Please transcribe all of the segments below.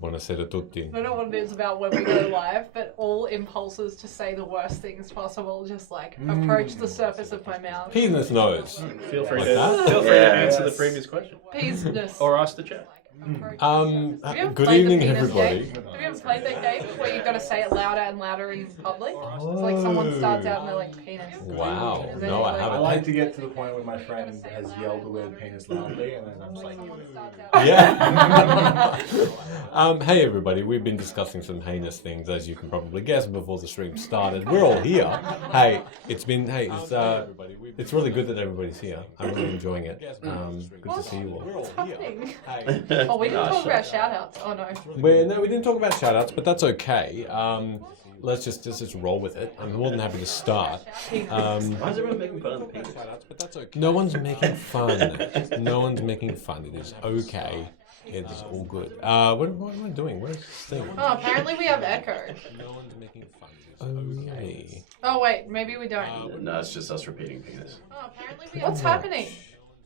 Buonasera tutti. I don't know what it is about when we go live, but all impulses to say the worst things possible just approach the surface of my mouth. Penis nose. Feel free Like to that? answer the previous question. Peasness. Or ask the chat. Good evening, everybody. Have you ever played that game where you've got to say it louder and louder in public? It's like someone starts out and they're like, penis. Wow. And then No, I you're haven't. I like to get to the point where my friend has yelled the word penis loudly, and then I'm just like, Someone starts out. Yeah. Hey, everybody. We've been discussing some heinous things, as you can probably guess, before the stream started. We're all here. Hey, it's really good that everybody's here. I'm really enjoying it. Good to see you all. What's happening? Oh, we didn't talk about shout-outs. Oh, no. We didn't talk about shout-outs, but that's okay. Let's just roll with it. I'm more than happy to start. Why is everyone making fun of the penis? No one's making fun. No one's making fun. It is okay. It is all good. What am I doing? Where's this thing? Oh, apparently we have echo. No one's making fun. It is okay. Oh, wait. Maybe we don't. No, it's just us repeating penis. Oh, apparently we have... What's happening?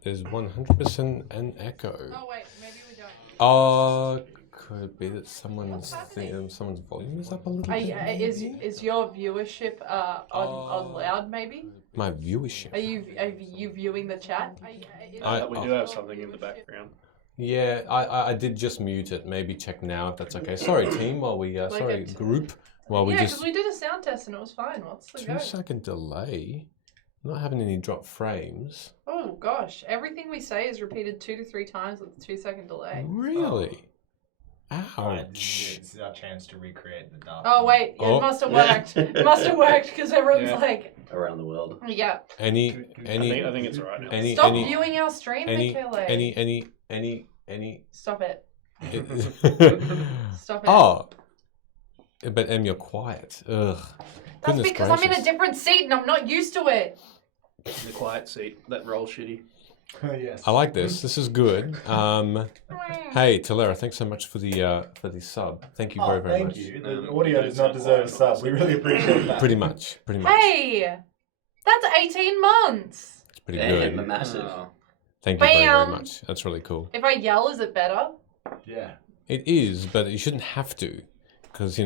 There's 100% an echo. Oh, wait. Maybe we don't. Could it be that someone's volume is up a little bit? Is your viewership on loud, maybe? My viewership. Are you viewing the chat? We do have something in the background. Yeah, I did just mute it. Maybe check now if that's okay. Sorry, team. Group. While we because we did a sound test and it was fine. What's the go? 2-second delay. Not having any drop frames. Oh gosh, everything we say is repeated 2 to 3 times with a 2-second delay. Really? Ouch. it's our chance to recreate the dark. Oh wait, it must have worked. It must have worked because everyone's like around the world. Yeah. I think it's alright now. Stop viewing our stream, Michele. Any. Stop it. Stop it. Oh. But Em, you're quiet. Ugh. That's because I'm in a different seat and I'm not used to it. The quiet seat, that roll shitty. Yes. I like this. This is good. Hey, Talera, thanks so much for the sub. Thank you very much. Thank you. The audio does not deserve a sub. We really appreciate that. Pretty much. Hey, that's 18 months. It's pretty good. Massive. Thank you very much. That's really cool. If I yell, is it better? Yeah. It is, but you shouldn't have to, because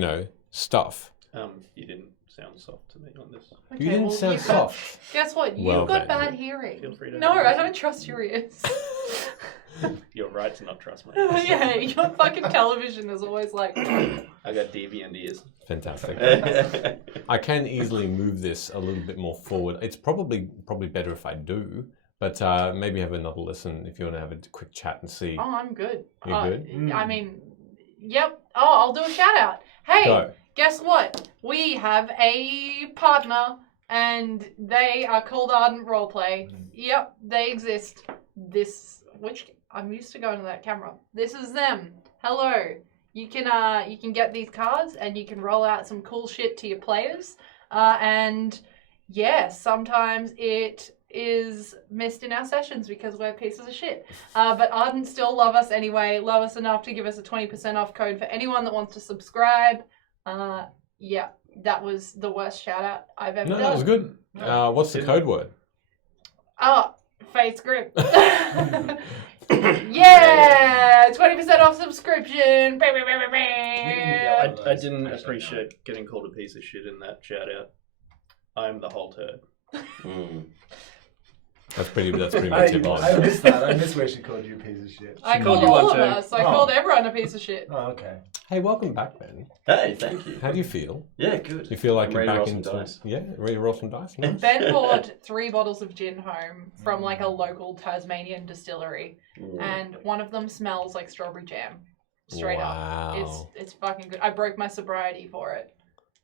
stuff. You didn't sound soft to me on this. Okay, You didn't sound soft. Guess what? Well, You've got then. bad hearing. Feel free to No, I don't trust your ears. You're right to not trust me. Yeah, your fucking television is always like... I got deviant ears. Fantastic. I can easily move this a little bit more forward. It's probably better if I do, but maybe have another listen if you want to have a quick chat and see. Oh, I'm good. You're good? I mean, yep. Oh, I'll do a shout out. Hey, Go. guess what? We have a partner and they are called Ardent Roleplay. Yep, they exist. I'm used to going to that camera. This is them. Hello. You can get these cards and you can roll out some cool shit to your players. And yeah, sometimes it is missed in our sessions because we're pieces of shit. But Ardent still love us anyway. Love us enough to give us a 20% off code for anyone that wants to subscribe. Yeah, that was the worst shout out I've ever done. No, that was good. What's the code word? Face grip. Yeah, 20% off subscription. I didn't appreciate getting called a piece of shit in that shout out. I'm the whole turd. That's pretty much it. I missed that. I missed where she called you a piece of shit. I called all of us. I called everyone a piece of shit. Oh, okay. Hey, welcome back, Ben. Hey, thank you. How do you feel? Yeah, good. You feel like you're back into dice. Yeah, ready to roll some dice? Nice. Ben bought 3 bottles of gin home from like a local Tasmanian distillery, and one of them smells like strawberry jam. Straight up. It's fucking good. I broke my sobriety for it.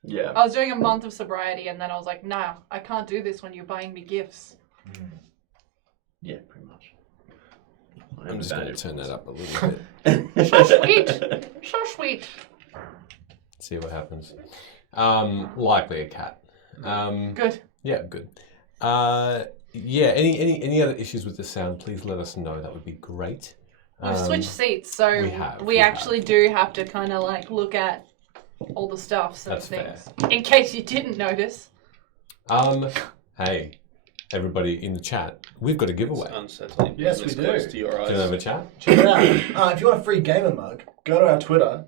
Yeah. I was doing a month of sobriety, and then I was like, nah, I can't do this when you're buying me gifts. Yeah, pretty much. I'm just going to turn that up a little bit. So sweet. So sweet. See what happens. Likely a cat. Good. Yeah, good. Yeah, any other issues with the sound, please let us know. That would be great. We've switched seats, so we actually do have to kind of like look at all the stuffs and things. In case you didn't notice. Hey. everybody in the chat, we've got a giveaway. It's unsettling. Yes, This we close do. to your eyes. Do you have a chat? Check it out. If you want a free gamer mug, go to our Twitter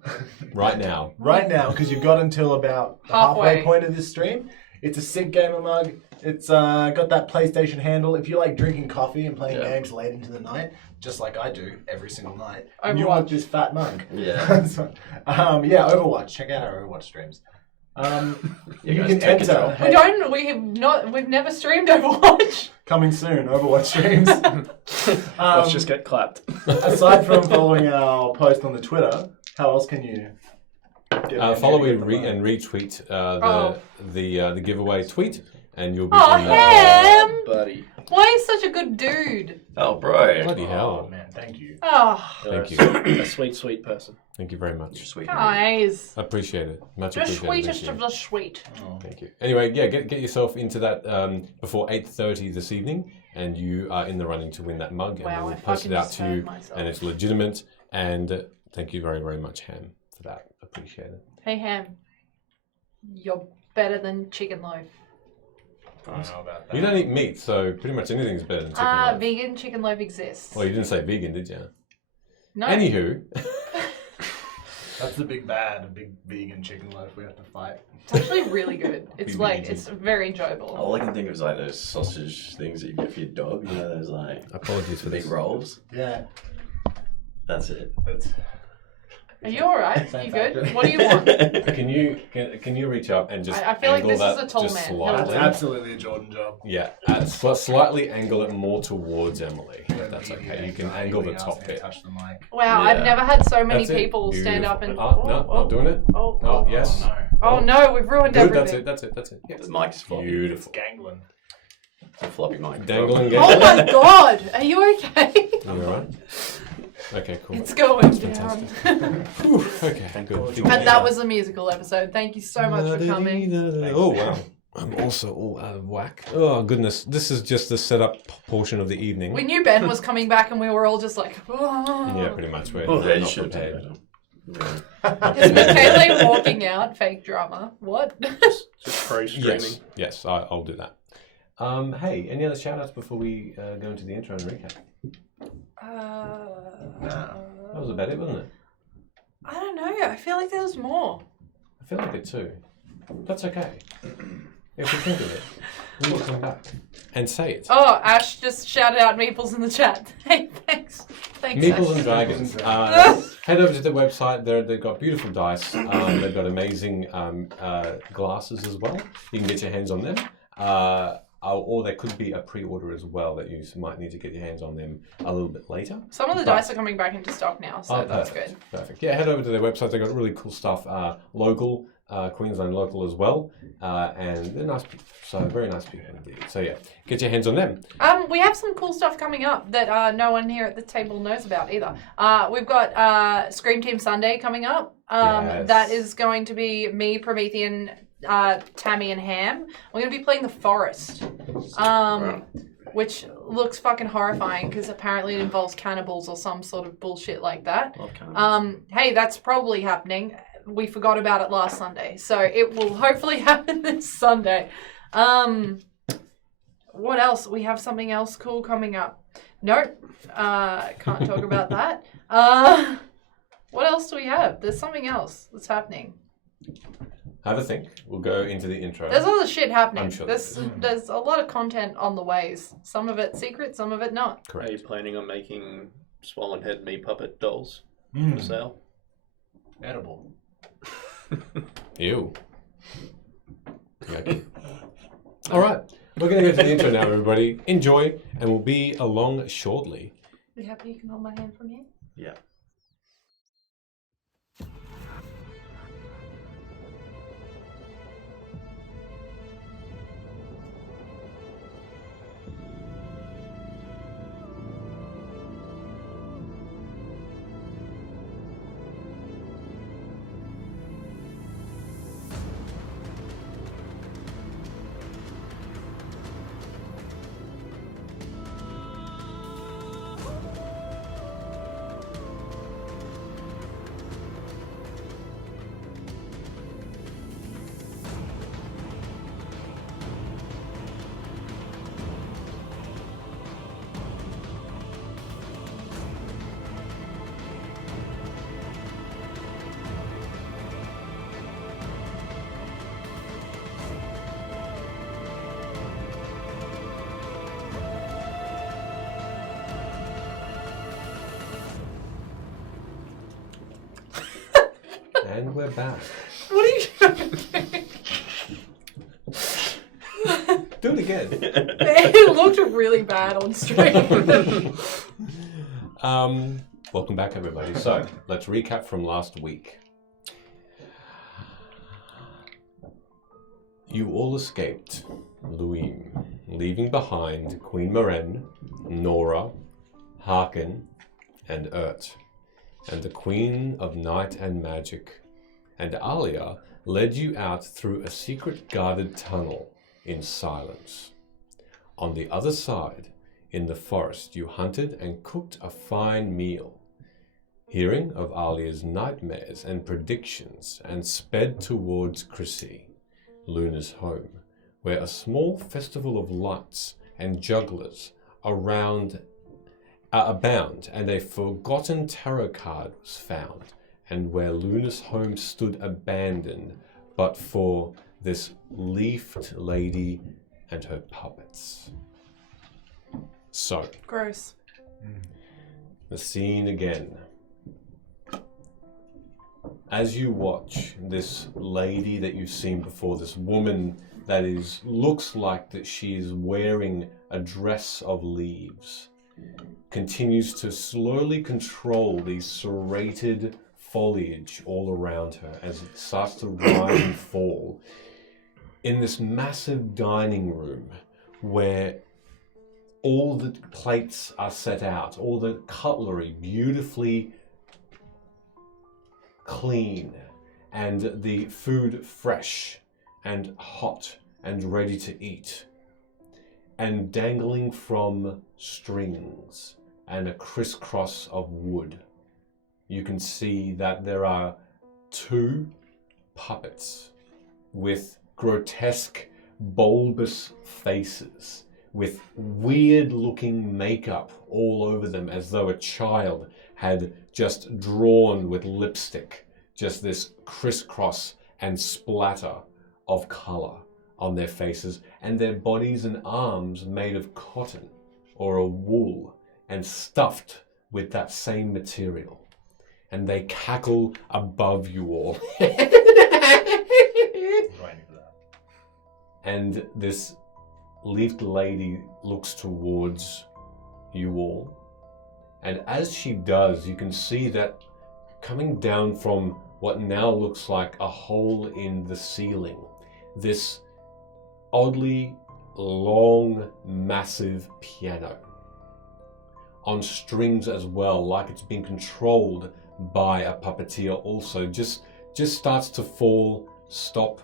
Right now. right now because you've got until about the halfway point of this stream. It's a sick gamer mug. It's got that PlayStation handle. If you like drinking coffee and playing games late into the night, just like I do every single night, and you want this fat mug. Yeah. So, Overwatch. Check out our Overwatch streams. You guys can take it enter. out. We've never streamed Overwatch. Coming soon, Overwatch streams. Let's just get clapped. Aside from following our post on the Twitter, how else can you Follow and retweet the giveaway tweet, and you'll be. Oh, in Ham! Buddy. Why are you such a good dude? Oh, bro. Bloody hell! Oh man, thank you. Oh, Thank you. A sweet, sweet person. Thank you very You're much. sweet. guys. I appreciate it. Much The appreciated. sweetest Thank of you. the sweet. Thank you. Anyway, yeah, get yourself into that before 8:30 this evening, and you are in the running to win that mug. Wow, and I we'll post it fucking out to you, just hurt myself. and it's legitimate. And thank you very, very much, Ham, for that. Appreciate it. Hey, Ham. You're better than chicken loaf. I don't know about that. You don't eat meat, so pretty much anything's better than chicken loaf. Vegan chicken loaf exists. Well, you didn't say vegan, did you? No. Anywho, That's the big bad, a big vegan chicken loaf we have to fight. It's actually really good. It's Be like, vegan. it's very enjoyable. All I can think of is like those sausage things that you get for your dog. You know, those like apologies for big this. rolls. Yeah, That's it. that's Are you alright? Same You good? factor. What do you want? Can you reach up and just I feel like angle this is that a tall just man. slightly? that's absolutely a Jordan job. Yeah, slightly angle it more towards Emily. If that's okay. You can angle the top bit. Touch the mic. Wow, Yeah. I've never had so many That's it. people stand up and. Oh, no, not doing it. Oh, yes. No. Oh no, we've ruined Good, everything. that's it. Yeah. The mic is floppy. Beautiful. Gangling. It's a floppy mic. Dangling. Oh my god, are you okay? You alright? Okay, cool. It's going down. Fantastic. Whew, okay, good. And that was a musical episode. Thank you so much for coming. Oh wow. I'm also all out of whack. Oh goodness, this is just the setup portion of the evening. We knew Ben was coming back and we were all just like, oh. Yeah, pretty much. We're Yeah, you not should have prepared. done Is Michele walking out? Fake drama. What? Just pro-streaming. Yes, I'll do that. Hey, any other shout outs before we go into the intro and recap? That was about it, wasn't it? I don't know. I feel like there was more. I feel like it too. That's okay. If we think of it, we will come back and say it. Oh, Ash just shouted out Meeples in the chat. Hey, thanks. Thanks, Meeples Ash. and Dragons. Head over to their website. They've got beautiful dice. They've got amazing glasses as well. You can get your hands on them. Or there could be a pre-order as well that you might need to get your hands on them a little bit later. Some of the dice are coming back into stock now, so that's good. Perfect. Yeah, head over to their website. They've got really cool stuff. Local, Queensland local as well. And they're nice people. So very nice people indeed. So yeah, get your hands on them. We have some cool stuff coming up that no one here at the table knows about either. We've got Scream Team Sunday coming up. Yes. That is going to be me, Promethean, Tammy, and Ham. We're going to be playing The Forest, which looks fucking horrifying because apparently it involves cannibals or some sort of bullshit like that. Love cannibals. Hey, that's probably happening. We forgot about it last Sunday, so it will hopefully happen this Sunday. What else? We have something else cool coming up. Nope. Can't talk about that. What else do we have? There's something else that's happening. Have a think. We'll go into the intro. There's other shit happening. I'm sure There's a lot of content on the ways. Some of it secret, some of it not. Are you Correct. planning on making swollen head me puppet dolls for sale? Edible. Ew. Okay. All right. We're going to go to the intro now, everybody. Enjoy, and we'll be along shortly. You happy you can hold my hand from here? Yeah. And we're back. What are you trying to do? Do it again. It looked really bad on stream. Welcome back, everybody. So, let's recap from last week. You all escaped Luim, leaving behind Queen Maren, Nora, Harkin, and Urt, and the Queen of Night and Magic. And Alia led you out through a secret guarded tunnel in silence. On the other side, in the forest, you hunted and cooked a fine meal, hearing of Alia's nightmares and predictions, and sped towards Chrissy, Luna's home, where a small festival of lights and jugglers abound, and a forgotten tarot card was found, and where Luna's home stood abandoned but for this leafed lady and her puppets. So, Gross. the scene again. As you watch this lady that you've seen before, this woman that looks like that she is wearing a dress of leaves, continues to slowly control these serrated foliage all around her as it starts to rise and fall in this massive dining room where all the plates are set out, all the cutlery beautifully clean, and the food fresh and hot and ready to eat, and dangling from strings and a crisscross of wood. You can see that there are 2 puppets with grotesque, bulbous faces, with weird-looking makeup all over them, as though a child had just drawn with lipstick just this crisscross and splatter of color on their faces, and their bodies and arms made of cotton or a wool and stuffed with that same material. And they cackle above you all. And this leafed lady looks towards you all. And as she does, you can see that coming down from what now looks like a hole in the ceiling, this oddly long, massive piano on strings as well, like it's being controlled by a puppeteer also, just starts to fall, stop,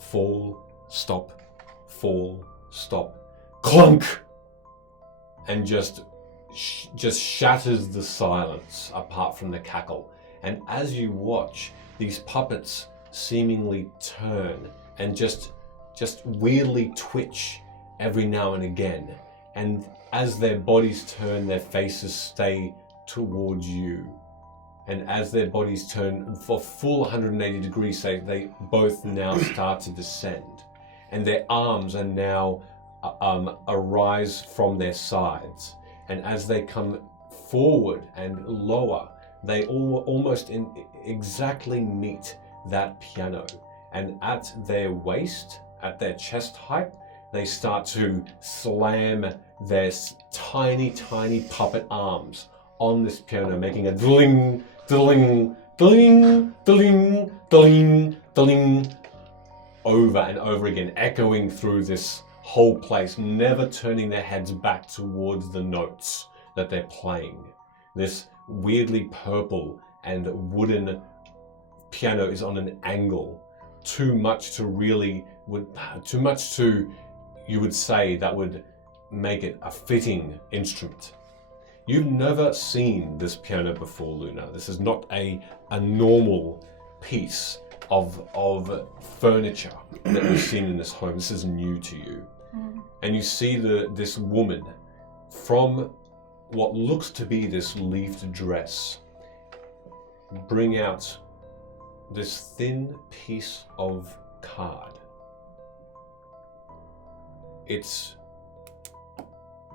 fall, stop, fall, stop, clunk, and just shatters the silence apart from the cackle. And as you watch, these puppets seemingly turn and just weirdly twitch every now and again. And as their bodies turn, their faces stay towards you. And as their bodies turn for full 180 degrees, they both now start to descend. And their arms are now arise from their sides. And as they come forward and lower, they almost exactly meet that piano. And at their waist, at their chest height, they start to slam their tiny, tiny puppet arms on this piano, making a dling, dling, dling, dling, dling, dling, over and over again, echoing through this whole place, never turning their heads back towards the notes that they're playing. This weirdly purple and wooden piano is on an angle, too much to you would say that would make it a fitting instrument. You've never seen this piano before, Luna. This is not a normal piece of furniture that we've seen in this home. This is new to you. And you see this woman from what looks to be this leafed dress bring out this thin piece of card. It's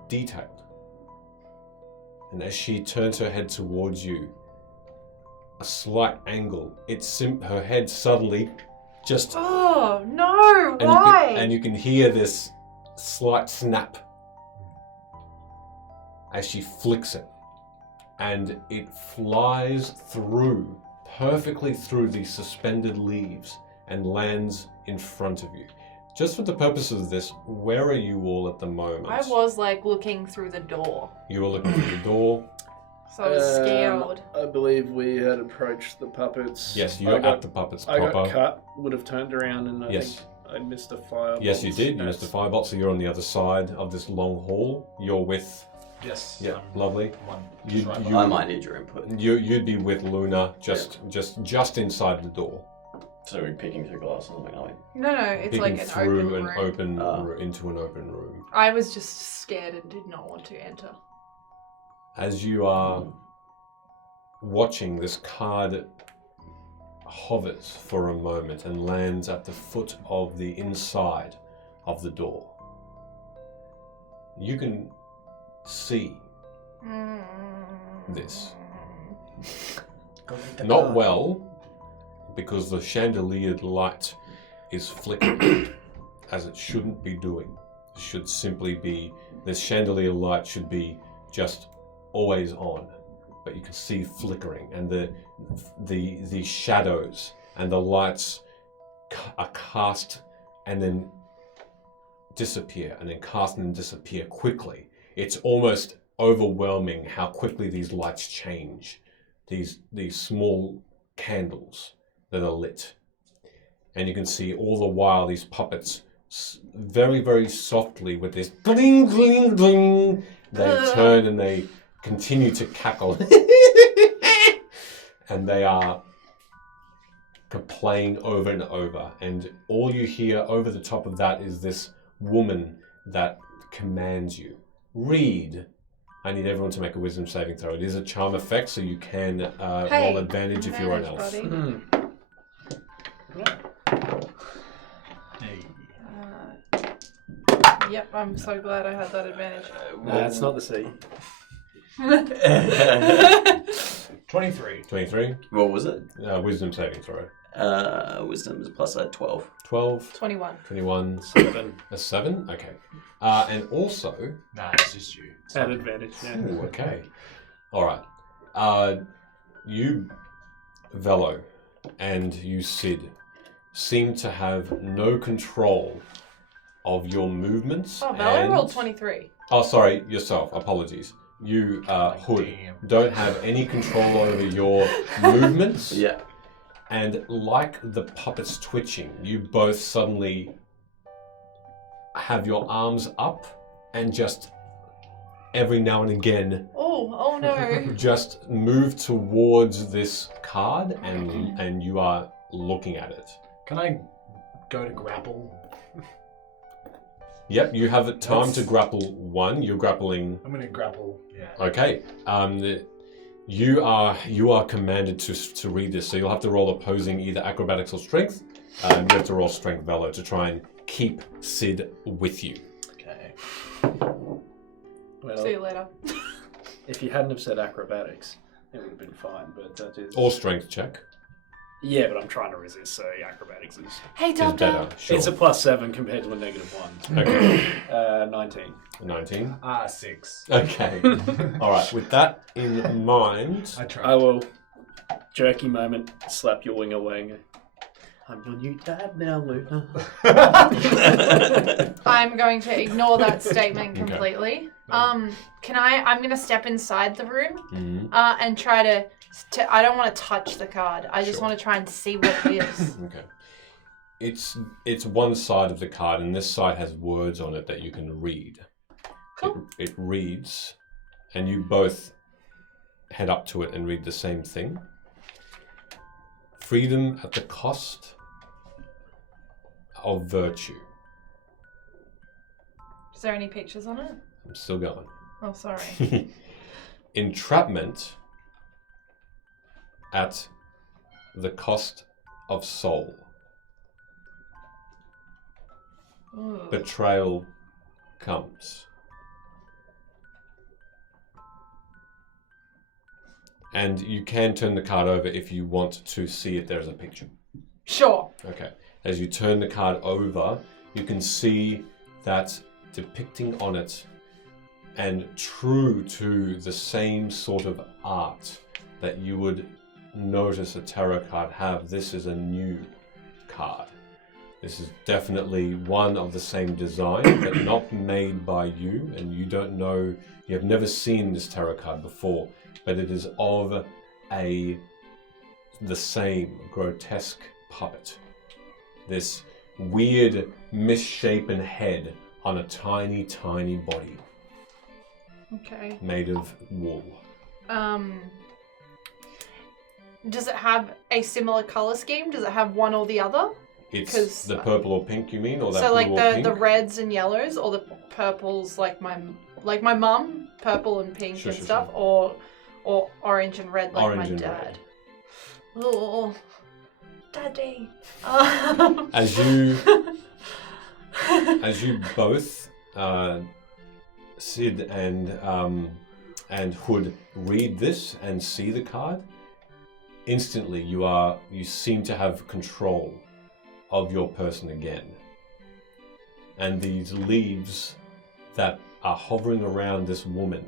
detailed. And as she turns her head towards you, a slight angle. Her head suddenly just Oh no! and Why? you can hear this slight snap as she flicks it, and it flies perfectly through the suspended leaves and lands in front of you. Just for the purposes of this, where are you all at the moment? I was like looking through the door, You were looking through the door. so I was scared. I believe we had approached the puppets. Yes, you're at the puppets I proper. got cut, would have turned around, and I Yes. think I missed a firebolt. Yes, you did. You missed the firebolt, so you're on the other side of this long hall. You're with... Yes. Yeah, lovely. I might need your input. You'd be with Luna, just inside the door. So we're picking through glass or something, are we? No, it's Peeking like an through open an room. open into an open room. I was just scared and did not want to enter. As you are watching, this card hovers for a moment and lands at the foot of the inside of the door. You can see this. Not well, because the chandelier light is flickering as it shouldn't be doing. It should simply be, this chandelier light should be just always on, but you can see flickering, and the shadows and the lights are cast and then disappear, and then cast and then disappear quickly. It's almost overwhelming how quickly these lights change. These small candles that are lit, and you can see all the while these puppets very, very softly with this gling, gling, gling, they turn and they continue to cackle and they are playing over and over, and all you hear over the top of that is this woman that commands you, read. I need everyone to make a wisdom saving throw. It is a charm effect, so you can roll advantage if you're an elf. Buddy. Yep, I'm so glad I had that advantage. No, it's not the sea. 23. 23. What was it? Wisdom saving throw. Wisdom is plus 12. 12. 21. 21. 7. A 7? Okay. And also... Nah, it's just you. At advantage, yeah. Ooh, okay. Alright. You, Velo, and you, Sid, seem to have no control of your movements. Oh, Bella rolled 23. Oh, sorry, yourself. Apologies. You, Hood, don't have any control over your movements. Yeah. And like the puppets twitching, you both suddenly have your arms up and just every now and again Oh no. just move towards this card, and you are looking at it. Can I go to grapple? Yep, you have the time to grapple one. You're grappling. I'm going to grapple, yeah. Okay. You are commanded to read this, so you'll have to roll opposing either acrobatics or strength. You have to roll strength, Velo, to try and keep Sid with you. Okay. Well, See you later. if you hadn't have said acrobatics, it would have been fine, but that is... Or strength check Yeah, but I'm trying to resist, so acrobatics is... Hey, is Doctor. better. Sure. It's a +7 compared to a -1. Okay. 19. 19. 6. Okay. All right. With that in mind, I tried. I will, jerky moment, slap your wing away and go, I'm your new dad now, Luna. I'm going to ignore that statement Okay. completely. I'm going to step inside the room Mhm. and try to I don't want to touch the card. I just Sure. want to try and see what it is. Okay. It's one side of the card, and this side has words on it that you can read. Cool. It reads, and you both head up to it and read the same thing. Freedom at the cost of virtue. Is there any pictures on it? I'm still going. Oh, sorry. Entrapment at the cost of soul. Ooh. Betrayal comes. And you can turn the card over if you want to see it there as a picture. Sure. Okay. As you turn the card over, you can see that depicting on it, and true to the same sort of art that you would notice a tarot card have, this is a new card. This is definitely one of the same design, but not made by you, and you don't know, you have never seen this tarot card before, but it is of the same grotesque puppet. This weird, misshapen head on a tiny, tiny body. Okay. Made of wool. Does it have a similar color scheme? Does it have one or the other? It's the purple or pink, you mean, or that so blue like or pink? the reds and yellows, or the purples, like my mum, purple and pink Sure, and sure, stuff, or orange and red, like Orange my and dad. red. Oh, daddy. As you both, Sid and Hood, read this and see the card, instantly you seem to have control of your person again. And these leaves that are hovering around this woman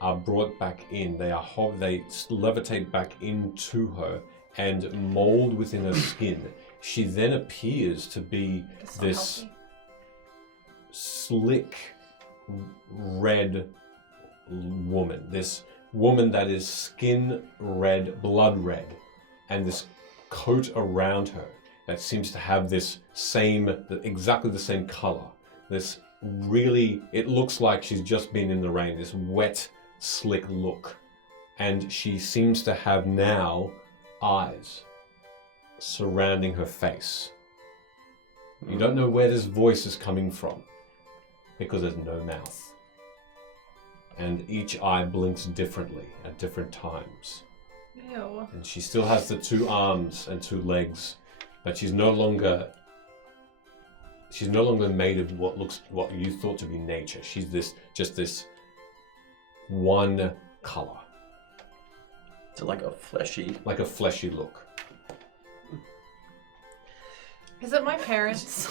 are brought back in. They levitate back into her and mold within her skin. She then appears to be this slick red woman. This woman that is skin red, blood red, and this coat around her that seems to have this exactly the same color. This really, it looks like she's just been in the rain, this wet, slick look. And she seems to have now eyes surrounding her face. You don't know where this voice is coming from because there's no mouth. And each eye blinks differently at different times. Ew. And she still has the 2 arms and 2 legs, but she's no longer made of what you thought to be nature. She's just this one color. So like a fleshy look. Is it my parents?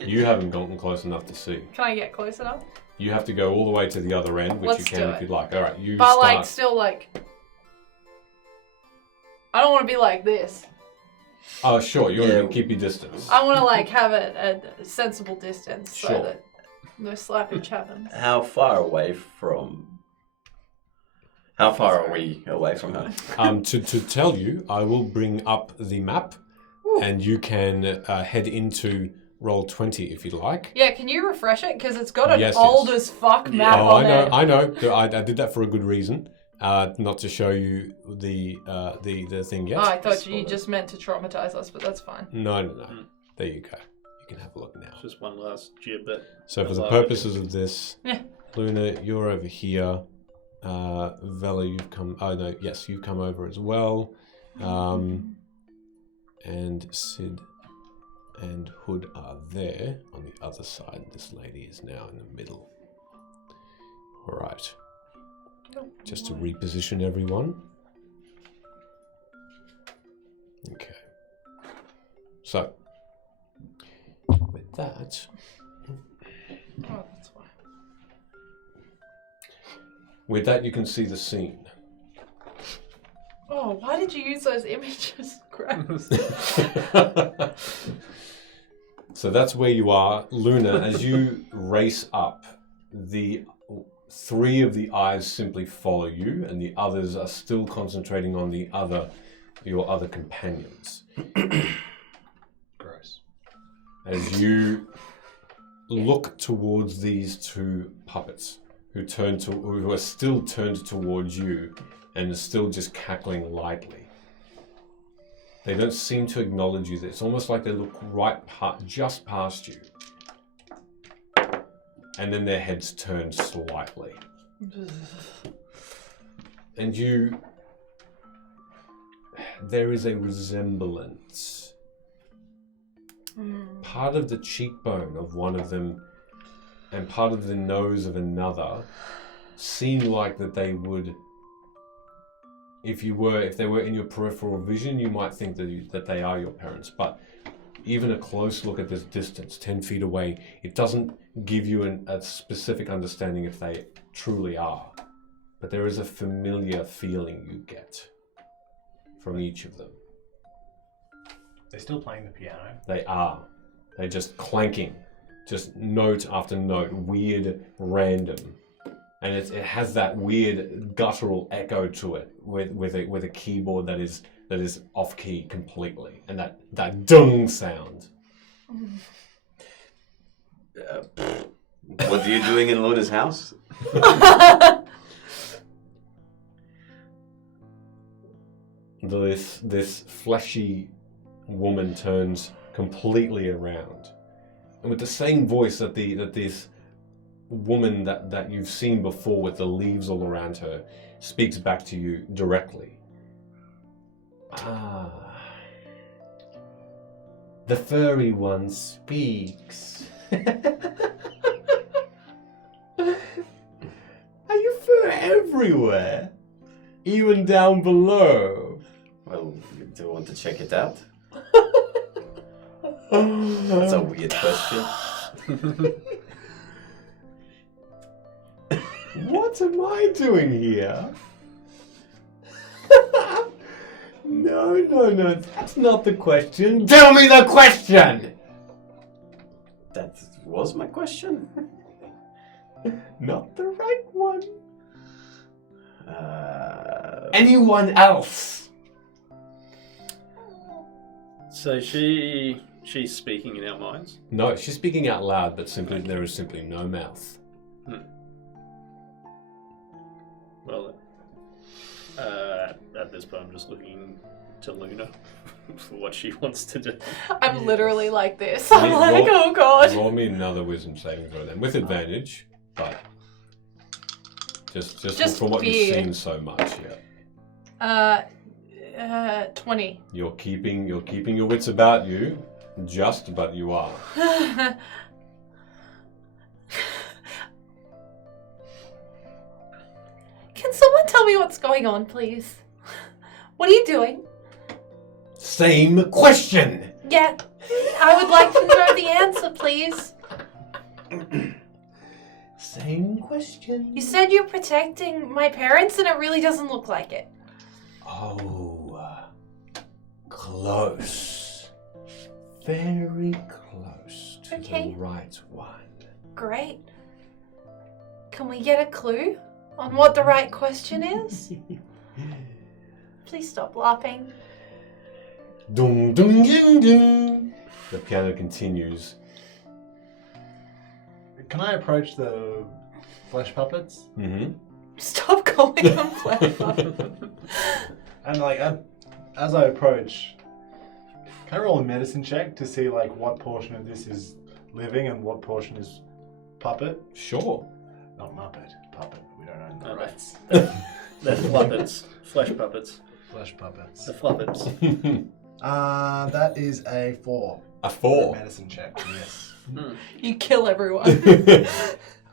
You haven't gotten close enough to see. Can I get close enough? You have to go all the way to the other end, which Let's you do can if it. you'd like. All right, you But start. still I don't want to be like this. Oh, sure. You want Yeah. to keep your distance. I want to have it at a sensible distance so Sure. that no slappage happens. How far are we away from her? To tell you, I will bring up the map, and you can head into roll 20 if you like. Yeah, can you refresh it? Because it's got an Yes, old yes. as fuck map Oh, on I know. it. I know. I did that for a good reason. Not to show you the thing yet. Oh, I thought you just meant to traumatize us, but that's fine. No. There you go. You can have a look now. Just one last bit. So for the Allow purposes of this, Yeah. Luna, you're over here. Vela, you've come. Oh no, yes, you've come over as well. And Sid and Hood are there on the other side. This lady is now in the middle. All right. Just to reposition everyone. Okay. So, with that, Oh, that's why. you can see the scene. Oh, why did you use those images? Gross. So that's where you are, Luna. As you race up, the 3 of the eyes simply follow you, and the others are still concentrating on your other companions. Gross. As you look towards these 2 puppets, who are still turned towards you, and are still just cackling lightly. They don't seem to acknowledge you. It's almost like they look just past you. And then their heads turn slightly. And there is a resemblance. Part of the cheekbone of one of them and part of the nose of another seem like that they would if they were in your peripheral vision, you might think that they are your parents. But even a close look at this distance, 10 feet away, it doesn't give you a specific understanding if they truly are. But there is a familiar feeling you get from each of them. They're still playing the piano. They are. They're just clanking, just note after note, weird, random. And it has that weird guttural echo to it with a keyboard that is off key completely, and that dung sound. What are you doing in Luna's house? This fleshy woman turns completely around, and with the same voice that this woman that you've seen before with the leaves all around her speaks back to you directly. Ah, the furry one speaks. Are you fur everywhere? Even down below? Well, you do want to check it out? That's a weird question. What am I doing here? No, that's not the question. Tell me the question! That was my question. Not the right one. Anyone else? So she's speaking in our minds. No, she's speaking out loud, but there is simply no mouth. Well, at this point, I'm just looking to Luna for what she wants to do. I'm literally like this. I'm like, oh god. Roll me another wisdom saving throw then, with advantage, but just from what you've seen so much, yeah. 20. You're keeping your wits about you, but you are. Can someone tell me what's going on, please? What are you doing? Same question! Yeah, I would like to know the answer, please. Same question? You said you're protecting my parents, and it really doesn't look like it. Oh, close. Very close to Okay. the right one. Great. Can we get a clue on what the right question is? Please stop laughing. Dum dum ding ding. The piano continues. Can I approach the flesh puppets? Mm-hmm. Stop calling them flesh puppets. And like, as I approach, can I roll a medicine check to see like what portion of this is living and what portion is puppet? Sure. Not Muppet, puppet. We don't own the No, rights. They're fluppets. Flesh puppets. Flesh puppets. The fluppets. That is a 4. A 4. Medicine check, yes. You kill everyone.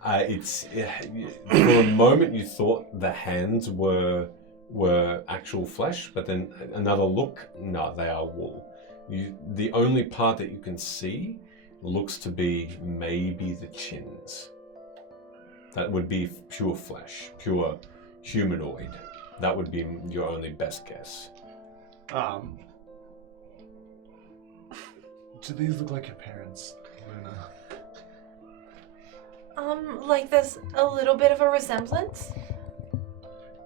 It's for a moment you thought the hands were actual flesh, but then another look, no, they are wool. The only part that you can see looks to be maybe the chins. That would be pure flesh, pure humanoid. That would be your only best guess. Do these look like your parents, Luna? Like there's a little bit of a resemblance.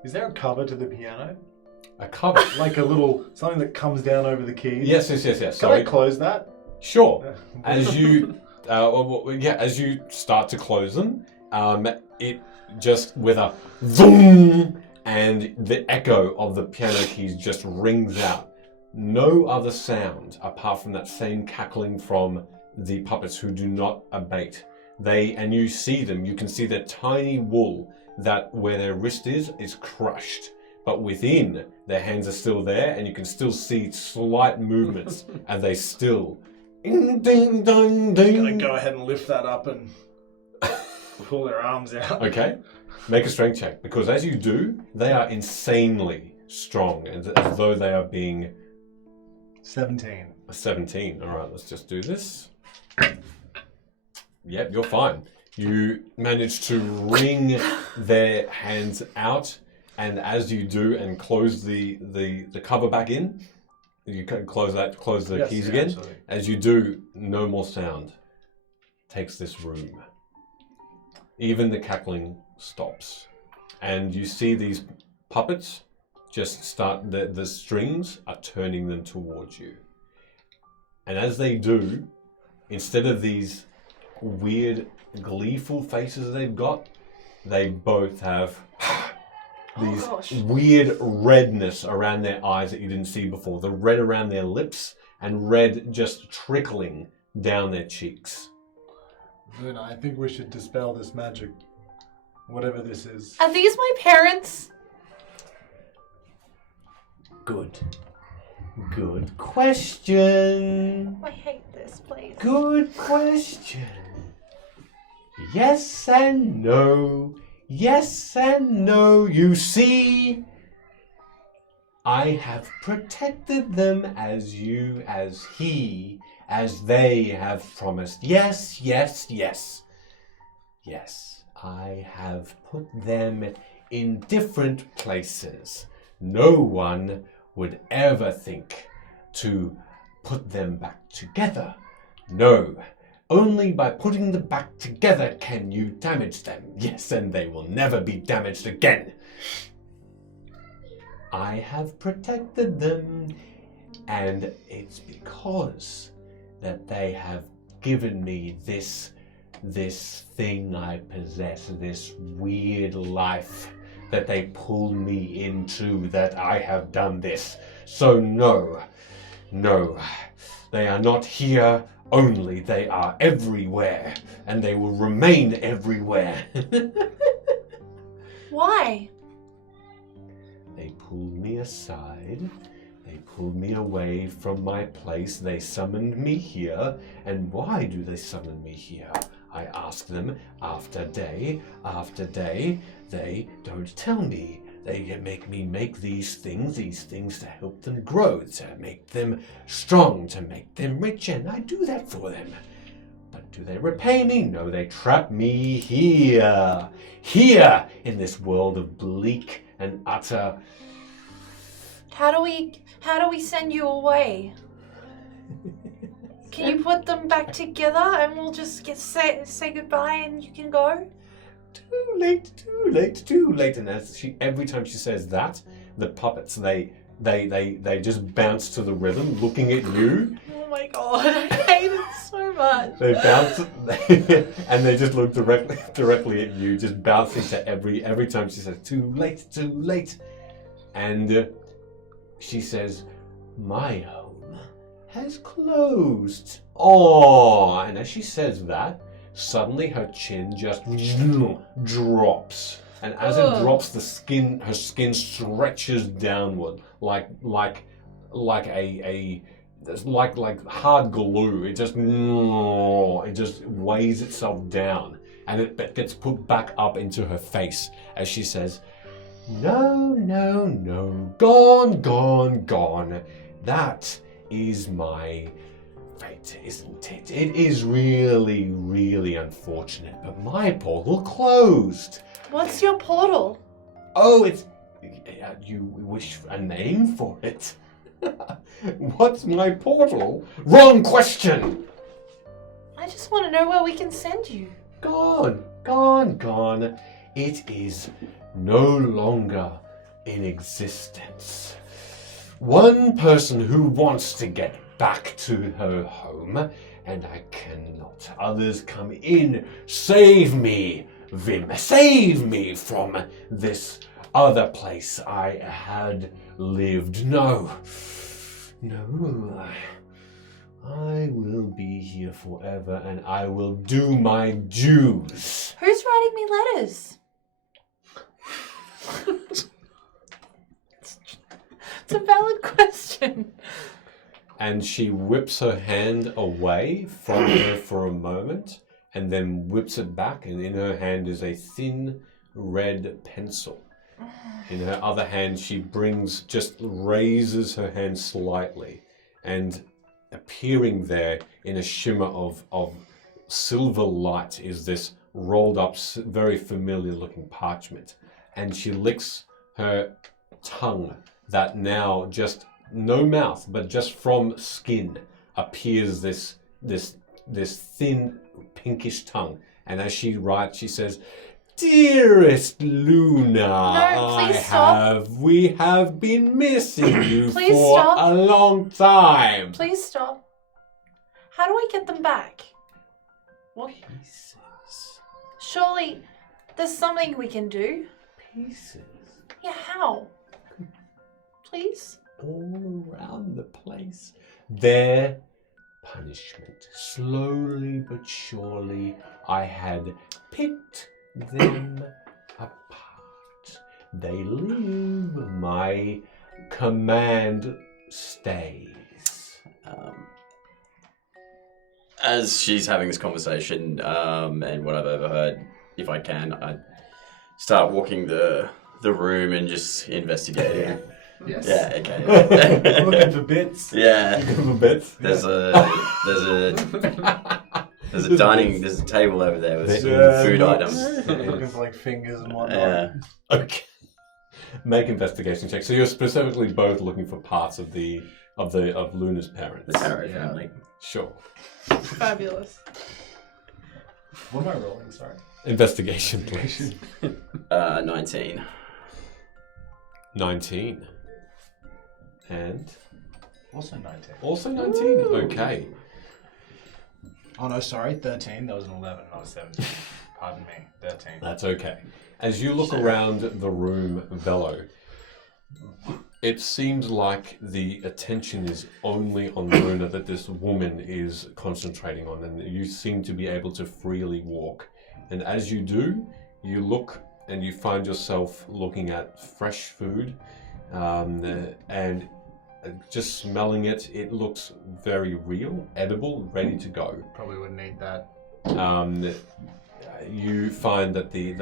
Is there a cover to the piano? A cover? Like a little, something that comes down over the keys? Yes. Can Sorry. I close that? Sure. As you, as you start to close them, it just with a zoom, and the echo of the piano keys just rings out. No other sound apart from that same cackling from the puppets who do not abate. And you see them. You can see their tiny wool that where their wrist is crushed. But within, their hands are still there, and you can still see slight movements as they still. Ding, ding, ding, ding. I'm gonna go ahead and lift that up and pull their arms out. Okay, make a strength check, because as you do, they are insanely strong, as though they are being 17. 17. All right, let's just do this. Yep, you're fine. You manage to wring their hands out, and as you do and close the cover back in, you can close the Yes, keys yeah, again. absolutely. As you do, no more sound takes this room. Even the cackling stops. And you see these puppets just start, the strings are turning them towards you. And as they do, instead of these weird, gleeful faces they've got, they both have these weird redness around their eyes that you didn't see before. The red around their lips and red just trickling down their cheeks. Then I think we should dispel this magic. Whatever this is. Are these my parents? Good question. I hate this place. Good question. Yes and no. Yes and no. You see, I have protected them as they have promised. Yes, yes, yes. Yes, I have put them in different places. No one would ever think to put them back together. No, only by putting them back together can you damage them. Yes, and they will never be damaged again. I have protected them, and it's because that they have given me this thing I possess, this weird life that they pulled me into, that I have done this. So no, they are not here only, they are everywhere, and they will remain everywhere. Why? They pulled me aside, they pulled me away from my place, they summoned me here, and why do they summon me here? I ask them after day, they don't tell me. They make me make these things to help them grow, to make them strong, to make them rich, and I do that for them. But do they repay me? No, they trap me here in this world of bleak and utter. How do we send you away? Can you put them back together and we'll just say goodbye and you can go? Too late. And every time she says that, the puppets they just bounce to the rhythm, looking at you. Oh my god, I hate it so much. They bounce, and they just look directly at you, just bouncing to every time she says too late, and she says, "My home has closed." Oh, and as she says that, suddenly her chin just drops, and as it drops, her skin stretches downward like hard glue. It just weighs itself down, and it gets put back up into her face as she says, No, gone. That is my fate, isn't it? It is really, really unfortunate, but my portal closed. What's your portal? Oh, it's... You wish a name for it? What's my portal? Wrong question! I just want to know where we can send you. Gone. It is no longer in existence. One person who wants to get back to her home, and I cannot. Others come in. Save me, Vim. Save me from this other place I had lived. No. I will be here forever, and I will do my dues. Who's writing me letters? It's a valid question. And she whips her hand away from her for a moment, and then whips it back, and in her hand is a thin red pencil. In her other hand, she just raises her hand slightly, and appearing there in a shimmer of silver light is this rolled up, very familiar looking parchment. And she licks her tongue that now just no mouth, but just from skin appears this thin pinkish tongue. And as she writes, she says, "Dearest Luna, please stop. we have been missing you Please for stop. a long time." Please stop. How do we get them back? What? Pieces. Surely there's something we can do. Pieces. Yeah, how? Please? All around the place. Their punishment. Slowly but surely, I had picked them apart. They live. My command stays. As she's having this conversation, and what I've overheard, if I can, I start walking the room and just investigating. Yes. Yeah, okay. Looking for bits. Yeah. Looking for bits. There's a table over there with some Yeah, food looks- items. Looking for like fingers and whatnot. Yeah. Okay. Make investigation checks. So you're specifically both looking for parts of Luna's parents. The Tarot Yeah. family. Sure. Fabulous. What am I rolling? Sorry. Investigation, please. 19. 19. And Also 19. also 19. Okay. Oh no, sorry, 13. That was an 11, not a 17. Pardon me, 13. That's okay. As you look around the room, Velo, it seems like the attention is only on Luna that this woman is concentrating on, and you seem to be able to freely walk. And as you do, you look and you find yourself looking at fresh food, and just smelling it, it looks very real, edible, ready to go. Probably would need that. You find that the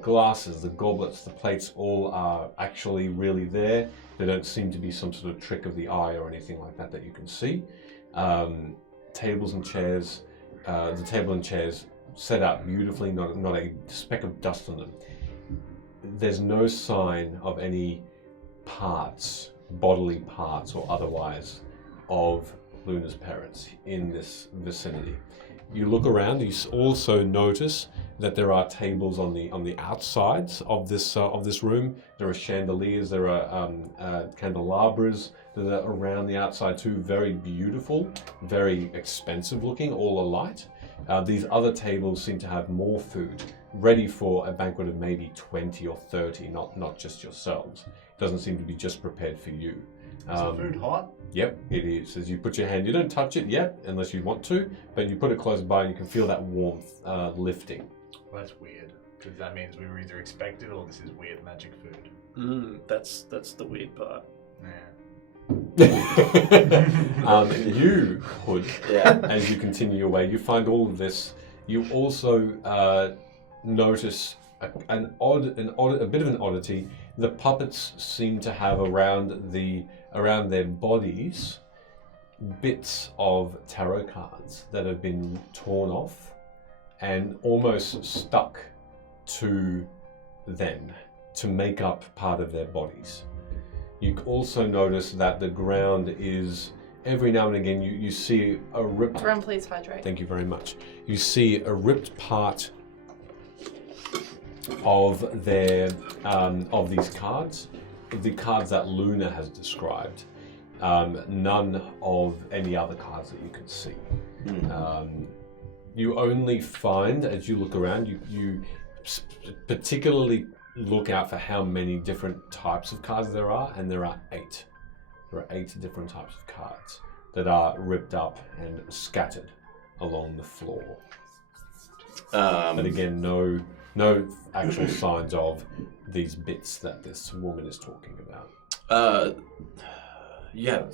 glasses, the goblets, the plates all are actually really there. There don't seem to be some sort of trick of the eye or anything like that that you can see. Tables and chairs, the table and chairs set out beautifully, not a speck of dust on them. There's no sign of any parts, bodily parts or otherwise, of Luna's parents in this vicinity. You look around, you also notice that there are tables on the outsides of this room. There are chandeliers, there are candelabras that are around the outside too, very beautiful, very expensive looking, all alight. These other tables seem to have more food, ready for a banquet of maybe 20 or 30, not just yourselves. It doesn't seem to be just prepared for you. Is the food hot? Yep, it is. As you put your hand, you don't touch it yet, unless you want to, but you put it close by and you can feel that warmth lifting. Well, that's weird, because that means we were either expected or this is weird magic food. That's the weird part. Yeah. You, Hood, Yeah. as you continue your way, you find all of this. You also notice a bit of an oddity. The puppets seem to have around their bodies bits of tarot cards that have been torn off and almost stuck to them to make up part of their bodies. You also notice that the ground is, every now and again, you see a ripped... Run, please hydrate. Thank you very much. You see a ripped part of their of these cards, the cards that Luna has described. None of any other cards that you can see. You only find, as you look around, you particularly look out for how many different types of cards there are, and there are 8. There are 8 different types of cards that are ripped up and scattered along the floor. But again, no actual signs of these bits that this woman is talking about. Yeah.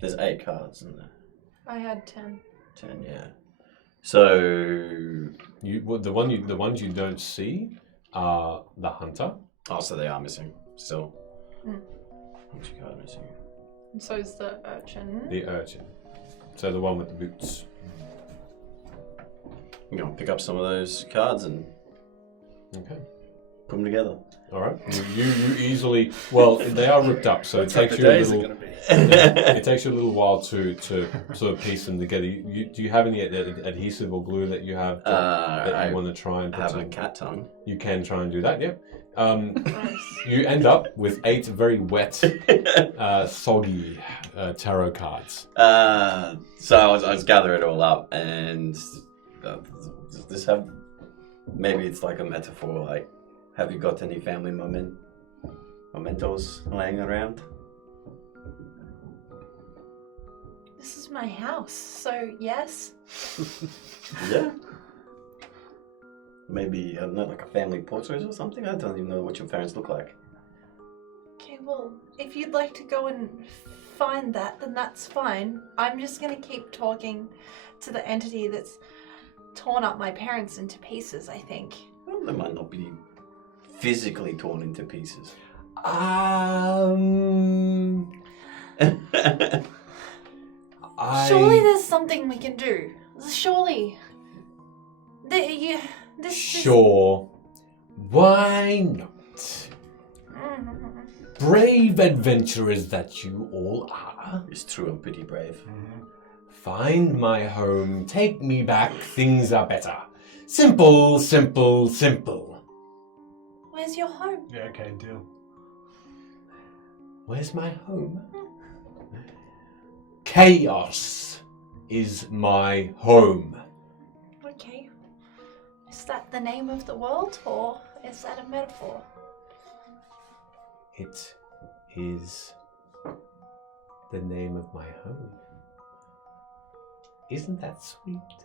There's 8 cards, isn't there? I had 10. 10, yeah. So The ones you don't see are the hunter. Oh, so they are missing still. Mm. Which card missing? And so is the urchin. The urchin. So the one with the boots. You know, pick up some of those cards and Okay. put them together. All right. You easily. Well, they are ripped up, so it Looks like takes the you a days are little. going to be. It takes you a little while to sort of piece them together. Do you have any adhesive or glue that you have that I you want to try and put have a some? cat tongue. You can try and do that. Yep. Nice. You end up with 8 very wet, soggy tarot cards. So I was gathering it all up, and does this have? Maybe it's like a metaphor. Like, have you got any family mementos laying around? This is my house, so yes. Yeah. Maybe I don't know, like a family portrait or something. I don't even know what your parents look like. Okay, well, if you'd like to go and find that, then that's fine. I'm just gonna keep talking to the entity that's torn up my parents into pieces, I think. Well, they might not be physically torn into pieces. Surely there's something we can do. Surely. This Sure. Why not? Brave adventurers that you all are. It's true, I'm pretty brave. Find my home, take me back, things are better. Simple, simple, simple. Where's your home? Yeah, okay, deal. Where's my home? Chaos is my home. Okay. Is that the name of the world, or is that a metaphor? It is the name of my home. Isn't that sweet?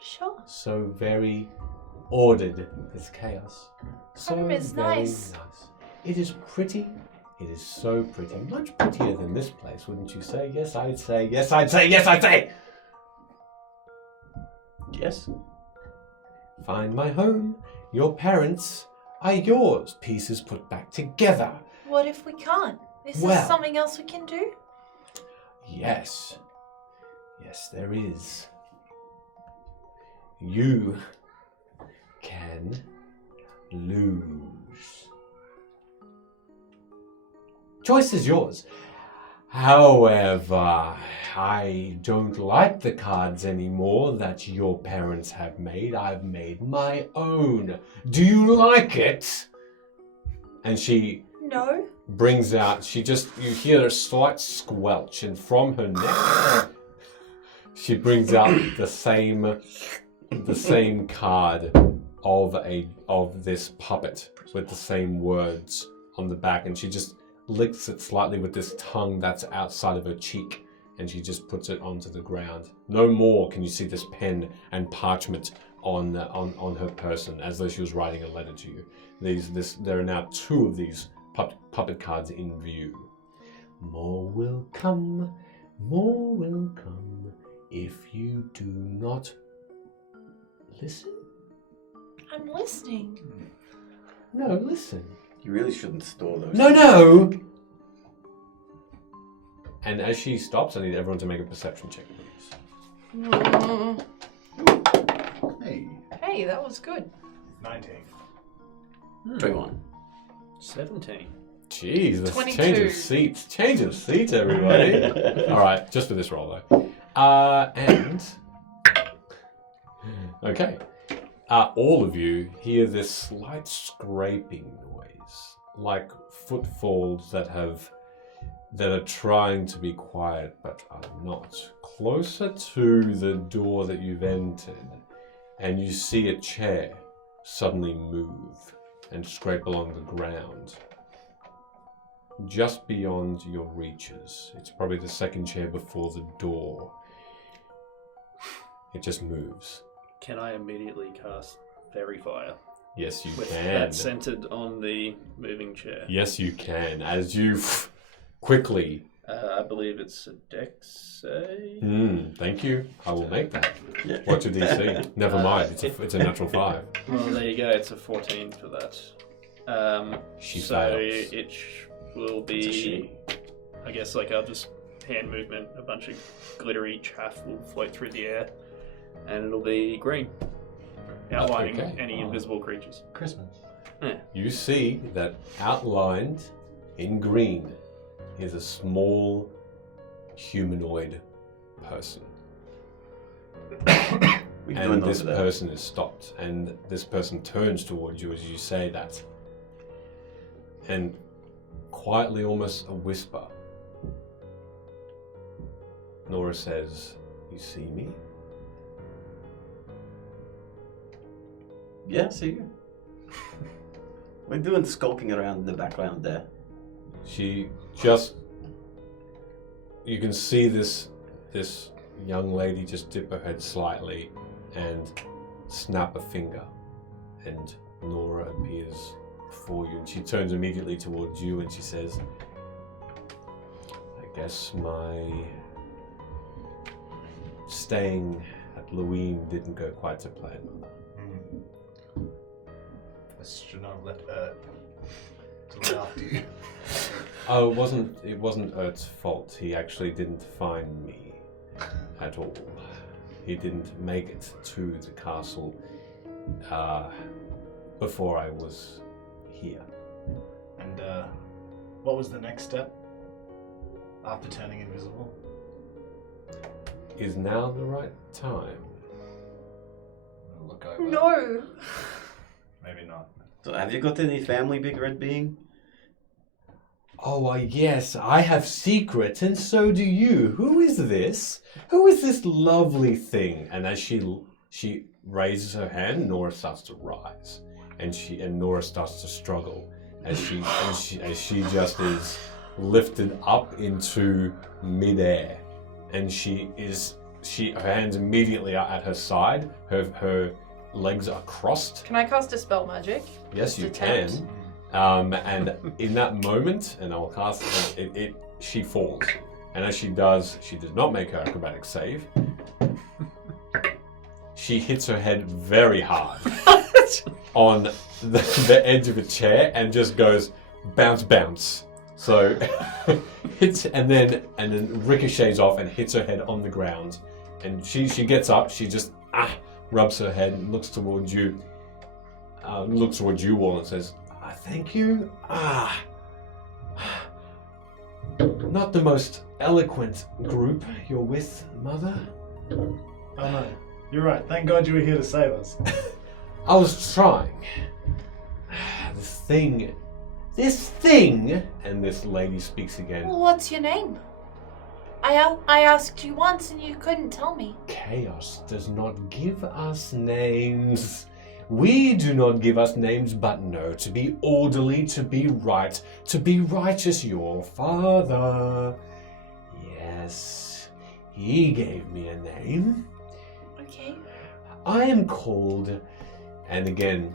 Sure. So very ordered as chaos. So Home is very nice. It is pretty. It is so pretty. Much prettier than this place, wouldn't you say? Yes, I'd say. Yes, I'd say. Yes, I'd say. Yes? Find my home. Your parents are yours. Pieces put back together. What if we can't? Is there Well. something else we can do? Yes. Yes, there is. You can lose. Choice is yours. However, I don't like the cards anymore that your parents have made. I've made my own. Do you like it? And she No. brings out, you hear a slight squelch, and from her neck, she brings out the same card of this puppet with the same words on the back, and she just licks it slightly with this tongue that's outside of her cheek, and she just puts it onto the ground. No more can you see this pen and parchment on her person, as though she was writing a letter to you. There are now 2 of these puppet cards in view. More will come, if you do not listen. I'm listening. No, listen. You really shouldn't store those. No! And as she stops, I need everyone to make a perception check, please. Hey, Hey, that was good. 19. 21. 17. Jeez, let's 22. Change of seats, everybody. All right, just for this roll, though. And... Okay. All of you hear this slight scraping noise, like footfalls that are trying to be quiet but are not. Closer to the door that you've entered, and you see a chair suddenly move and scrape along the ground. Just beyond your reaches. It's probably the second chair before the door. It just moves. Can I immediately cast Fairy Fire? Yes, you With can. that centered on the moving chair. Yes, you can. As you quickly I believe it's a dex save. Thank you. I will make that. Yeah. What's your DC? Never mind. It's a natural 5. Well, there you go. It's a 14 for that. She so fails. it will It's a be, she. I guess, like I'll just hand movement. A bunch of glittery chaff will float through the air, and it'll be green, outlining Okay. any invisible creatures. Christmas. You see that outlined in green is a small humanoid person. We And doing this over there. person is stopped, and this person turns towards you as you say that. And quietly, almost a whisper, Nora says, "You see me?" Yeah, see you. We're doing skulking around in the background there. She just, you can see this young lady just dip her head slightly and snap a finger, and Nora appears before you, and she turns immediately towards you and she says, "I guess my staying at Luween didn't go quite to plan, Mother." I should not have left Ert to look after you. Oh, it wasn't Ert's fault. He actually didn't find me at all. He didn't make it to the castle before I was here. And what was the next step after turning invisible? Is now the right time? I'll look over. No. Maybe not. So have you got any family, Big Red Being? Oh, yes, I have secrets, and so do you. Who is this? Who is this lovely thing? And as she raises her hand, Nora starts to rise, and Nora starts to struggle as she just is lifted up into midair, and her hands immediately are at her side. Her legs are crossed. Can I cast a spell magic? Yes, you Attempt. can. And in that moment, and I'll cast it, she falls. And as she does not make her acrobatic save. She hits her head very hard on the edge of a chair and just goes bounce, bounce. So hits and then ricochets off and hits her head on the ground. And she gets up. She just rubs her head and looks towards you. Looks towards you all and says, "Thank you. Not the most eloquent group you're with, Mother." Oh no. You're right. Thank God you were here to save us. I was trying. This thing, and this lady speaks again. Well, what's your name? I asked you once and you couldn't tell me. Chaos does not give us names. We do not give us names, but no, to be orderly, to be right, to be righteous, your father. Yes, he gave me a name. Okay. I am called, and again,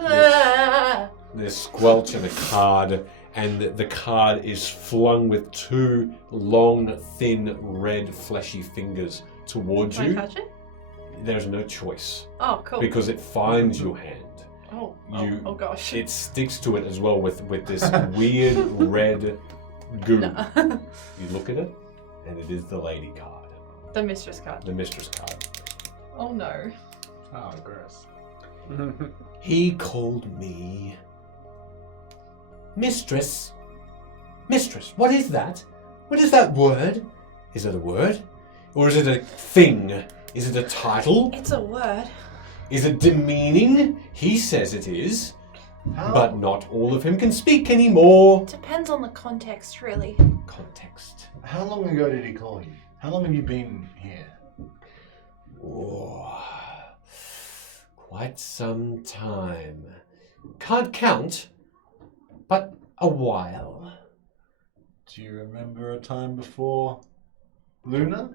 Ah. there's squelch and a card, and the card is flung with 2 long, thin, red, fleshy fingers towards Can you. I touch it? There's no choice Oh, cool. because it finds your hand. Oh gosh. It sticks to it as well with this weird red goo. No. You look at it, and it is the lady card, The mistress card. the mistress card. Oh no. Oh, gross. He called me mistress. Mistress, what is that? What is that word? Is it a word? Or is it a thing? Is it a title? It's a word. Is it demeaning? He says it is. How, But not all of him can speak anymore. Depends on the context, really. Context. how long ago did he call you? How long have you been here? Oh, quite some time. Can't count, but a while. Do you remember a time before Luna?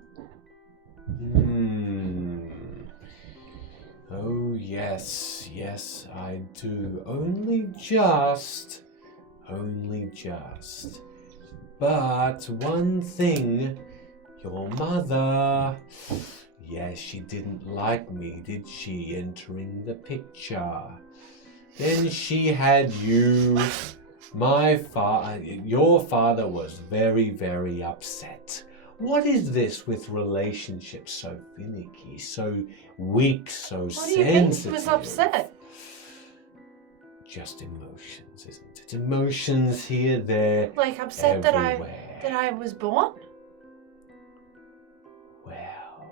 Oh, yes, I do. Only just. But one thing, your mother, yes, she didn't like me, did she, entering the picture? Then she had you. Your father was very, very upset. What is this with relationships so finicky, so weak, so What do you mean sensitive? he was upset? Just emotions, isn't it? Emotions here, there, Like upset everywhere. that I was born? Well,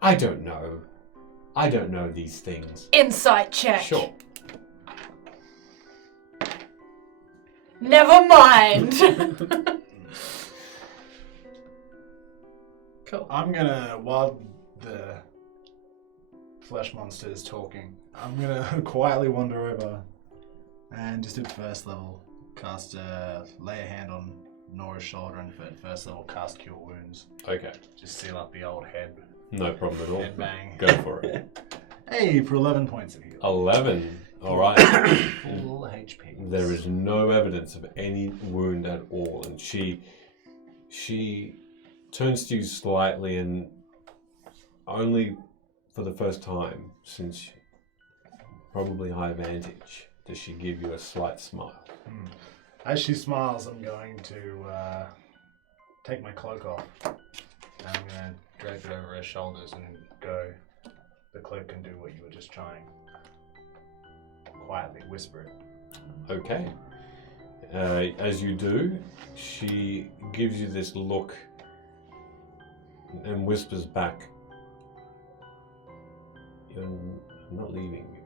I don't know. I don't know these things. Insight check. Sure. Never mind. Cool. I'm gonna, while the flesh monster is talking, I'm gonna quietly wander over and just at first level cast lay a hand on Nora's shoulder and at first level cast Cure Wounds. Okay. Just seal up the old head No problem at all. bang. Go for it. Hey, for 11 points of heal. 11. All right. Full HP. There is no evidence of any wound at all, and she turns to you slightly, and only for the first time since probably high vantage does she give you a slight smile. As she smiles, I'm going to take my cloak off. And I'm going to drape it over her shoulders and go, the cloak can do what you were just trying. Quietly whisper it. Okay. As you do, she gives you this look and whispers back, I'm not leaving you.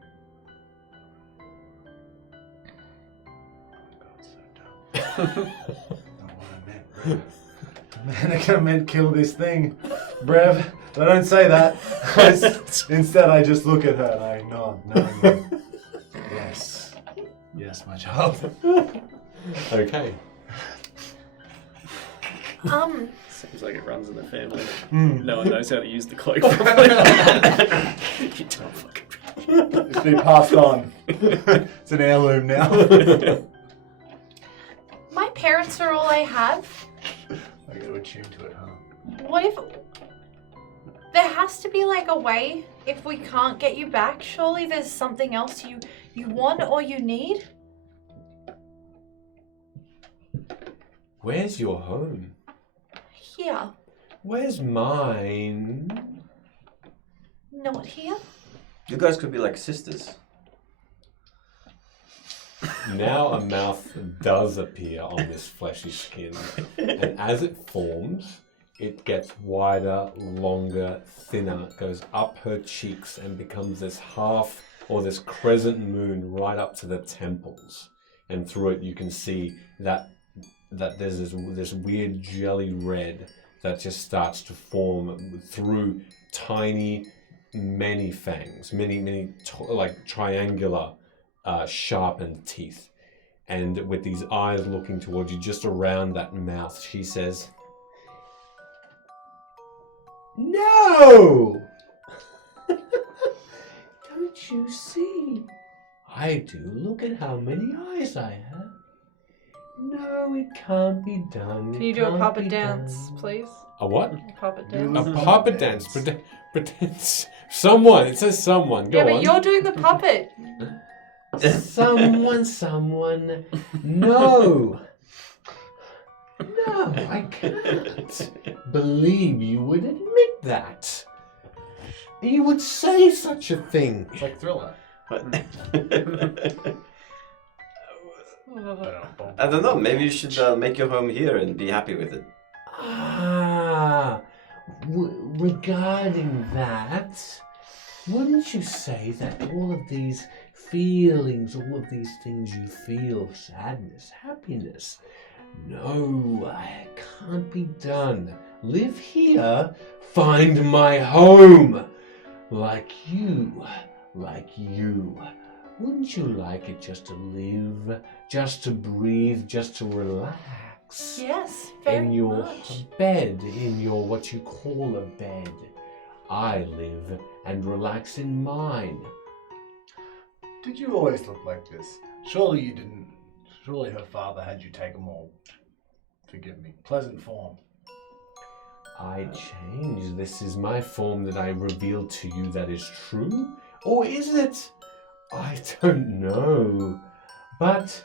Not what I meant, Brev. Man, I meant kill this thing. Brev, I don't say that. Instead, I just look at her and I nod knowingly. Yes. Yes, my child. Okay. Seems like it runs in the family. Mm. No one knows how to use the cloak properly. You don't fucking. It's been passed on. It's an heirloom now. My parents are all I have. I got to attune to it, huh? What if... There has to be like a way if we can't get you back. Surely there's something else you want or you need? Where's your home? Here. Where's mine? Not here? You guys could be like sisters. Now a mouth does appear on this fleshy skin, and as it forms, it gets wider, longer, thinner, goes up her cheeks and becomes this half or this crescent moon right up to the temples. And through it you can see that there's this weird jelly red that just starts to form through tiny, many fangs, many like triangular, sharpened teeth. And with these eyes looking towards you, just around that mouth, she says, "No! Don't you see? I do. Look at how many eyes I have. No, it can't be done. Can you do a puppet dance, please? A what? A puppet Do dance. A puppet dance. Pretends. Someone. It says someone. Go Yeah, on. but you're doing the puppet. Someone. No. No, I can't believe you would admit that. You would say such a thing. It's like Thriller. I don't know. Maybe you should make your home here and be happy with it. Regarding that, wouldn't you say that all of these feelings, all of these things you feel, sadness, happiness, no, it can't be done. Live here, find my home. Like you. Wouldn't you like it just to live, just to breathe, just to relax? Yes, very in your much. bed, in your what you call a bed. I live and relax in mine. Did you always look like this? Surely you didn't. Surely her father had you take a more forgive me. Pleasant form. I changed. This is my form that I revealed to you that is true? Or is it? I don't know. But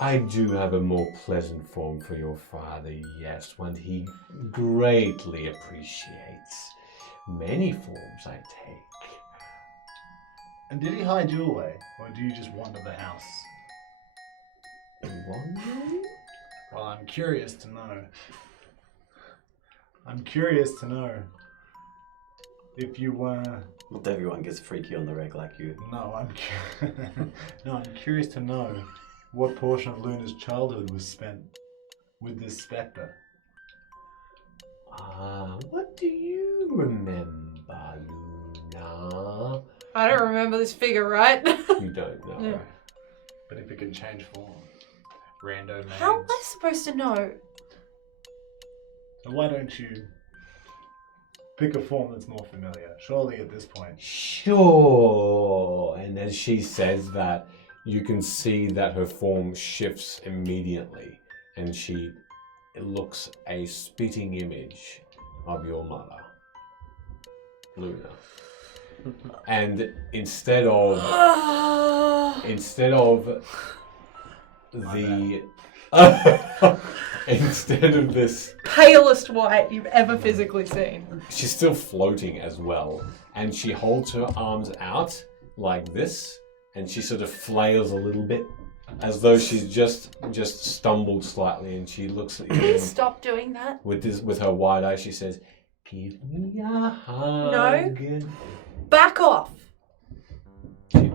I do have a more pleasant form for your father, yes, one he greatly appreciates. Many forms I take. And did he hide you away? Or do you just wander the house? Wandering? Well, I'm curious to know. I'm curious to know if you were... Not everyone gets freaky on the reg like you. No, I'm curious to know what portion of Luna's childhood was spent with this spectre. What do you remember, Luna? I don't remember this figure, right? You don't know. Yeah. But if it can change form, rando names. How am I supposed to know? So why don't you pick a form that's more familiar? Surely at this point. Sure. And as she says that, you can see that her form shifts immediately, and she looks a spitting image of your mother, Luna. And instead of the instead of this, Palest white you've ever physically seen. she's still floating as well, and she holds her arms out like this, and she sort of flails a little bit, as though she's just stumbled slightly, and she looks at you. Please stop doing that. With her wide eyes, she says, "Give me a hug." No. Back off.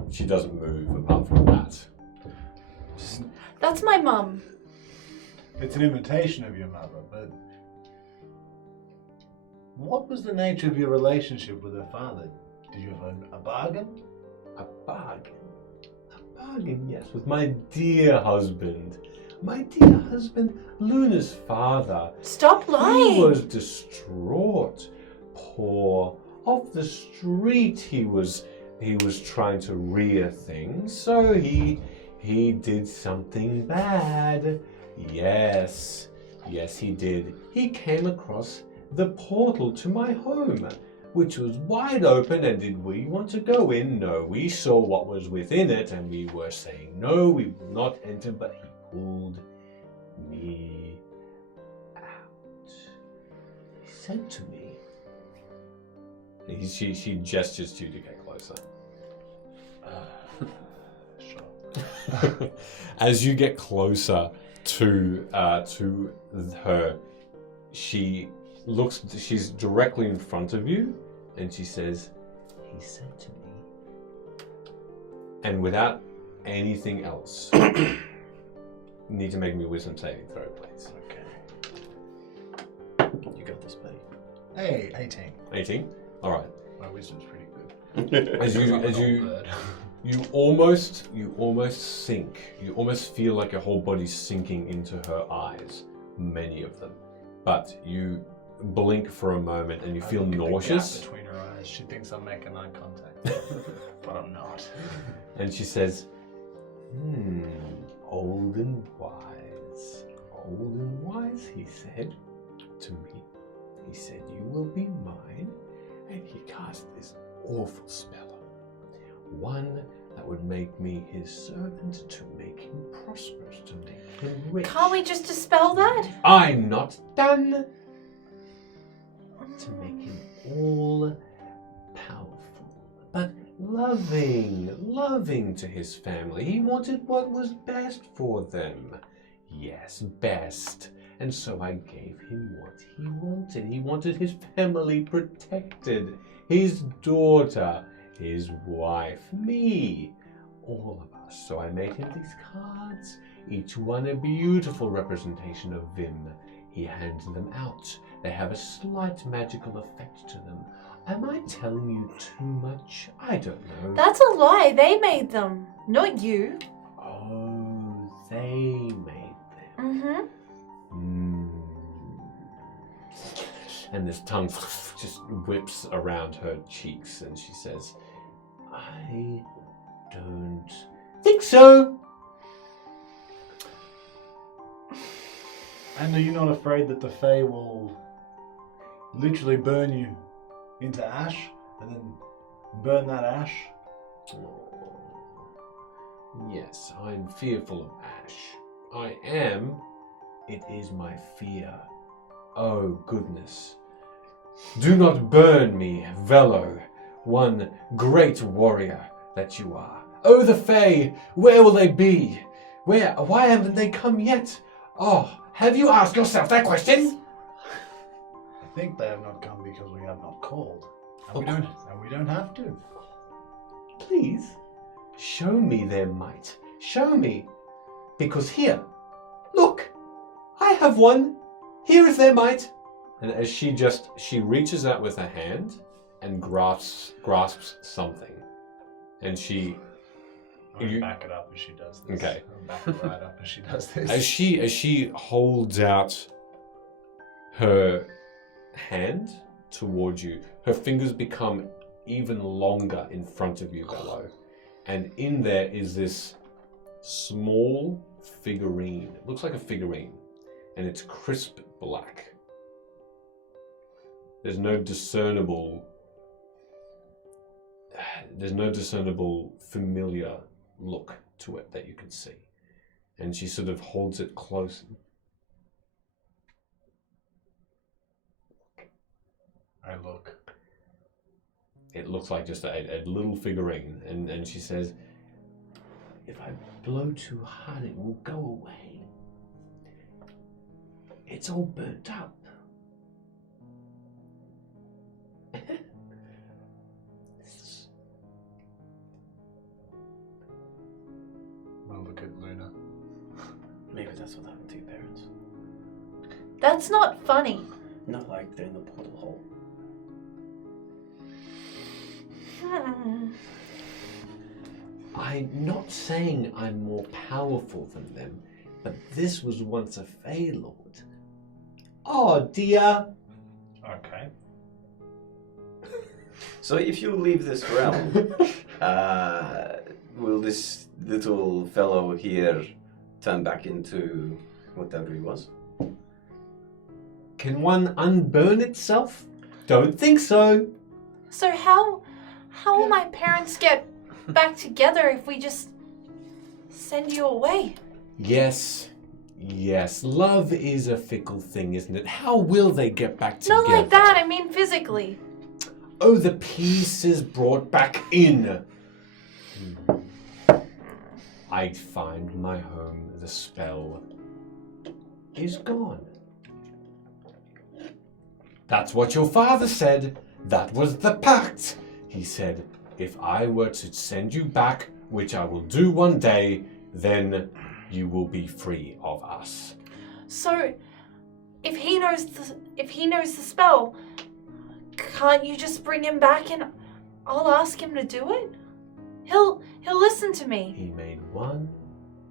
She doesn't move apart from that. That's my mum. It's an imitation of your mother, but what was the nature of your relationship with her father? Did you have a bargain? A bargain? A bargain, yes, with my dear husband. My dear husband, Luna's father. Stop lying. He was distraught. Poor. Off the street he was trying to rear things, so he did something bad. Yes, he did. He came across the portal to my home, which was wide open, and did we want to go in? No, we saw what was within it, and we were saying, no, we will not enter, but he pulled me out. He said to me, she gestures to you to get closer. Sure. As you get closer to her, she's directly in front of you, and she says, "He said to me," and without anything else, you need to make me a wisdom saving throw, please. Okay. You got this, buddy. Hey, 18. 18. All right. My wisdom's pretty good. You almost sink. You almost feel like your whole body's sinking into her eyes, many of them. But you blink for a moment and you feel nauseous. The gap between her eyes. She thinks I'm making eye contact, but I'm not. And she says, old and wise. Old and wise, he said to me. He said, you will be mine. And he cast this awful spell. One that would make me his servant, to make him prosperous, to make him rich. Can't we just dispel that? I'm not done. To make him all powerful, but loving to his family. He wanted what was best for them. Yes, best. And so I gave him what he wanted. He wanted his family protected, his daughter, his wife, me, all of us. So I made him these cards, each one a beautiful representation of Vim. He hands them out. They have a slight magical effect to them. Am I telling you too much? I don't know. That's a lie. They made them, not you. Oh, they made them. Mm-hmm. And this tongue just whips around her cheeks, and she says, I don't think so. And are you not afraid that the Fae will literally burn you into ash and then burn that ash? Yes, I'm fearful of ash. I am. It is my fear. Oh, goodness. Do not burn me, Velo, one great warrior that you are. Oh, the Fae, where will they be? Why haven't they come yet? Oh, have you asked yourself that question? I think they have not come because we have not called. And we don't have to. Please, show me their might. Show me. Because here, look, I have one. Here is their might. And as she reaches out with her hand and grasps something. And I'll back it up as she does this. Okay. I'll back it right up as she does this. As she holds out her hand towards you, her fingers become even longer in front of you, Bello. And in there is this small figurine. It looks like a figurine. And it's crisp black. There's no discernible familiar look to it that you can see. And she sort of holds it close. I look. It looks like just a little figurine. And she says, if I blow too hard, it will go away. It's all burnt up. I'll look at Luna. Maybe that's what happened to your parents. That's not funny. Not like they're in the portal hole. I'm not saying I'm more powerful than them, but this was once a Fey Lord. Oh dear. Okay. So if you leave this realm, will this little fellow here turn back into whatever he was? Can one unburn itself? Don't think so. So how will my parents get back together if we just send you away? Yes. Love is a fickle thing, isn't it? How will they get back together? Not like that, I mean physically. Oh, the pieces brought back in. I'd find my home. The spell is gone. That's what your father said. That was the pact. He said, if I were to send you back, which I will do one day, then you will be free of us. So if he knows the spell, can't you just bring him back and I'll ask him to do it? He'll listen to me. He made one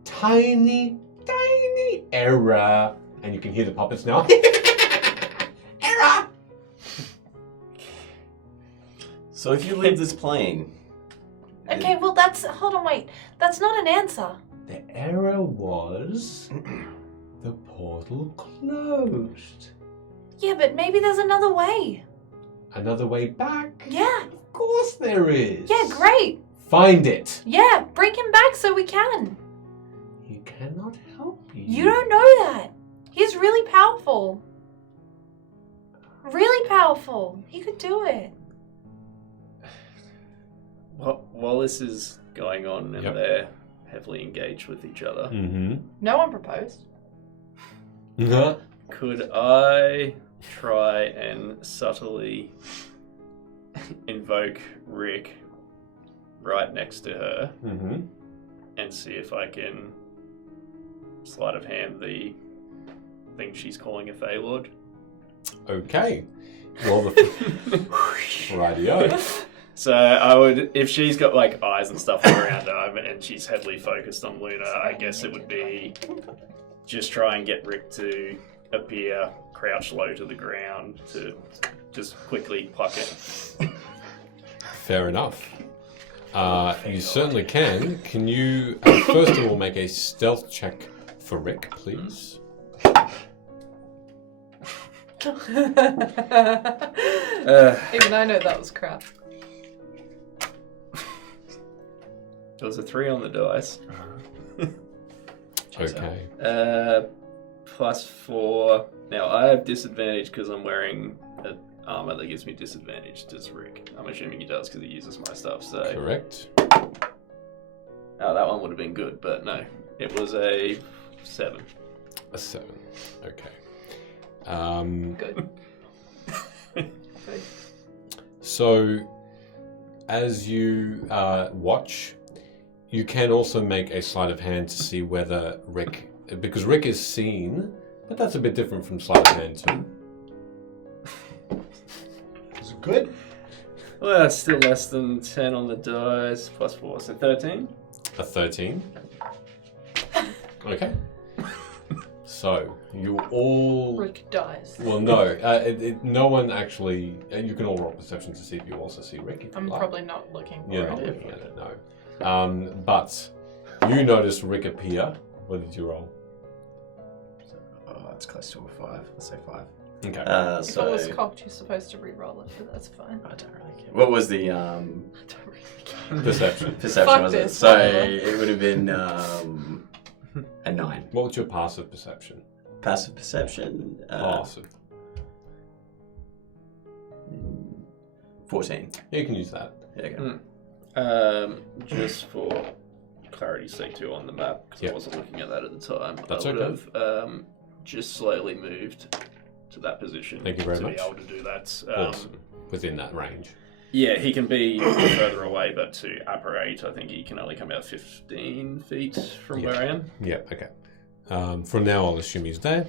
tiny error. And you can hear the puppets now. Error! So if you leave this plane... Okay, well hold on, wait. That's not an answer. The error was the portal closed. Yeah, but maybe there's another way. Another way back? Yeah. Of course there is. Yeah, great. Find it. Yeah, bring him back so we can. He cannot help you. You don't know that. He's really powerful. Really powerful. He could do it. While this is going on and Yep. they're heavily engaged with each other, Mm-hmm. No one proposed. could I try and subtly invoke Rick right next to her Mm-hmm. and see if I can sleight of hand the thing she's calling a Fey Lord? Okay. Well, rightio. So I would, if she's got like eyes and stuff around her and she's heavily focused on Luna, I guess it would be just try and get Rick to appear crouched low to the ground to just quickly pluck it. Fair enough. You certainly can. Can you, first of all, make a stealth check for Rick, please? Even I know that was crap. There was a 3 on the dice. Okay. +4. Now I have disadvantage because I'm wearing an armor that gives me disadvantage. Does Rick? I'm assuming he does because he uses my stuff. So. Correct. Oh, that one would have been good, but no. It was a 7. A 7. Okay. Good. Good. So, as you watch, you can also make a sleight of hand to see whether Rick, because Rick is seen, but that's a bit different from sleight of hand too. Is it good? Well, that's still less than 10 on the dice. +4, so 13. A 13. Okay. So, you all... Rick dies. Well, no. No one actually... you can all roll perception to see if you also see Rick. If I'm you like. probably not looking for You're it. not looking at it, no. But you notice Rick appear. What did you roll? Oh, it's close to a 5. Let's say 5. Okay. If So it was cocked, you're supposed to re-roll it, but that's fine. I don't really care. What was the I don't really care. Perception. perception? Fuck Was this, it? So whatever. it would have been a 9. What was your passive perception? Passive perception. Passive. 14. Yeah, you can use that. There you go. Just for clarity's sake too on the map, because Yep. I wasn't looking at that at the time. That's I would okay. have just slowly moved to that position. Thank you very to much. be able to do that. Awesome. Within that range. Yeah, he can be further away, but to apparate, I think he can only come out 15 feet from Yeah. where I am. Yeah, okay. For now, I'll assume he's there.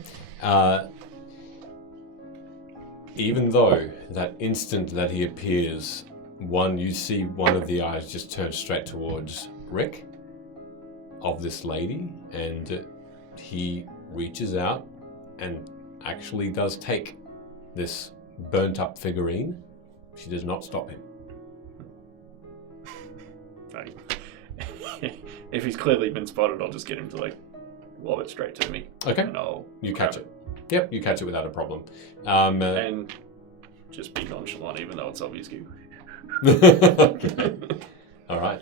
Even though that instant that he appears, you see one of the eyes just turn straight towards Rick of this lady, and he reaches out and actually does take this burnt up figurine. She does not stop him. Like, if he's clearly been spotted, I'll just get him to lob it straight to me. Okay. And I'll You grab catch it. Yep, you catch it without a problem. And just be nonchalant, even though it's obvious. Okay. All right.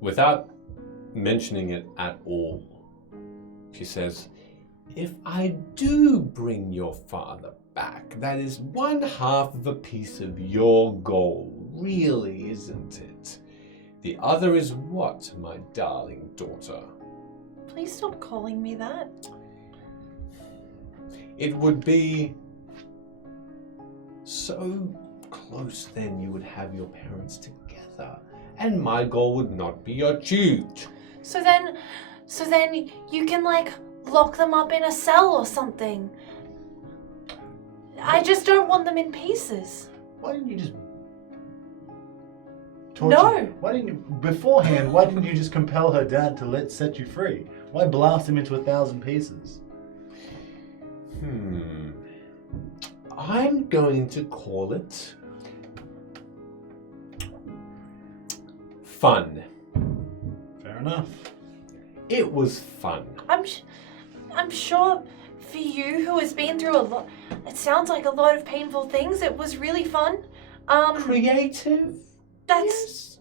Without mentioning it at all, she says, "If I do bring your father back, that is 1/2 of a piece of your goal, really, isn't it? The other is what, my darling daughter?" Please stop calling me that. It would be so close then you would have your parents together, and my goal would not be achieved. So then you can lock them up in a cell or something. I just don't want them in pieces. Why didn't you just torture? No. Why didn't you beforehand? Why didn't you just compel her dad to set you free? Why blast him into 1,000 pieces? I'm going to call it fun. Fair enough. It was fun. I'm sure for you who has been through a lot, it sounds like a lot of painful things. It was really fun. Creative? That's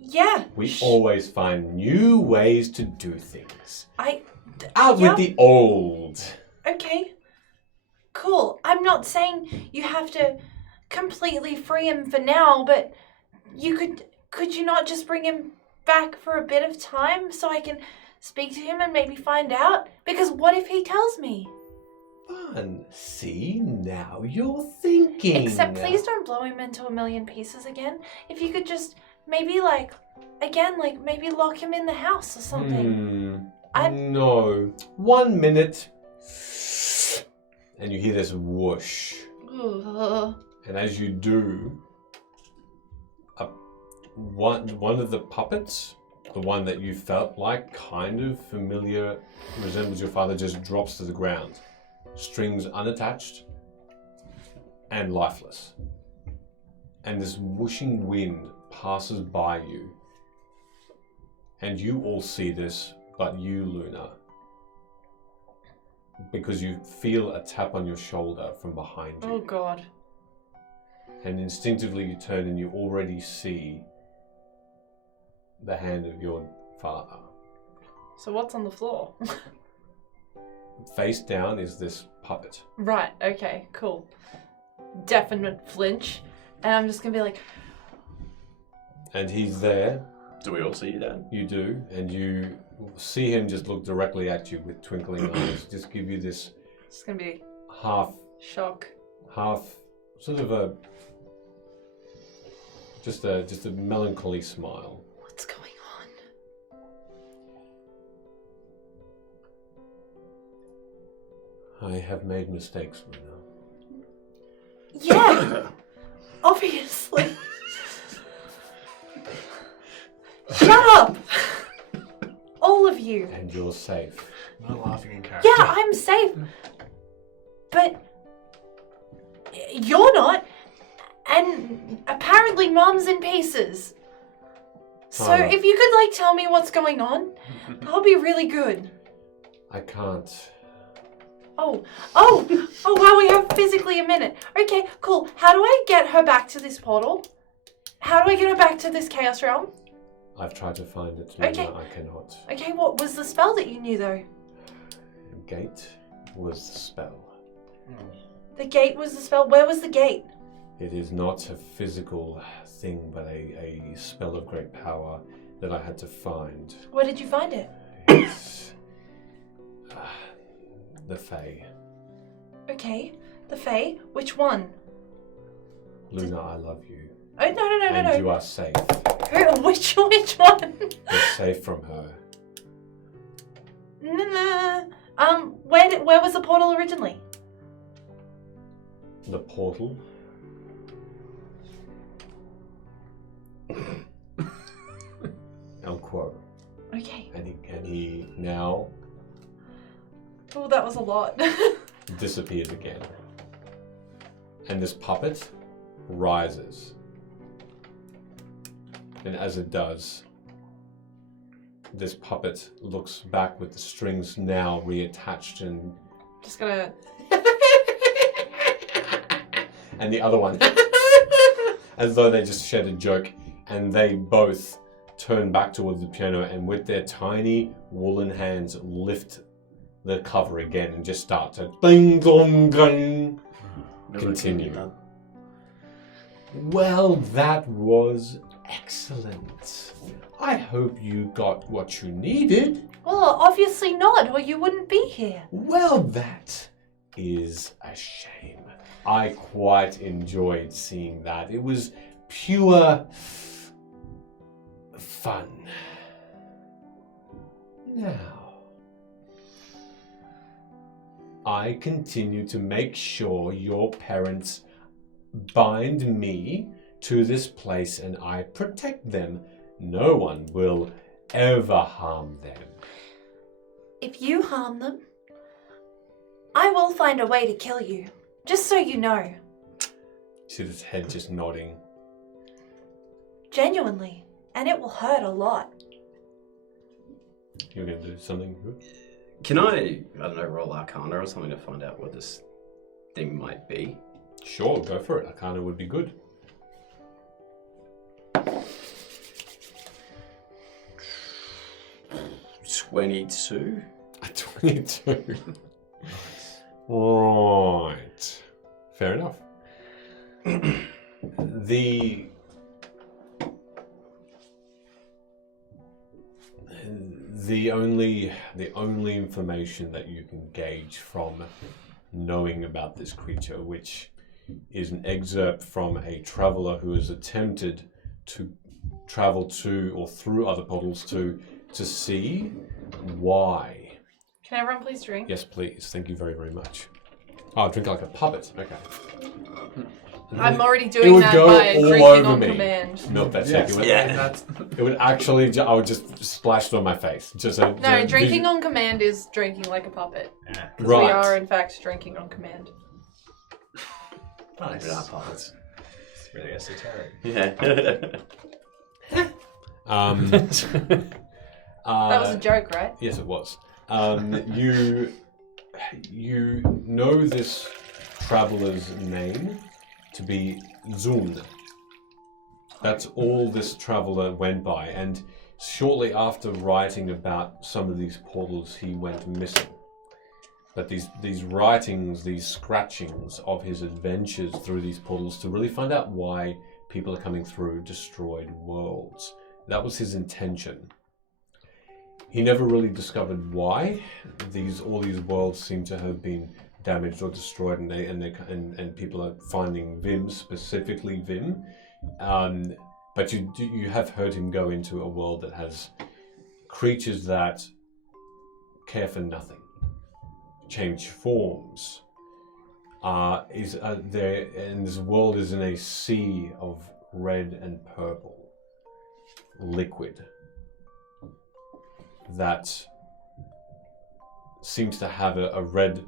yeah. We always find new ways to do things. Out Yep. with the old. Okay. Cool. I'm not saying you have to completely free him for now, but you could you not just bring him back for a bit of time so I can speak to him and maybe find out? Because what if he tells me? Fun. See, now you're thinking. Except please don't blow him into 1,000,000 pieces again. If you could just maybe maybe lock him in the house or something. No. 1 minute. And you hear this whoosh. Ugh. And as you do, one of the puppets, the one that you felt like kind of familiar, resembles your father, just drops to the ground. Strings unattached and lifeless. And this whooshing wind passes by you. And you all see this, but you, Luna, because you feel a tap on your shoulder from behind you. Oh God. And instinctively you turn and you already see the hand of your father. So what's on the floor? Face down is this puppet. Right, okay, cool. Definite flinch. And I'm just gonna be like, And he's there. Do we all see you, Dad? You do. And you see him just look directly at you with twinkling eyes. Just give you this it's gonna be half shock. sort of a just a melancholy smile. What's going on? I have made mistakes, Luna. Yeah, obviously. Shut up! All of you. And you're safe. I'm not laughing in character. Yeah, I'm safe. But you're not. And apparently Mom's in pieces. So Tyler. if you could like tell me what's going on, that'll be really good. I can't. Oh, wow, we have physically a minute. Okay, cool. How do I get her back to this portal? How do I get her back to this chaos realm? I've tried to find it, Luna. Okay. I cannot. Okay, what was the spell that you knew though? Gate was the spell. The gate was the spell. Where was the gate? It is not a physical thing, but a spell of great power that I had to find. Where did you find it? It's the Fae. Okay, the Fae. Which one? Luna, I love you. Oh, no. And you are safe. Which one? You're safe from her. No. Where was the portal originally? The portal. El Quo. Okay. And he now Oh, that was a lot. disappears again. And this puppet rises. And as it does, this puppet looks back with the strings now reattached and Just gonna. and the other one as though they just shared a joke, and they both turn back towards the piano and with their tiny woolen hands lift the cover again and just start to ding dong ding. Continue. Well, that was excellent. I hope you got what you needed. Well, obviously not, or you wouldn't be here. Well, that is a shame. I quite enjoyed seeing that. It was pure fun. Now, I continue to make sure your parents bind me to this place and I protect them. No one will ever harm them. If you harm them, I will find a way to kill you. Just so you know. See this head just nodding. Genuinely. And it will hurt a lot. You're going to do something good? Can I don't know, roll Arcana or something to find out what this thing might be? Sure, go for it. Arcana would be good. 22. A 22. Right. Fair enough. The only information that you can gauge from knowing about this creature, which is an excerpt from a traveler who has attempted to travel to or through other portals to see why. Can everyone please drink? Yes, please. Thank you very, very much. Oh, drink like a puppet. Okay. I'm already It doing would that go by all drinking over on me. command. Milk that Yes. shake. It would, Yeah. it would actually, I would just splash it on my face. Just a, No, drinking on command is drinking like a puppet. Yeah. Right. We are, in fact, drinking on command. Nice. Our puppets. It's really esoteric. Yeah. That was a joke, right? Yes, it was. You know this traveler's name to be Strung. That's all this traveler went by, and shortly after writing about some of these portals, he went missing. But these writings, these scratchings of his adventures through these portals to really find out why people are coming through destroyed worlds. That was his intention. He never really discovered why all these worlds seem to have been damaged or destroyed, and people are finding Vim, specifically Vim. But you have heard him go into a world that has creatures that care for nothing, change forms. And this world is in a sea of red and purple liquid that seems to have a red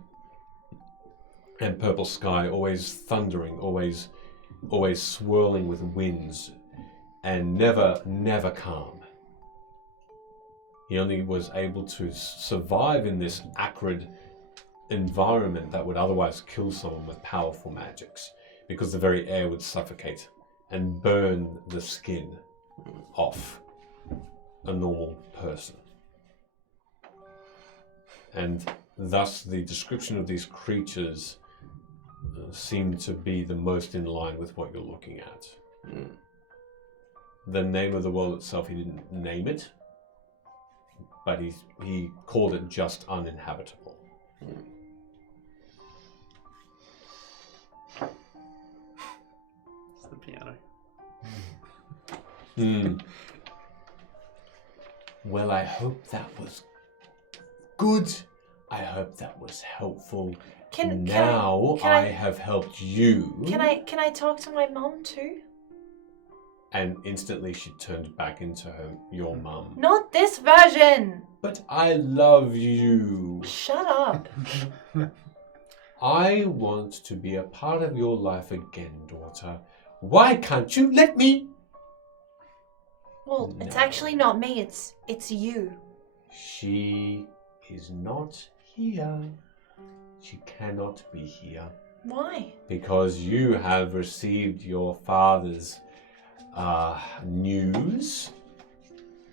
and purple sky, always thundering, always swirling with winds, and never calm. He only was able to survive in this acrid environment that would otherwise kill someone with powerful magics, because the very air would suffocate and burn the skin off a normal person. And thus the description of these creatures seem to be the most in line with what you're looking at. The name of the world itself, he didn't name it, but he called it just uninhabitable. It's the piano. Well, I hope that was good. I hope that was helpful. I have helped you. Can I talk to my mom too? And instantly she turned back into your mum. Not this version! But I love you. Shut up. I want to be a part of your life again, daughter. Why can't you let me? Well, No. it's actually not me, it's you. She is not here. She cannot be here. Why? Because you have received your father's news.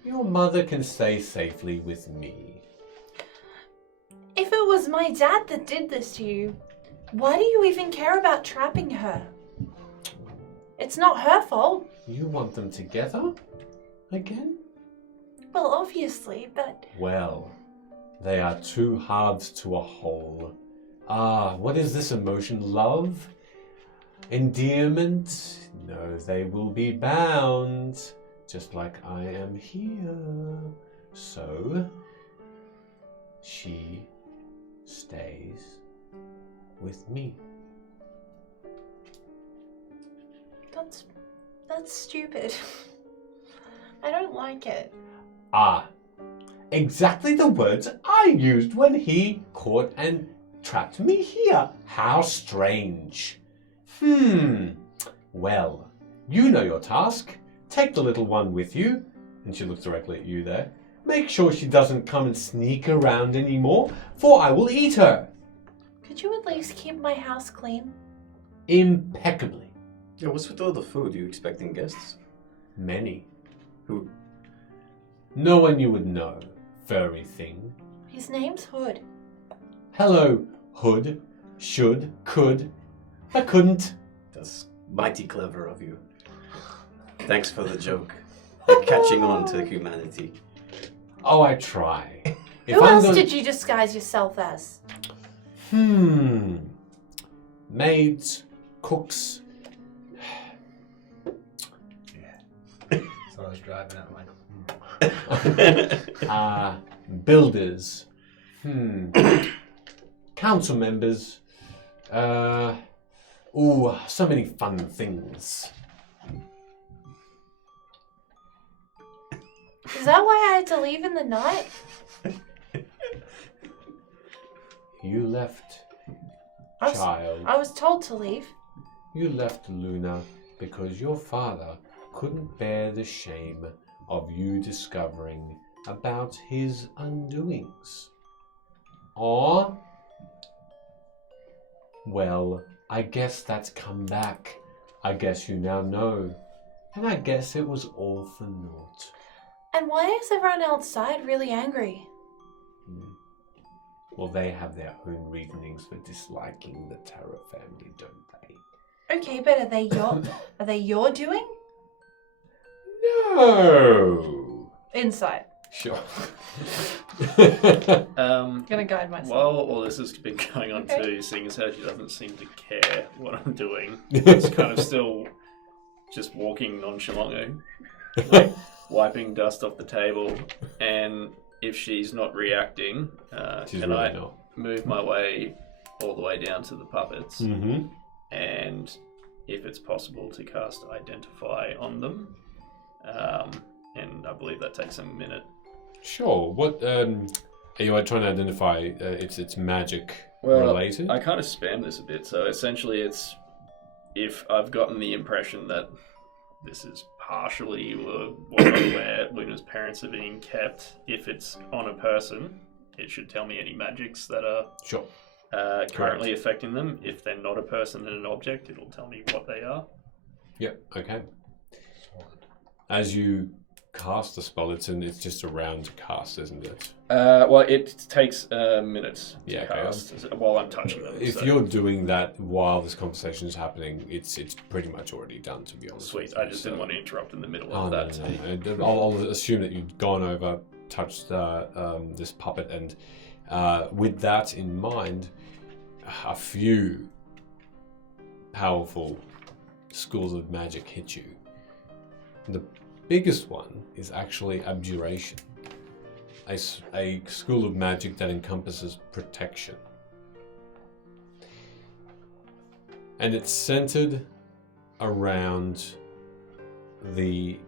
Your mother can stay safely with me. If it was my dad that did this to you, why do you even care about trapping her? It's not her fault. You want them together? Again? Well, obviously, but... Well, they are two halves to a whole. What is this emotion? Love? Endearment? No, they will be bound, just like I am here. So, she stays with me. That's stupid. I don't like it. Exactly the words I used when he caught and trapped me here. How strange. Well, you know your task. Take the little one with you. And she looks directly at you there. Make sure she doesn't come and sneak around anymore, for I will eat her. Could you at least keep my house clean? Impeccably. Yeah, what's with all the food? Are you expecting guests? Many. Who? No one you would know, furry thing. His name's Hood. Hello, Hood. Should, could. I couldn't. That's mighty clever of you. Thanks for the joke. You're catching on to humanity. Oh, I try. Who else did you disguise yourself as? Maids, cooks. So I was driving out like... Builders. Council members. So many fun things. Is that why I had to leave in the night? You left, child. I was told to leave. You left, Luna, because your father couldn't bear the shame of you discovering about his undoings. Or Well, I guess that's come back. I guess you now know. And I guess it was all for naught. And why is everyone outside really angry? Well, they have their own reasonings for disliking the Terror family, don't they? Okay, but are they your doing? No! Insight. Sure. Gonna guide myself. While all this has been going on Okay. too, seeing as how she doesn't seem to care what I'm doing, it's kind of still just walking nonchalantly, like wiping dust off the table, and if she's not reacting, She's can really I not. move my way all the way down to the puppets, Mm-hmm. and if it's possible to cast Identify on them, and I believe that takes a minute. Sure. What are you trying to identify? It's magic Well, related. I kind of spam this a bit, so essentially it's if I've gotten the impression that this is partially where Luna's parents are being kept, if it's on a person, it should tell me any magics that are Sure. currently affecting them. If they're not a person and an object, it'll tell me what they are. Yep. Okay. As you cast the spell, it's just a round to cast, isn't it? Well, it takes minutes Yeah, to okay. cast while I'm touching them. If so. you're doing that while this conversation is happening, it's pretty much already done, to be honest. Sweet, with I you, just so- didn't want to interrupt in the middle Oh, of no, that. no, no. I'll assume that you've gone over, touched this puppet, and with that in mind, a few powerful schools of magic hit you. The biggest one is actually abjuration, a school of magic that encompasses protection. And it's centered around the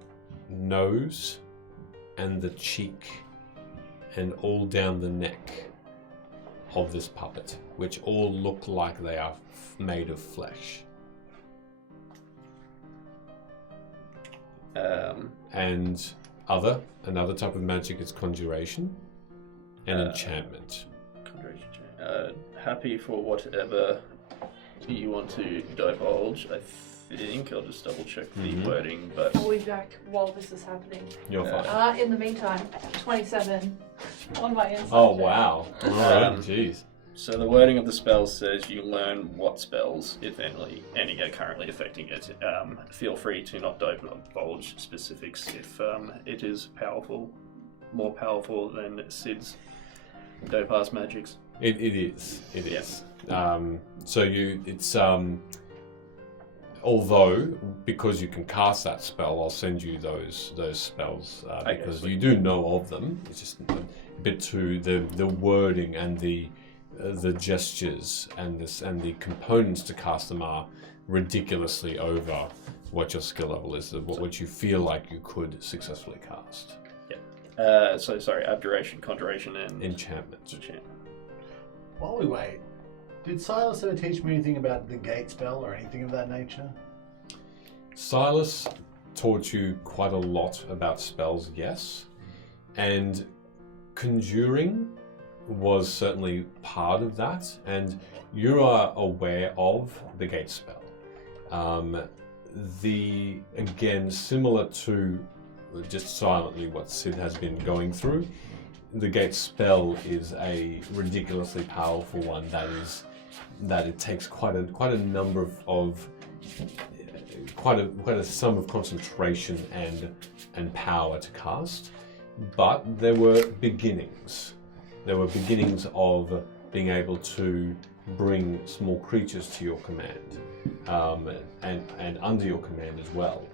nose and the cheek and all down the neck of this puppet, which all look like they are made of flesh. And another type of magic is conjuration and enchantment. Happy for whatever you want to divulge. I think I'll just double check the wording, but I'll be back while this is happening. You're fine. In the meantime, 27 on my insight. Oh check. wow! Alright, jeez. so the wording of the spell says you learn what spells, if any are currently affecting it. Feel free to not divulge specifics if it is powerful, more powerful than Sid's Dopar's magics. It is. It is. So it's although because you can cast that spell, I'll send you those spells Okay, because sweet. you do know of them. It's just a bit too the wording and the gestures and the components to cast them are ridiculously over what your skill level is, what you feel like you could successfully cast. So sorry, abjuration, conjuration, and Enchantment. enchantment. While we wait, did Silas ever teach me anything about the gate spell or anything of that nature? Silas taught you quite a lot about spells, yes. And conjuring was certainly part of that, and you are aware of the gate spell. Again, similar to just silently what Sid has been going through, the gate spell is a ridiculously powerful one that it takes quite a number of quite a sum of concentration and power to cast. But there were beginnings. There were beginnings of being able to bring small creatures to your command, and under your command as well.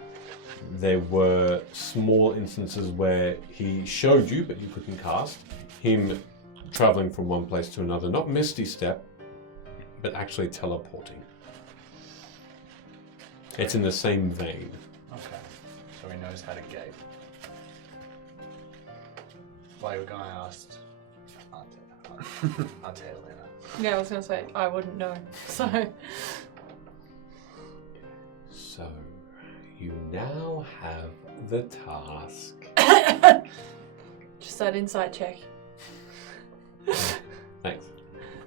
There were small instances where he showed you, but you couldn't cast, him traveling from one place to another, not Misty Step, but actually teleporting. It's in the same vein. Okay, so he knows how to gate. While your guy asked, I'll tell you later. Yeah, I was going to say, I wouldn't know. So, So, you now have the task. just that insight check. Thanks.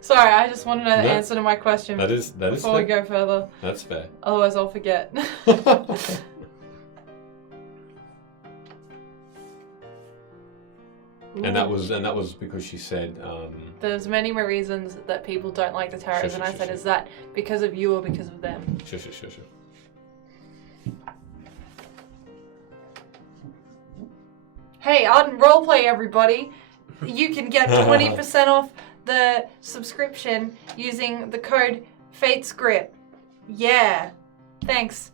Sorry, I just want to know the No. answer to my question That is before we fair. go further. That's fair. Otherwise, I'll forget. And that was because she said, There's many more reasons that people don't like the tarot, Sure, and I sure, said, sure. is that because of you or because of them? sure. Hey, Ardent Roleplay, everybody! You can get 20% off the subscription using the code FATESCRIPT. Yeah. Thanks,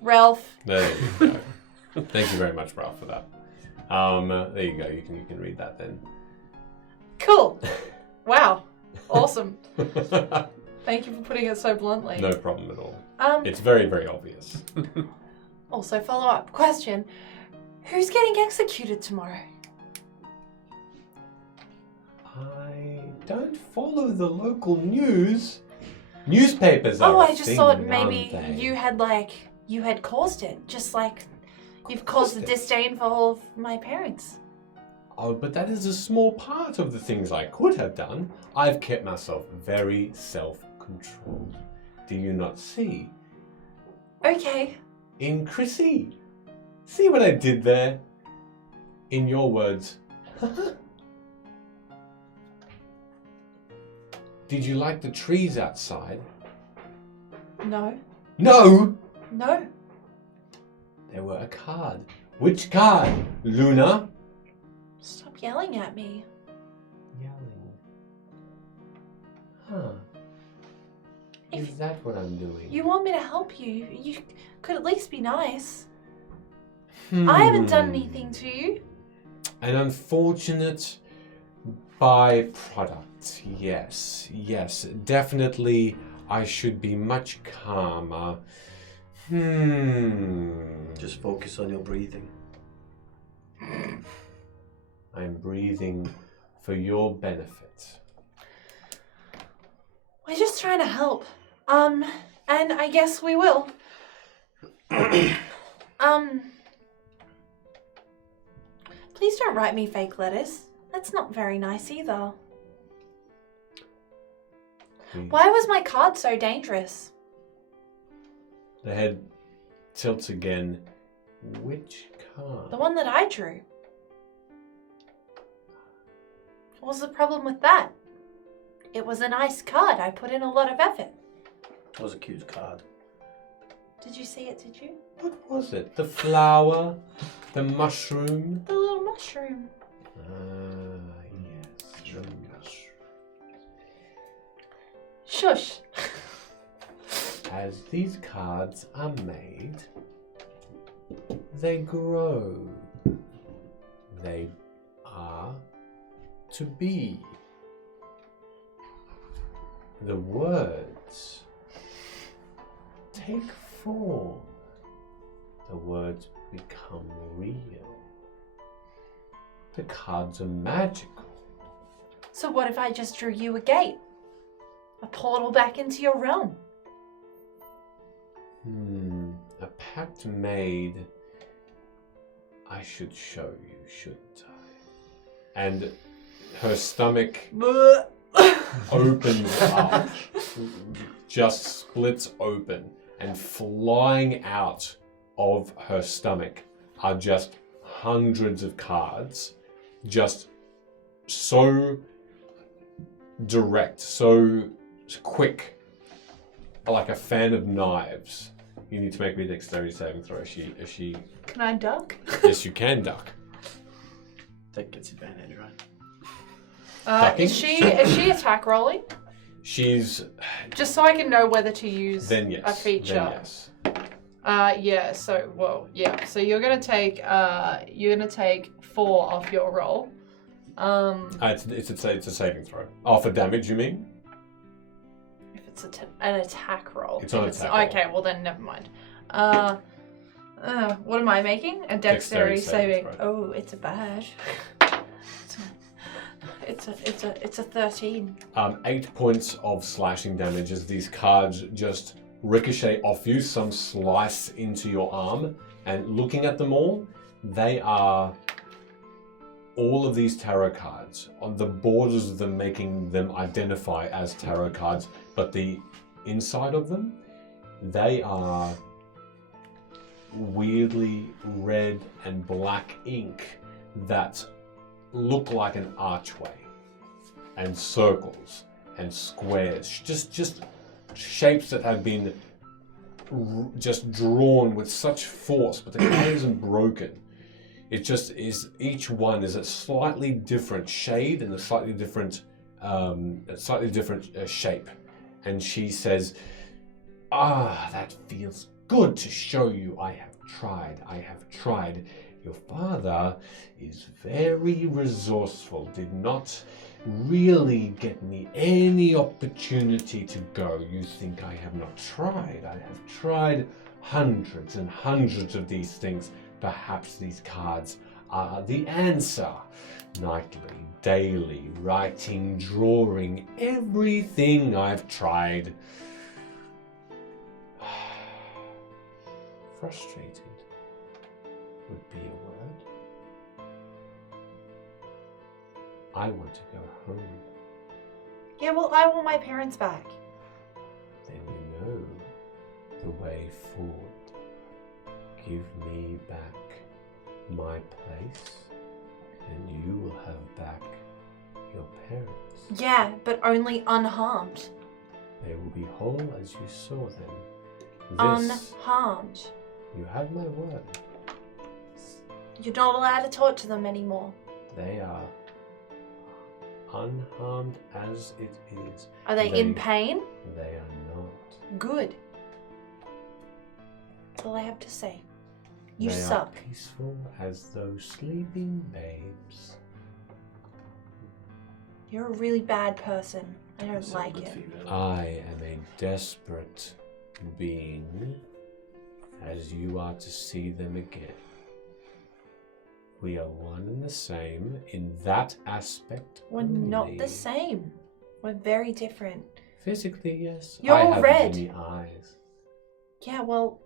Ralph. There you go. Thank you very much, Ralph, for that. There you go. You can read that then. Cool. Wow. Awesome. Thank you for putting it so bluntly. No problem at all. It's It's very, very obvious. also follow-up question. Who's getting executed tomorrow? I don't follow the local news. Newspapers are Oh, a I just thing, thought aren't maybe they? you had caused it, just like you've caused the it. disdain for all of my parents. Oh, but that is a small part of the things I could have done. I've kept myself very self-controlled. Do you not see? Okay. In Chrissy. See what I did there? In your words. Did you like the trees outside? No. No! No. They were a card. Which card? Luna? Stop yelling at me. Yelling. Huh. Is that what I'm doing? You want me to help you? You could at least be nice. I haven't done anything to you. An unfortunate byproduct. Yes, definitely. I should be much calmer. Just focus on your breathing. I'm breathing for your benefit. We're just trying to help. And I guess we will. Please don't write me fake letters. That's not very nice either. Why was my card so dangerous? The head tilts again. Which card? The one that I drew. What was the problem with that? It was a nice card. I put in a lot of effort. That was a cute card. Did you see it, did you? What was it? The flower? The mushroom? The little mushroom. Yes. The mushroom. Shush. As these cards are made, they grow. They are to be. The words take form. The words become real. The cards are magical. So what if I just drew you a gate? A portal back into your realm? A pact made. I should show you, shouldn't I? And her stomach opens up, just splits open, and flying out of her stomach are just hundreds of cards, just so direct, so quick, like a fan of knives. You need to make me a dexterity saving throw. Is she? Can I duck? Yes, you can duck. That gets advantage, right? Ducking? Is she attack rolling? She's Just so I can know whether to use then yes. a feature. Then yes. Yeah. So you're gonna take 4 off your roll. It's a saving throw. Oh, for damage, you mean? If it's an attack roll. It's not an attack roll. Okay, well then never mind. What am I making? A dexterity saving. throw. Oh, it's a bad. It's a 13. 8 points of slashing damage as these cards just ricochet off you, some slice into your arm, and looking at them all, they are all of these tarot cards on the borders of them, making them identify as tarot cards, but the inside of them, they are weirdly red and black ink that look like an archway, and circles and squares, just shapes that have been just drawn with such force, but the card isn't broken. It just is, each one is a slightly different shade and a slightly different shape. And she says, that feels good to show you. I have tried. Your father is very resourceful, did not really get me any opportunity to go. You think I have not tried? I have tried hundreds and hundreds of these things. Perhaps these cards are the answer. Nightly, daily, writing, drawing, everything I've tried. Frustrated would be a word. I want to go home. Yeah, well, I want my parents back. Then you know the way forward. Give me back my place, and you will have back your parents. Yeah, but only unharmed. They will be whole as you saw them. Unharmed. You have my word. You're not allowed to talk to them anymore. They are unharmed as it is. Are they in pain? They are not. Good. That's all I have to say. You They suck. are peaceful as those sleeping babes. You're a really bad person. I don't like it. I am a desperate being, as you are to see them again. We are one and the same in that aspect. We're only. not the same. We're very different. Physically, yes. You're I have red. many eyes. Yeah, well,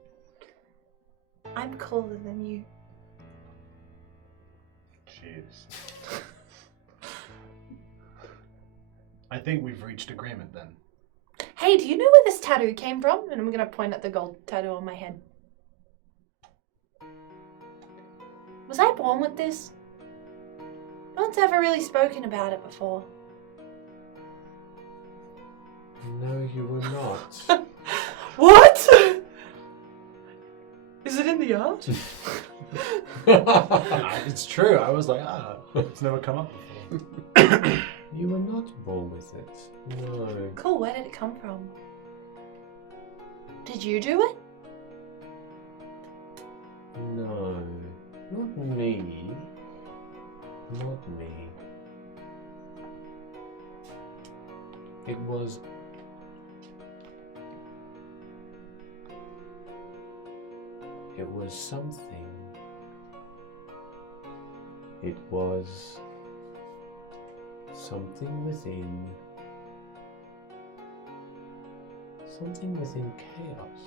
I'm cooler than you. Cheers. I think we've reached agreement then. Hey, do you know where this tattoo came from? And I'm gonna point at the gold tattoo on my head. Was I born with this? No one's ever really spoken about it before. No, you were not. What? Is it in the art? It's true. I was like, it's never come up before. You were not born with it. No. Cool, where did it come from? Did you do it? No. Not me. Not me. It was... It was something. It was something within. Something within chaos.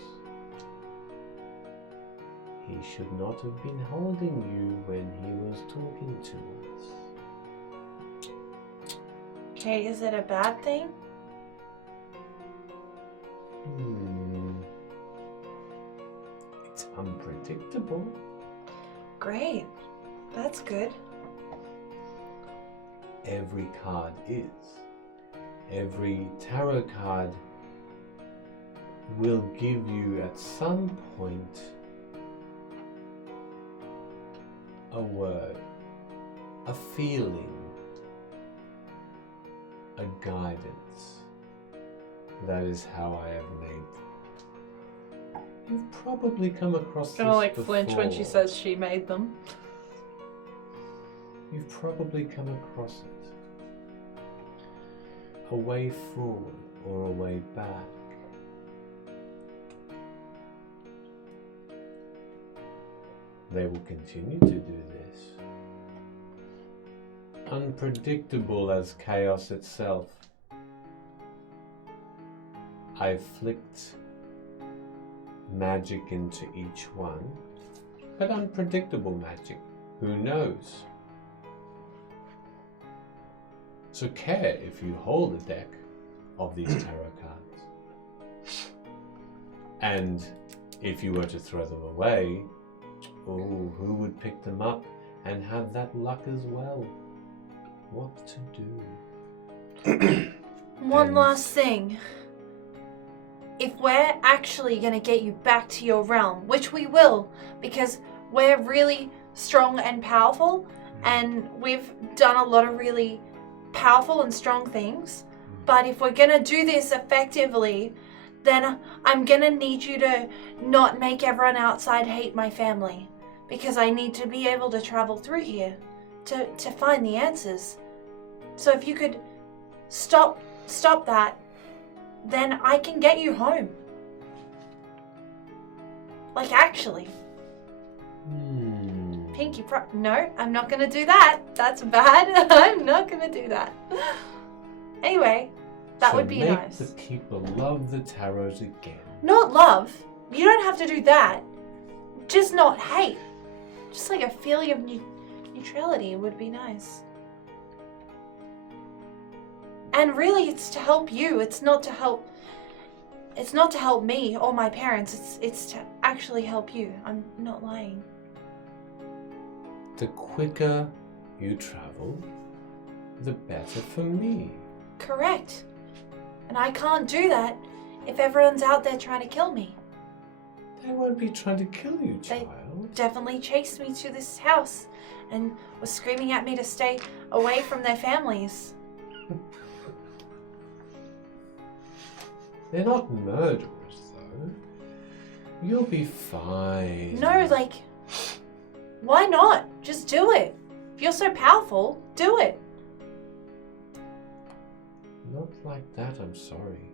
He should not have been holding you when he was talking to us. Okay, is it a bad thing? It's unpredictable. Great. That's good. Every card is. Every tarot card will give you at some point a word, a feeling, a guidance. That is how I have made them. You've probably come across Gonna this like flinch when she before. says she made them. You've probably come across it. A way forward or a way back. They will continue to do this. Unpredictable as chaos itself. I flicked magic into each one, but unpredictable magic. Who knows? So care if you hold a deck of these tarot cards. And if you were to throw them away, oh, who would pick them up and have that luck as well? What to do? One last thing. If we're actually going to get you back to your realm, which we will, because we're really strong and powerful, and we've done a lot of really powerful and strong things, but if we're going to do this effectively, then I'm going to need you to not make everyone outside hate my family, because I need to be able to travel through here to find the answers. So if you could stop that, then I can get you home. Like, actually. Pinky no, I'm not gonna do that. That's bad. I'm not gonna do that. Anyway, that would be nice. Make the people love the tarots again. Not love. You don't have to do that. Just not hate. Just like a feeling of neutrality would be nice. And really, it's to help you. It's not to help me or my parents. It's to actually help you. I'm not lying. The quicker you travel, the better for me. Correct. And I can't do that if everyone's out there trying to kill me. They won't be trying to kill you, They child. definitely chased me to this house and was screaming at me to stay away from their families. They're not murderers, though. You'll be fine. No, like, why not? Just do it. If you're so powerful, do it. Not like that, I'm sorry.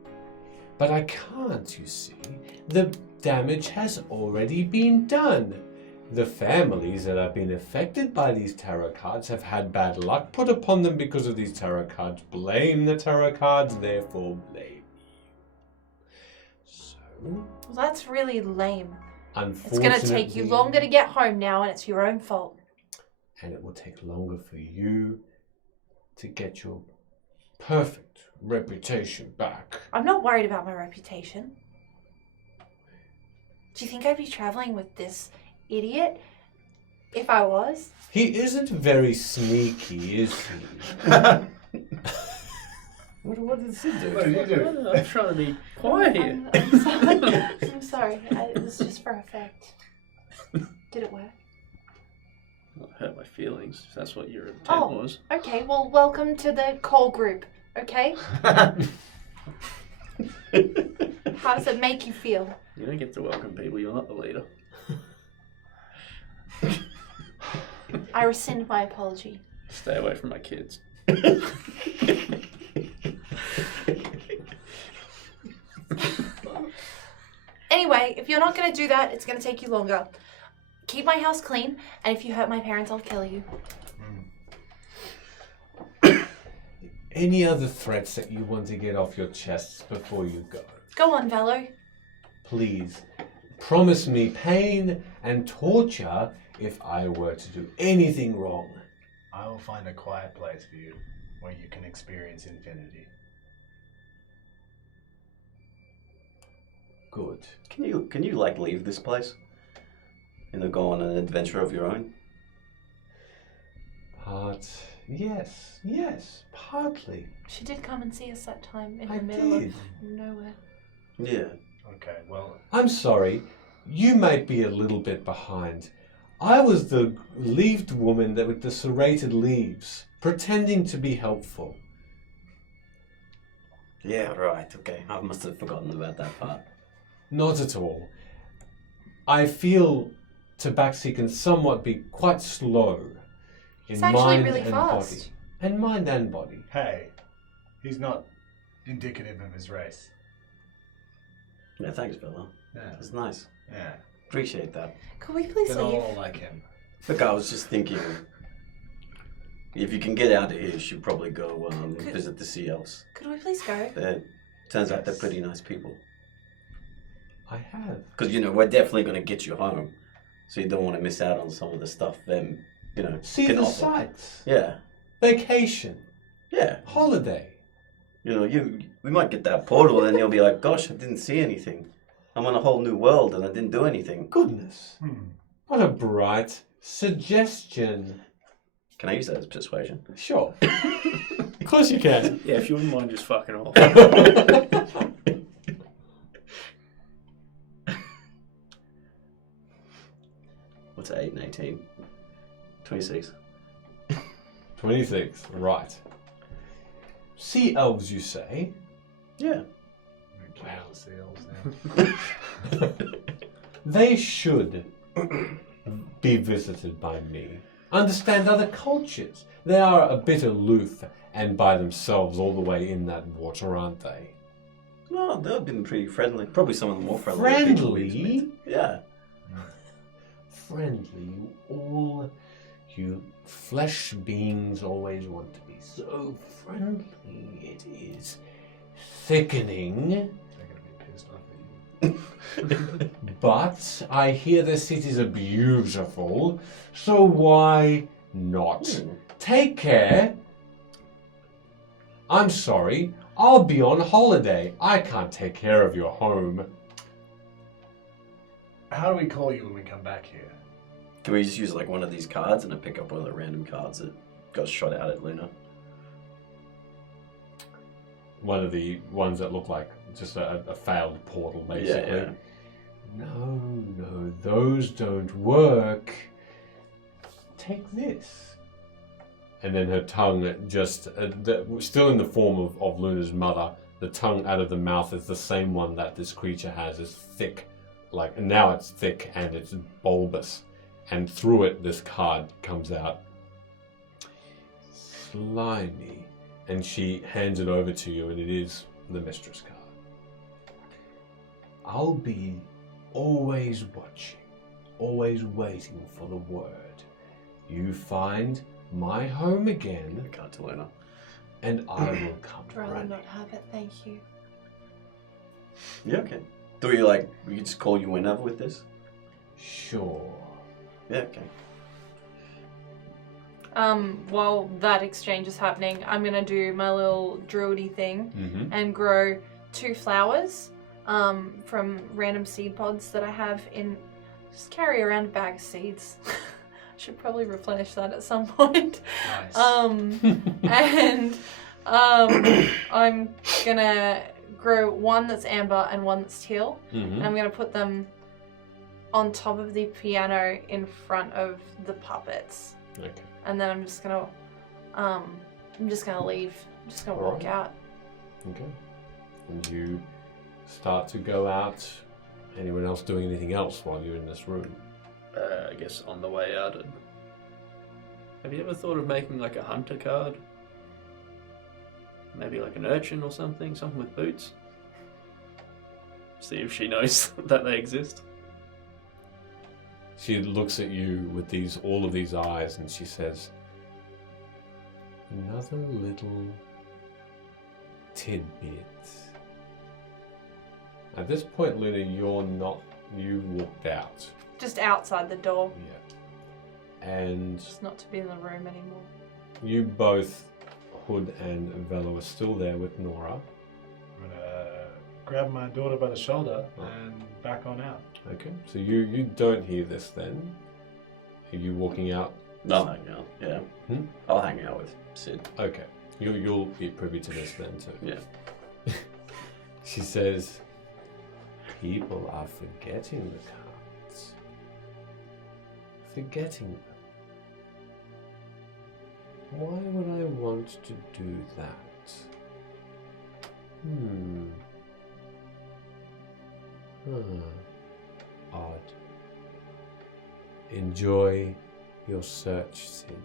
But I can't, you see. The damage has already been done. The families that have been affected by these tarot cards have had bad luck put upon them because of these tarot cards. Blame the tarot cards, therefore blame you. So, Well, that's really lame. unfortunately... It's going to take you longer to get home now, and it's your own fault. And it will take longer for you to get your perfect reputation back. I'm not worried about my reputation. Do you think I'd be traveling with this idiot if I was? He isn't very sneaky, is he? What did he do? What did you do? I'm trying to be quiet here. I'm sorry. I'm sorry. It was just for effect. Did it work? Not hurt my feelings, if that's what your intent Oh. was. Okay, well, welcome to the call group, okay? How does it make you feel? You don't get to welcome people, you're not the leader. I rescind my apology. Stay away from my kids. Anyway, if you're not going to do that, it's going to take you longer. Keep my house clean, and if you hurt my parents, I'll kill you. Any other threats that you want to get off your chests before you go? Go on, Velo. Please, promise me pain and torture if I were to do anything wrong. I will find a quiet place for you where you can experience infinity. Good. Can you like leave this place? Go on an adventure of your own? Yes, partly. She did come and see us that time in I the middle did. of nowhere. Yeah. Okay, well, I'm sorry, you might be a little bit behind. I was the leaved woman that with the serrated leaves, pretending to be helpful. Yeah, right, okay. I must have forgotten about that part. Not at all. I feel Tabaxi can somewhat be quite slow in It's actually mind really and fast. body. And mind and body. hey, he's not indicative of his race. Yeah, thanks, Bella. Yeah, That's nice. yeah. Appreciate that. Could we please They're leave? all like him. Look, I was just thinking, if you can get out of here, you should probably go visit the sea elves. Could we please go? Turns out they're pretty nice people. I have. Because, we're definitely going to get you home. So you don't want to miss out on some of the stuff them, See can the offer. sights. Yeah. Vacation. Yeah. Holiday. You know, we might get that portal, and you'll be like, "Gosh, I didn't see anything. I'm on a whole new world, and I didn't do anything." Goodness. What a bright suggestion. Can I use that as persuasion? Sure. Of course you can. Yeah, if you wouldn't mind just fucking off. What's 8 and 18? 26. 26. Right. Sea elves, you say? Yeah. They should be visited by me. Understand other cultures. They are a bit aloof and by themselves all the way in that water, aren't they? No, they've been pretty friendly. Probably some of the more friendly. people we've Friendly? met. Yeah. Friendly. All you flesh beings always want to be so friendly. It is thickening. They're gonna be pissed off at you. But I hear the cities are beautiful, so why not? Take care. I'm sorry, I'll be on holiday. I can't take care of your home. How do we call you when we come back here? Can we just use like one of these cards and I pick up one of the random cards that got shot out at Luna? One of the ones that look like just a failed portal, basically. Yeah. No, those don't work. Take this. And then her tongue just, still in the form of Luna's mother, the tongue out of the mouth is the same one that this creature has. It's thick, and now it's thick and it's bulbous. And through it, this card comes out. Slimy. And she hands it over to you, and it is the mistress card. I'll be always watching, always waiting for the word. You find my home again, The card to Luna. and I will come I'd rather running. not have it, thank you. Yeah, okay. Do we could just call you whenever with this? Sure. Yeah, okay. While that exchange is happening, I'm gonna do my little druidy thing Mm-hmm. and grow 2 flowers from random seed pods that I have in. Just carry around a bag of seeds. Should probably replenish that at some point. Nice. And I'm gonna grow one that's amber and one that's teal, Mm-hmm. and I'm gonna put them on top of the piano in front of the puppets. Okay. And then I'm just gonna leave. I'm just gonna walk Alright. out. Okay. And you start to go out. Anyone else doing anything else while you're in this room? I guess on the way out. Have you ever thought of making like a hunter card? Maybe like an urchin or something with boots? See if she knows that they exist. She looks at you with all of these eyes, and she says, "Another little tidbit." At this point, Luna, you walked out. Just outside the door. Yeah. And Just not to be in the room anymore. you both, Hood and Velo, are still there with Nora. I'm gonna grab my daughter by the shoulder and back on out. Okay, so you don't hear this then. Are you walking out? I'll hang out, yeah. Hmm? I'll hang out with Sid. Okay, you'll be privy to this then too. Yeah. She says, "People are forgetting the cards. Forgetting them. Why would I want to do that? Odd. Enjoy your search, Sid."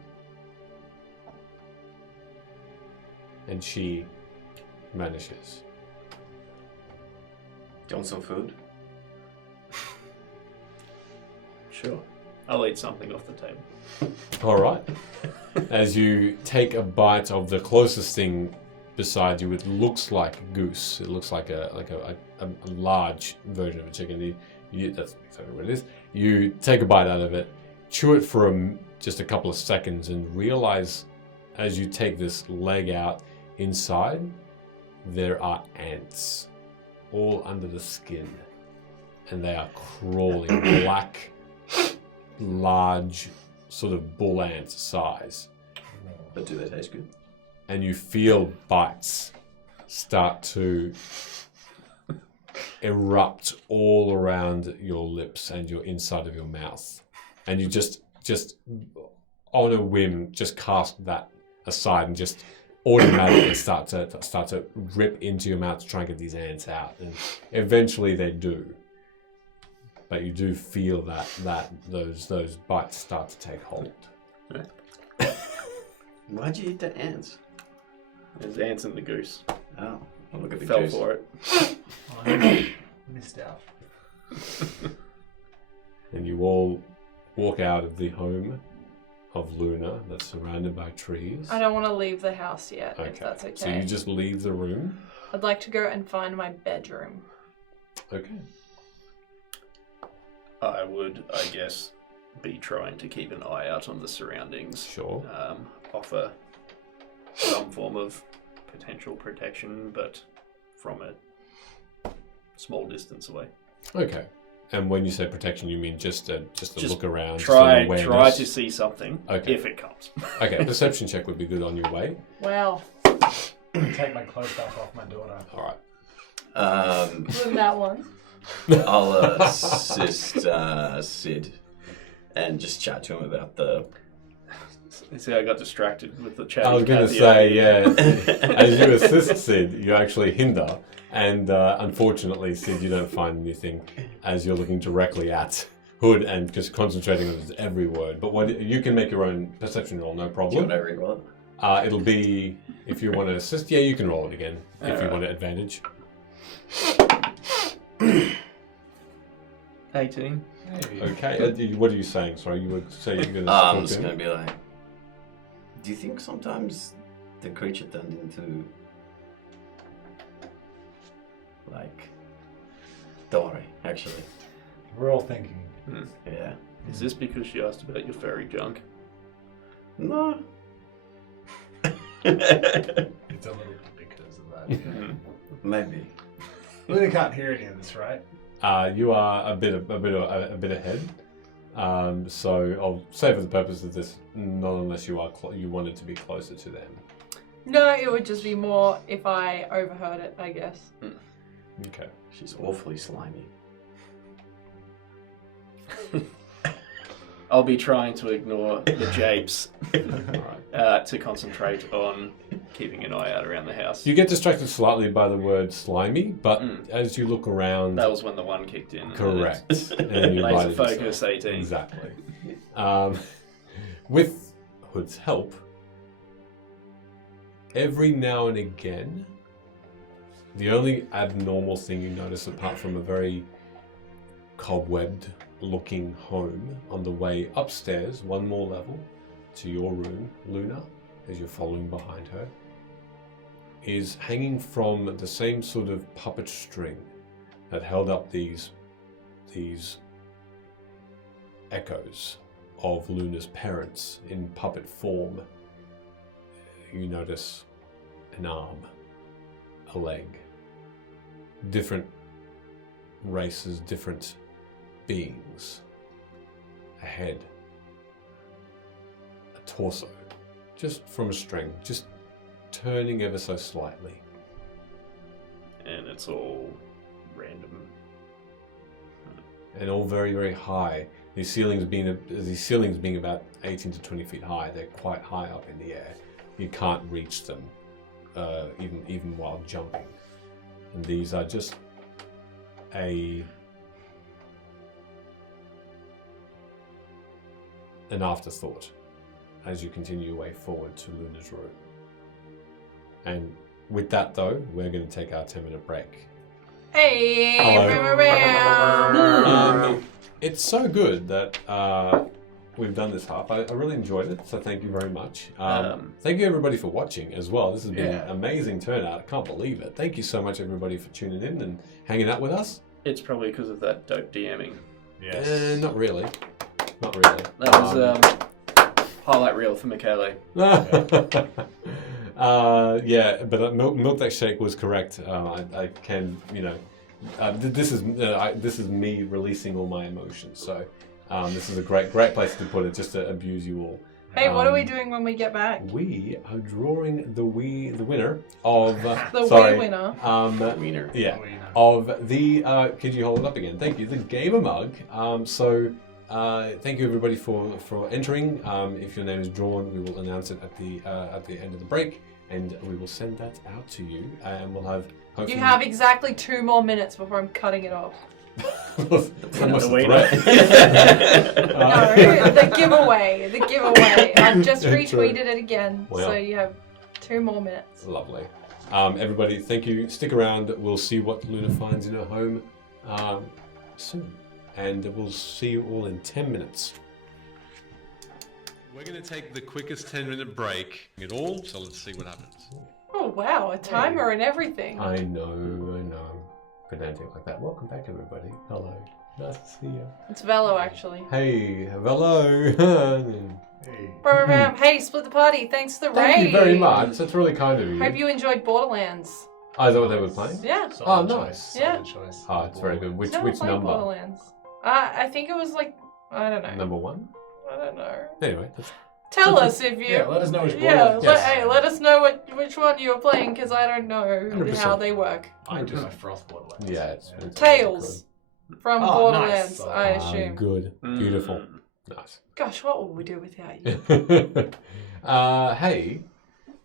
And she vanishes. Do you want some food? Sure. I'll eat something off the table. All right. As you take a bite of the closest thing beside you, it looks like goose. It looks like a large version of a chicken. That's exactly what it is. You take a bite out of it, chew it for just a couple of seconds, and realize as you take this leg out inside, there are ants all under the skin. And they are crawling, black, large, sort of bull ant size. But do they taste good? And you feel bites start to erupt all around your lips and your inside of your mouth. And you just on a whim, just cast that aside and just automatically start to rip into your mouth to try and get these ants out. And eventually they do. But you do feel that those bites start to take hold. Why'd you eat the ants? There's ants in the goose. Oh, I'll look at the Fell goose. for it. I missed out. And you all walk out of the home of Luna that's surrounded by trees. I don't want to leave the house yet, if that's okay. So you just leave the room. I'd like to go and find my bedroom. Okay. I would, I guess, be trying to keep an eye out on the surroundings. Sure. Offer some form of potential protection, but from a small distance away. Okay. And when you say protection, you mean just a look around? Try awareness? to see something if it comes. Okay, perception check would be good on your way. Well, Take my clothes back off my daughter. All right. with that one. I'll assist Sid and just chat to him about the. See, I got distracted with the chat. I was going to say, yeah, as you assist Sid, you actually hinder. And unfortunately, Sid, you don't find anything as you're looking directly at Hood and just concentrating on his every word. But you can make your own perception roll, no Do you problem. want to re-roll it? It'll be, if you want to assist, yeah, you can roll it again if you want an advantage. 18. Okay, what are you saying? Sorry, you would say you're going to I'm talk just to going him? to be like, do you think sometimes the creature turned into, like, don't worry, actually. We're all thinking. Yeah. Is this because she asked about your fairy junk? No. It's a little bit because of that. Maybe. Luna can't hear any of this, right? You are a bit ahead. So I'll say for the purpose of this, not unless you are you wanted to be closer to them. No, it would just be more if I overheard it, I guess. Okay. She's awfully slimy. I'll be trying to ignore the japes All right. to concentrate on keeping an eye out around the house. You get distracted slightly by the word slimy, but as you look around, That was when the one kicked in. correct. And you Laser lighted yourself. focus 18. Exactly. With Hood's help, every now and again, the only abnormal thing you notice, apart from a very cobwebbed looking home on the way upstairs, one more level to your room, Luna, as you're following behind her, is hanging from the same sort of puppet string that held up these echoes of Luna's parents in puppet form. You notice an arm, a leg, different races, different beings, a head, a torso, just from a string, just turning ever so slightly. And it's all random. And all very, very high. These ceilings being about 18 to 20 feet high, they're quite high up in the air. You can't reach them, even while jumping. And these are just an afterthought as you continue your way forward to Luna's room. And with that, though, we're going to take our 10-minute break. Hey, Hello. It's so good that we've done this half. I really enjoyed it, so thank you very much. Thank you, everybody, for watching as well. This has been an amazing turnout. I can't believe it. Thank you so much, everybody, for tuning in and hanging out with us. It's probably because of that dope DMing. Not really. Not really. That was Highlight reel for Michele. Yeah, but milk that shake was correct. I can, this is me releasing all my emotions. So this is a great place to put it, just to abuse you all. Hey, what are we doing when we get back? We are drawing the winner of The sorry, wee winner. Wiener. Yeah, of the. Could you hold it up again? Thank you. The gamer mug. Thank you everybody for entering. If your name is drawn, we will announce it at the end of the break, and we will send that out to you, and we'll have. Hopefully... You have exactly 2 more minutes before I'm cutting it off. That must The have No, the giveaway. I've just retweeted it again, Wow. so you have 2 more minutes. Lovely. Everybody, thank you. Stick around. We'll see what Luna finds in her home soon. And we'll see you all in 10 minutes. We're going to take the quickest 10-minute break at all, so let's see what happens. Oh wow, a timer and everything. I know. Pedantic like that. Welcome back, everybody. Hello. Nice to see you. It's Velo, actually. Hey, hello. Hey, split the party. Thanks for the raid. Thank you very much. That's really kind of you. Hope you enjoyed Borderlands. Oh, is that what they were playing? Yeah. Solid Oh, choice. nice. Yeah. Solid choice. Oh, it's very good. Which Never played number? Borderlands. I think it was like, I don't know. Number 1? I don't know. Anyway, that's Tell us if you. Yeah, let us know which Yeah, Borderlands. let us know which one you were playing, because I don't know 100%. how they work. I do my froth Borderlands. yeah, it's Tales from Oh, Borderlands, nice. I assume. good. Beautiful. Nice. Gosh, what would we do without you? Hey,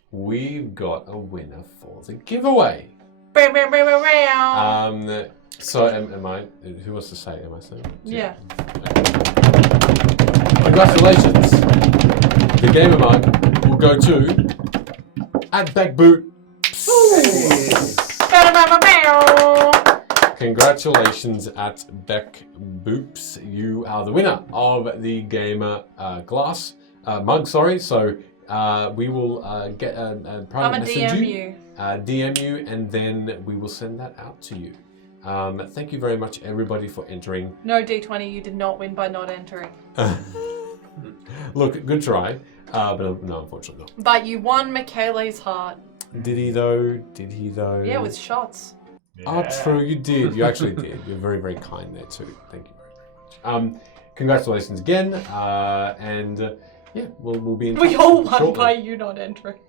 we've got a winner for the giveaway. Bow, bow, bow, bow, bow. So am I? Who wants to say? Am I saying? Yeah. Congratulations. The gamer mug will go to at Backboot. Bow, bow, bow, bow. Congratulations at Beck Boops. You are the winner of the gamer mug. Sorry. So we will get a private I'm a message DM you. DM you, and then we will send that out to you. Thank you very much, everybody, for entering. No, D20, you did not win by not entering. Look, good try, but no, unfortunately not. But you won Michele's heart. Did he though? Yeah, with shots. Oh, true, you did. You actually did. You're very, very kind there too. Thank you very much. Congratulations again, and yeah, we'll be in touch. We all won shortly. by you not entering.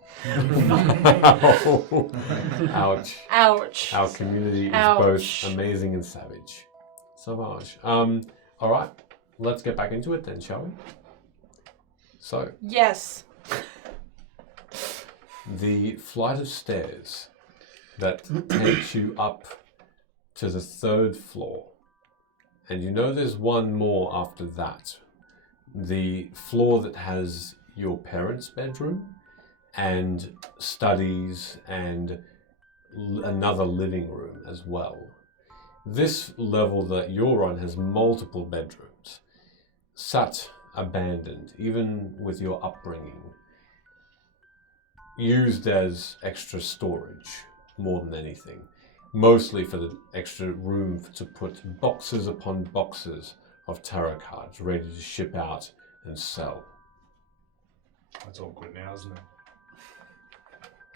Ouch. Ouch. Our community is Ouch. both amazing and savage. Savage. All right, let's get back into it then, shall we? So, Yes. the flight of stairs that takes you up to the 3rd floor, and you know there's one more after that. The floor that has your parents' bedroom and studies and another living room as well. This level that you're on has multiple bedrooms, sat abandoned, even with your upbringing, used as extra storage more than anything, mostly for the extra room to put boxes upon boxes of tarot cards ready to ship out and sell. That's awkward now, isn't it?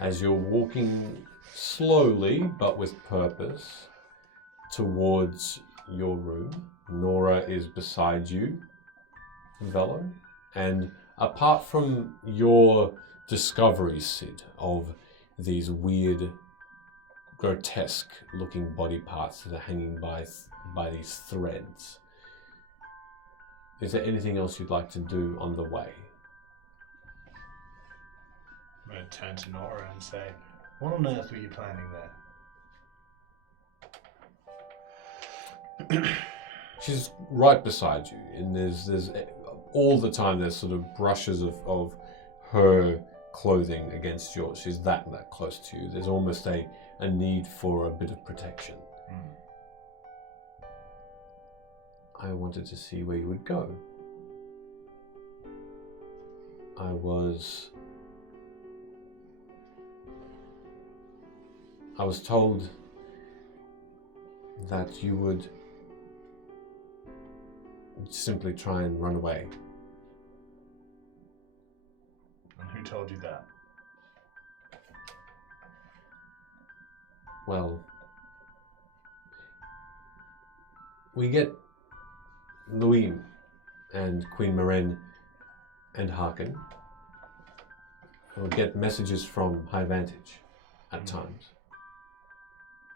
As you're walking slowly but with purpose towards your room, Nora is beside you, Velo, and apart from your discovery, Sid, of these weird, grotesque-looking body parts that are hanging by these threads, is there anything else you'd like to do on the way? I'm going to turn to Nora and say, what on earth were you planning there? She's right beside you, and there's all the time there's sort of brushes of her clothing against yours. She's that close to you. There's almost a need for a bit of protection. I wanted to see where you would go. I was told that you would simply try and run away. And who told you that? Well, we get Louis and Queen Maren and Harkin. We'll get messages from High Vantage at times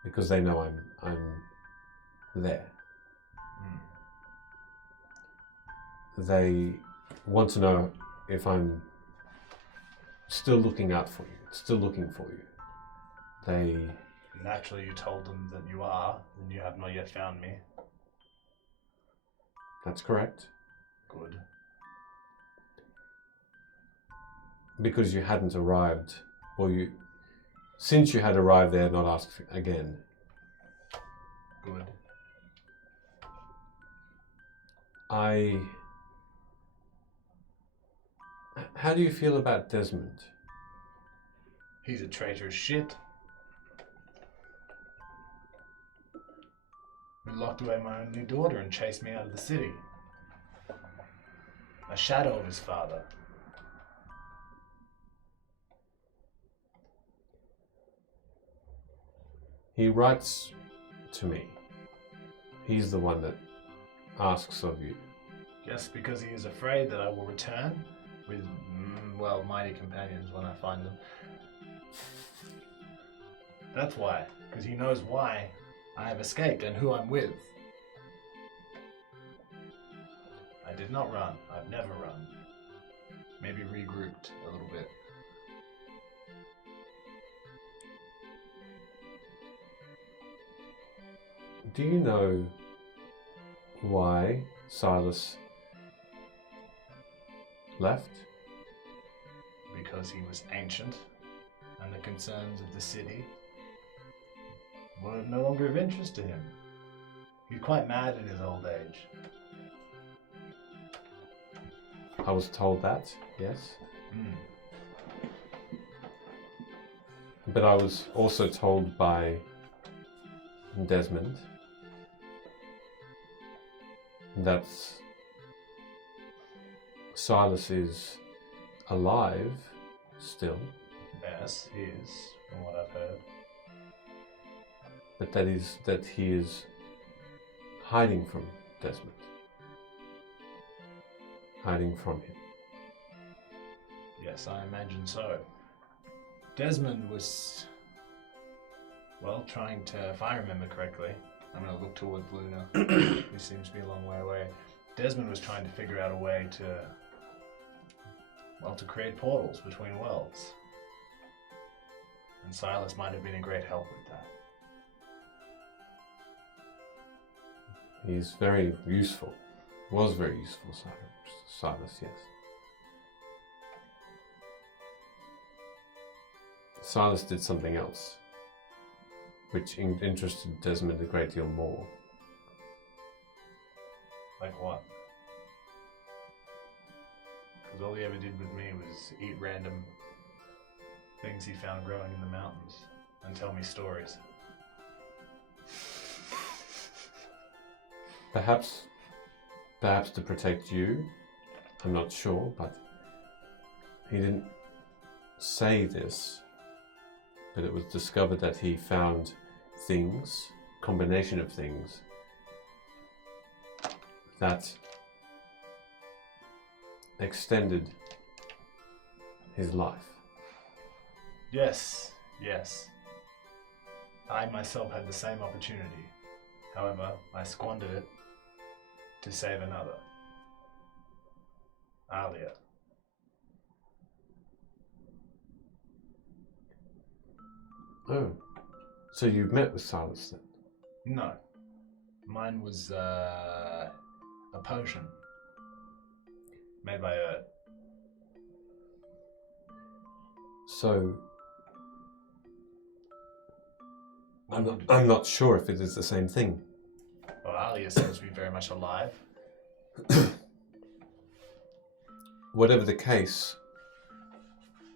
because they know I'm there. They want to know if I'm still looking out for you, still looking for you. They... Naturally, you told them that you are, and you have not yet found me. That's correct. Good. Because you hadn't arrived, or since you had arrived there, not asked again. Good. How do you feel about Desmond? He's a traitor as shit. He locked away my only daughter and chased me out of the city. A shadow of his father. He writes to me. He's the one that asks of you. Yes, because he is afraid that I will return with, mighty companions when I find them. That's why. Because he knows why I have escaped and who I'm with. I did not run. I've never run. Maybe regrouped a little bit. Do you know why Silas left? Because he was ancient and the concerns of the city were no longer of interest to him. He's quite mad in his old age. I was told that, yes. But I was also told by Desmond that Silas is alive still, Yes, he is, from what I've heard. but that he is hiding from Desmond, hiding from him. Yes, I imagine so. Desmond was, trying to, if I remember correctly, I'm going to look towards Luna, who seems to be a long way away. Desmond was trying to figure out a way to create portals between worlds. And Silas might have been a great help with that. He's very useful, was very useful, Silas, yes. Silas did something else, which interested Desmond a great deal more. Like what? Because all he ever did with me was eat random things he found growing in the mountains and tell me stories. Perhaps to protect you, I'm not sure, but he didn't say this, but it was discovered that he found things, combination of things, that extended his life. Yes. I myself had the same opportunity. However, I squandered it to save another. Alia. Oh, so you've met with Silas then? No. Mine was a potion made by Erd. So I'm not sure if it is the same thing. Well, Alia seems to be very much alive. Whatever the case,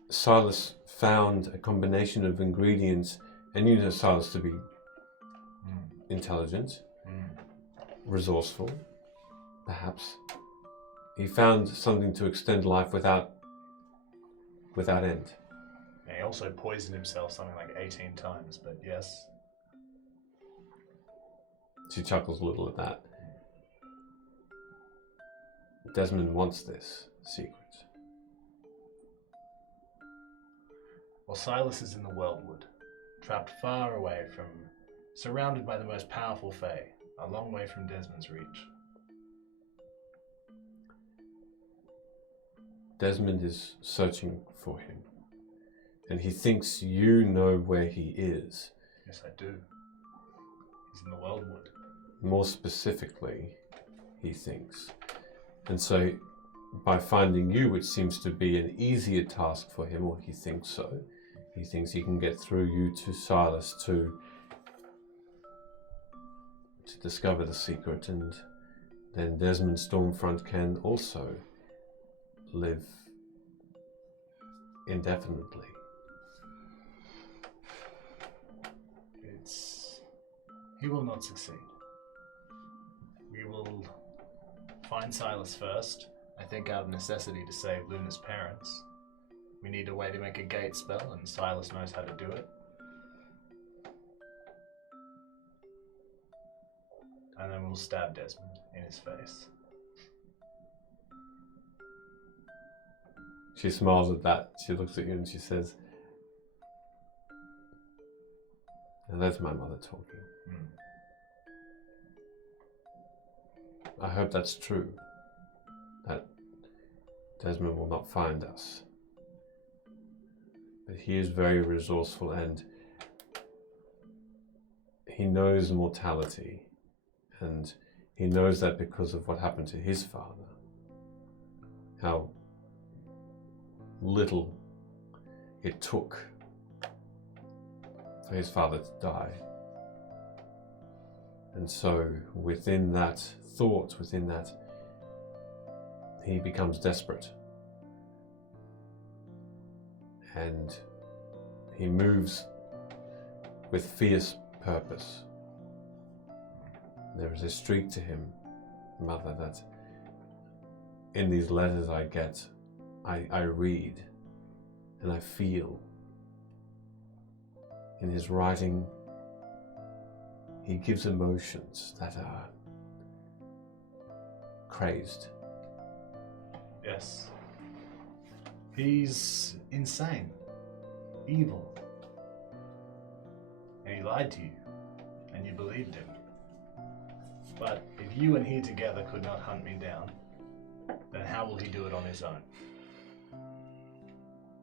Silas found a combination of ingredients, and you know Silas to be intelligent, resourceful, perhaps. He found something to extend life without without end. And he also poisoned himself something like 18 times, but yes. She chuckles a little at that. Desmond wants this secret. Well, Silas is in the Worldwood, trapped far away from, surrounded by the most powerful Fae, a long way from Desmond's reach. Desmond is searching for him, and he thinks you know where he is. Yes, I do. He's in the Worldwood. More specifically, he thinks. And so, by finding you, which seems to be an easier task for him, or he thinks so, he thinks he can get through you to Silas to discover the secret, and then Desmond Stormfront can also live indefinitely. He will not succeed. We will find Silas first, I think out of necessity to save Luna's parents. We need a way to make a gate spell, and Silas knows how to do it. And then we'll stab Desmond in his face. She smiles at that. She looks at you and she says, and that's my mother talking. I hope that's true, that Desmond will not find us. But he is very resourceful, and he knows mortality, and he knows that because of what happened to his father. How little it took for his father to die. And so within that thought, within that, he becomes desperate. And he moves with fierce purpose. There is a streak to him, Mother, that in these letters I get, I read and I feel. In his writing, he gives emotions that are crazed. Yes. He's insane, evil. And he lied to you, and you believed him. But if you and he together could not hunt me down, then how will he do it on his own?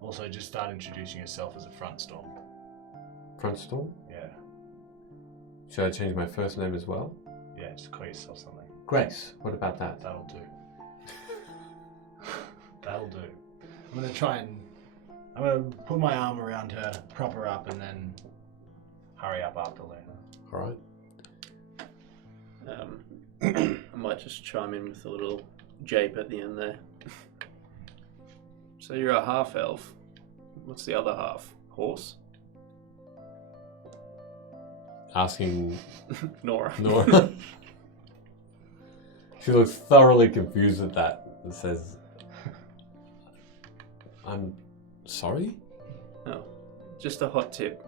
Also, just start introducing yourself as a front storm. Front Storm? Yeah. Should I change my first name as well? Yeah, just call yourself something. Grace. What about that? That'll do. That'll do. I'm gonna put my arm around her, prop her up, and then hurry up after Luna. All right. I might just chime in with a little jape at the end there. So you're a half elf. What's the other half? Horse? Asking Nora. Nora. She looks thoroughly confused at that and says, I'm sorry? Oh, just a hot tip.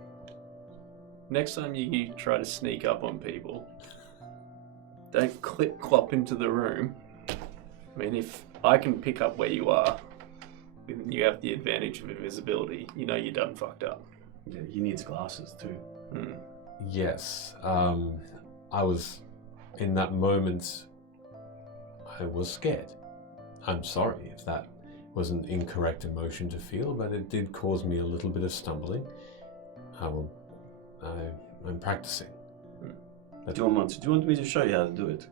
Next time you try to sneak up on people, don't clip-clop into the room. I mean, if I can pick up where you are, and you have the advantage of invisibility, you know you're done fucked up. Yeah, he needs glasses too. Yes. I was, in that moment, I was scared. I'm sorry if that was an incorrect emotion to feel, but it did cause me a little bit of stumbling. I'm practicing. But Do you want me to show you how to do it?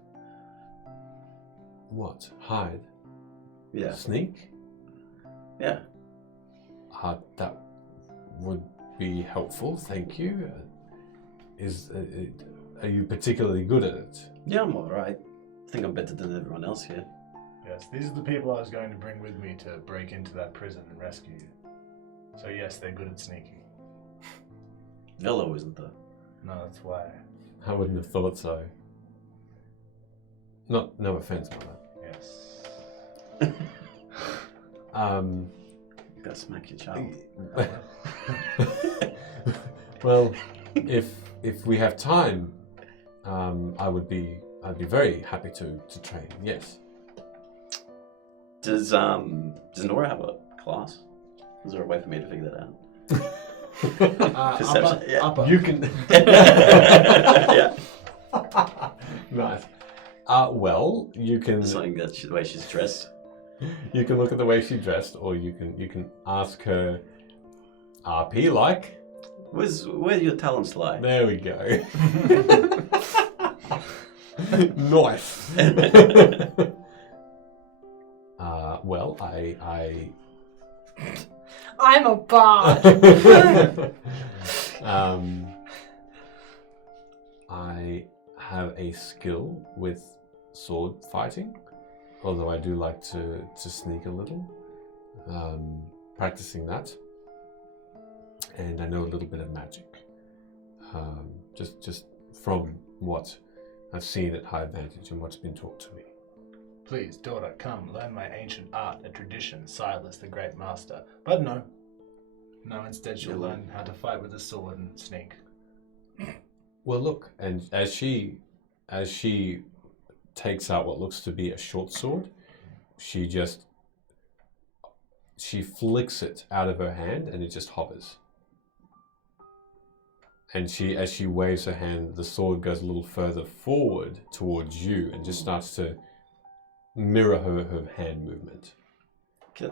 what? Hide? Yeah. Sneak? Yeah. That would be helpful, thank you. Are you particularly good at it? Yeah, I'm alright. I think I'm better than everyone else here. Yes, these are the people I was going to bring with me to break into that prison and rescue you. So yes, they're good at sneaking. Velo isn't there? No, that's why. I wouldn't have thought so. No offense, Mother. Yes. You gotta smack your child. Well, if we have time, I'd be very happy to train. Yes. Does Nora have a class? Is there a way for me to figure that out? Perception, Upper, yeah. upper. You can. Yeah. Nice. Well, you can. Something that's the way she's dressed. You can look at the way she dressed, or you can ask her RP like. Where do your talents lie? There we go. Nice. Well, I'm a bard. I have a skill with sword fighting, although I do like to sneak a little. Practicing that, and I know a little bit of magic. Just from what I've seen at High Vantage and what's been taught to me. Please, daughter, come, learn my ancient art and tradition, Silas the Great Master. But no. No, instead she'll learn how to fight with a sword and sneak. Well, look, and as she takes out what looks to be a short sword, she flicks it out of her hand and it just hovers. And as she waves her hand, the sword goes a little further forward towards you and just starts to mirror her hand movement. Okay.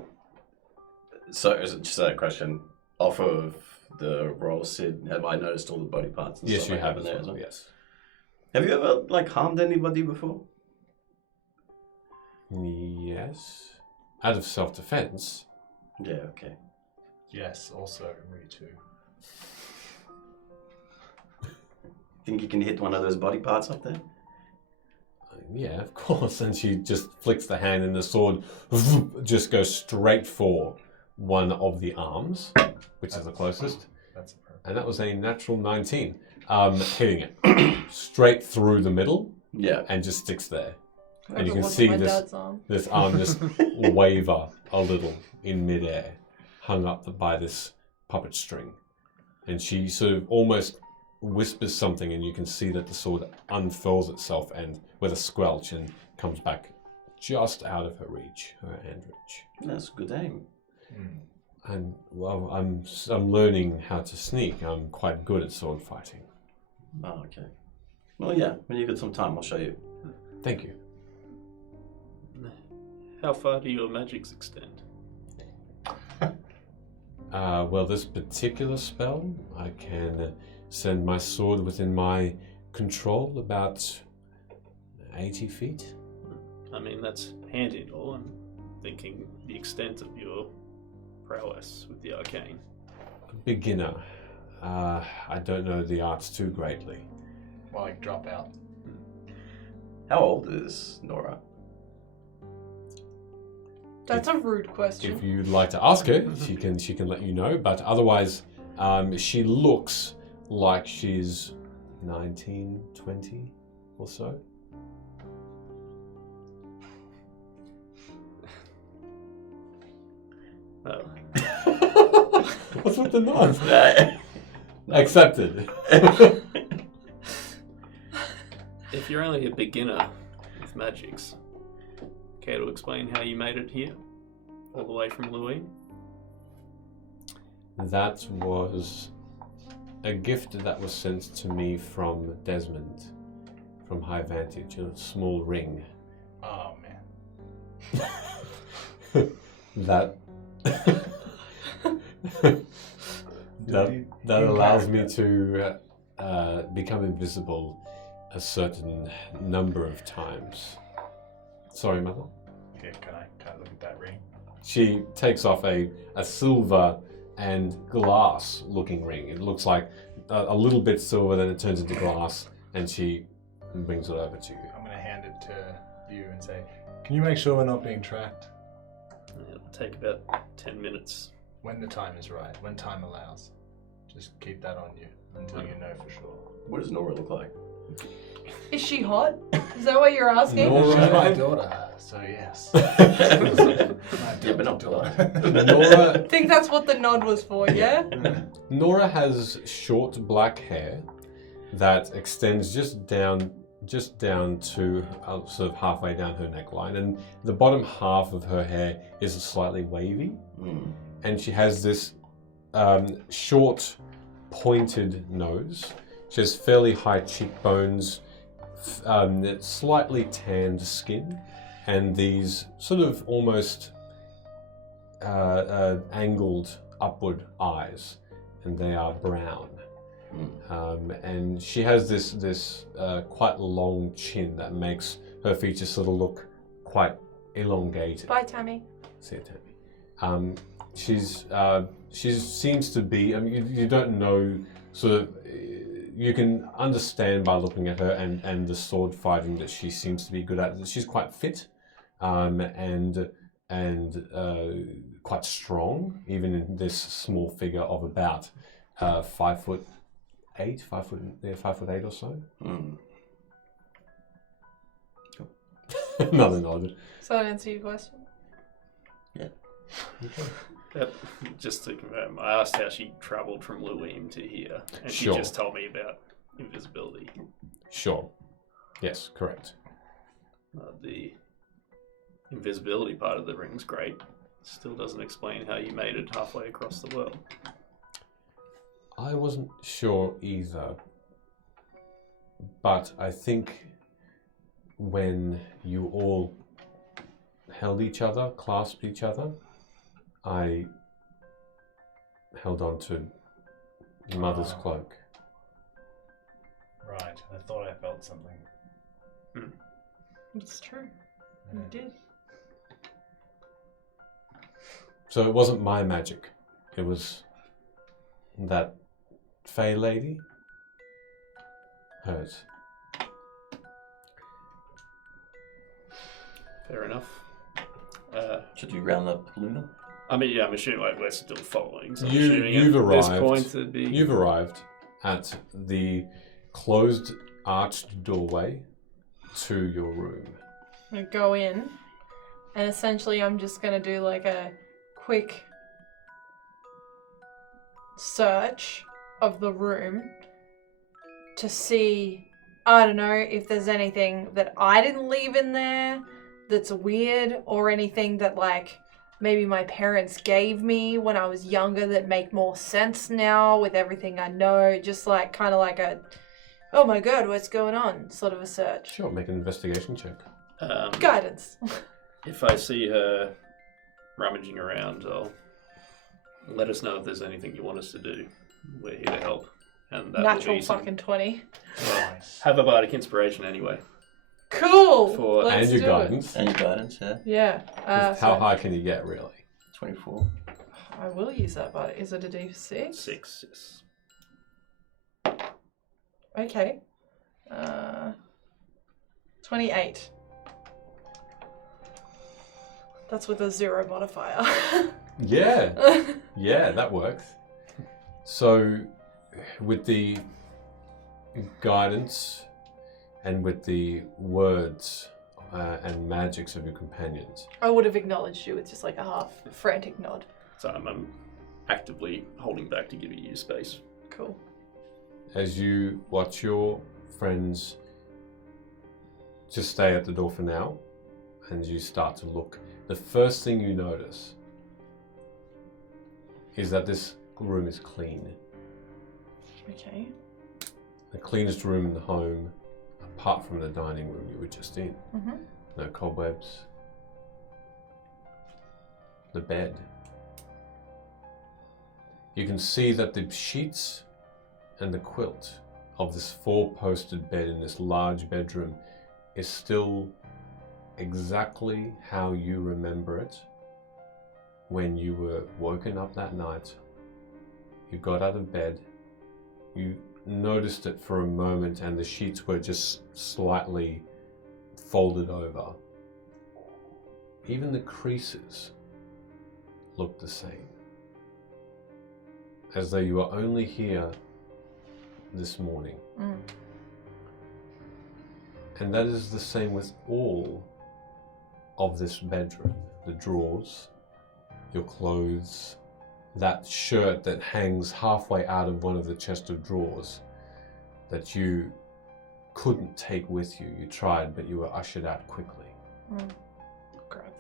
So, is it just a question? Off of the roll, Sid, have I noticed all the body parts and Yes, stuff you like have that as in there well. as well? Yes. Have you ever harmed anybody before? Yes. Out of self-defense. Yeah. Okay. Yes, also me too. Think you can hit one of those body parts up there? Yeah, of course. And she just flicks the hand and the sword just goes straight for one of the arms, which is the closest. That's a perfect. And that was a natural 19. Hitting it straight through the middle Yeah. and just sticks there. I And you don't can look at see my this dad's arm. arm just waver a little in midair, hung up by this puppet string. And she sort of almost whispers something, and you can see that the sword unfurls itself and with a squelch and comes back just out of her reach, her hand reach. That's a good aim. And well, I'm learning how to sneak. I'm quite good at sword fighting. Oh, okay. Well, yeah. When you get some time, I'll show you. Thank you. How far do your magics extend? Well, this particular spell, I can send my sword within my control about 80 feet. I mean, that's handy and all. I'm thinking the extent of your prowess with the arcane. Beginner. I don't know the arts too greatly. More like drop out. How old is Nora? That's a rude question. If you'd like to ask her, she can let you know. But otherwise, she looks like she's 19, 20 or so. Oh. What's with the nod? Accepted. If you're only a beginner with magics, care to explain how you made it here, all the way from Louis? That was a gift that was sent to me from Desmond, from High Vantage, a small ring. Oh man. that that allows me to become invisible a certain number of times. Sorry, Mother? Here, can I look at that ring? She takes off a silver and glass looking ring. It looks like a little bit silver, then it turns into glass, and she brings it over to you. I'm gonna hand it to you and say, can you make sure we're not being tracked? It'll take about 10 minutes. When the time is right, when time allows. Just keep that on you until you know for sure. What does Nora look like? Is she hot? Is that what you're asking? No. She's my daughter. So yes. Yeah, but not blood. Nora, I think that's what the nod was for, yeah? Nora has short black hair that extends just down to sort of halfway down her neckline, and the bottom half of her hair is slightly wavy, and she has this short, pointed nose. She has fairly high cheekbones, slightly tanned skin, and these sort of almost angled upward eyes, and they are brown. And she has this quite long chin that makes her features sort of look quite elongated. Bye, Tammy. See it, Tammy. She seems to be. I mean, you don't know. Sort of, you can understand by looking at her and the sword fighting that she seems to be good at. She's quite fit, and quite strong, even in this small figure of about 5'8", 5'8" or so. Another nod. Does that answer your question? Just to confirm, I asked how she travelled from Luim to here, and Sure. she just told me about invisibility. Sure. Yes, correct. The invisibility part of the ring's great. Still doesn't explain how you made it halfway across the world. I wasn't sure either, but I think when you all held each other, clasped each other, I held on to Mother's cloak. Right. I thought I felt something. It's true. You did. So it wasn't my magic. It was that Fey lady. Hers. Fair enough. Should you round up Luna? I mean, yeah, I'm assuming like we're still following. So I'm You've assuming at arrived. this point it'd be... You've arrived at the closed arched doorway to your room. I'm gonna go in, and essentially I'm just gonna do like a quick search of the room to see, I don't know, if there's anything that I didn't leave in there that's weird, or anything that like maybe my parents gave me when I was younger that make more sense now with everything I know. Just like kind of like a, oh my god, what's going on sort of a search. Sure, make an investigation check. Guidance. If I see her rummaging around, I'll let us know if there's anything you want us to do. We're here to help. And that Natural will be some, fucking 20. well, have a bardic inspiration anyway. Cool! For- Let's and your do it. guidance. And your guidance, yeah. Yeah. How so high can you get, really? 24. I will use that, but is it a D6? 6, yes. Okay. 28. That's with a 0 modifier. Yeah. Yeah, that works. So, with the guidance and with the words and magics of your companions, I would have acknowledged you with just like a half frantic nod. So I'm actively holding back to give you space. Cool. as you watch your friends just stay at the door for now, and you start to look, the first thing you notice is that this room is clean. Okay. The cleanest room in the home, apart from the dining room you were just in. Mm-hmm. No cobwebs. The bed. You can see that the sheets and the quilt of this four-posted bed in this large bedroom is still exactly how you remember it when you were woken up that night. You got out of bed, you noticed it for a moment, and the sheets were just slightly folded over. Even the creases looked the same, as though you were only here this morning. Mm. And that is the same with all of this bedroom. The drawers, your clothes, that shirt that hangs halfway out of one of the chest of drawers that you couldn't take with you. You tried, but you were ushered out quickly. Grab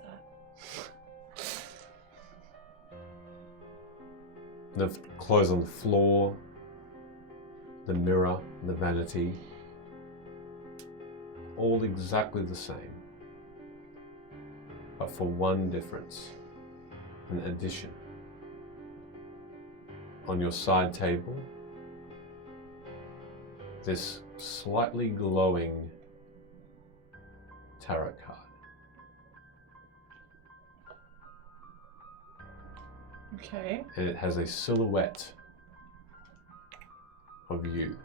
that. The clothes on the floor, the mirror, the vanity, all exactly the same. But for one difference, an addition. On your side table, this slightly glowing tarot card. Okay. And it has a silhouette of you.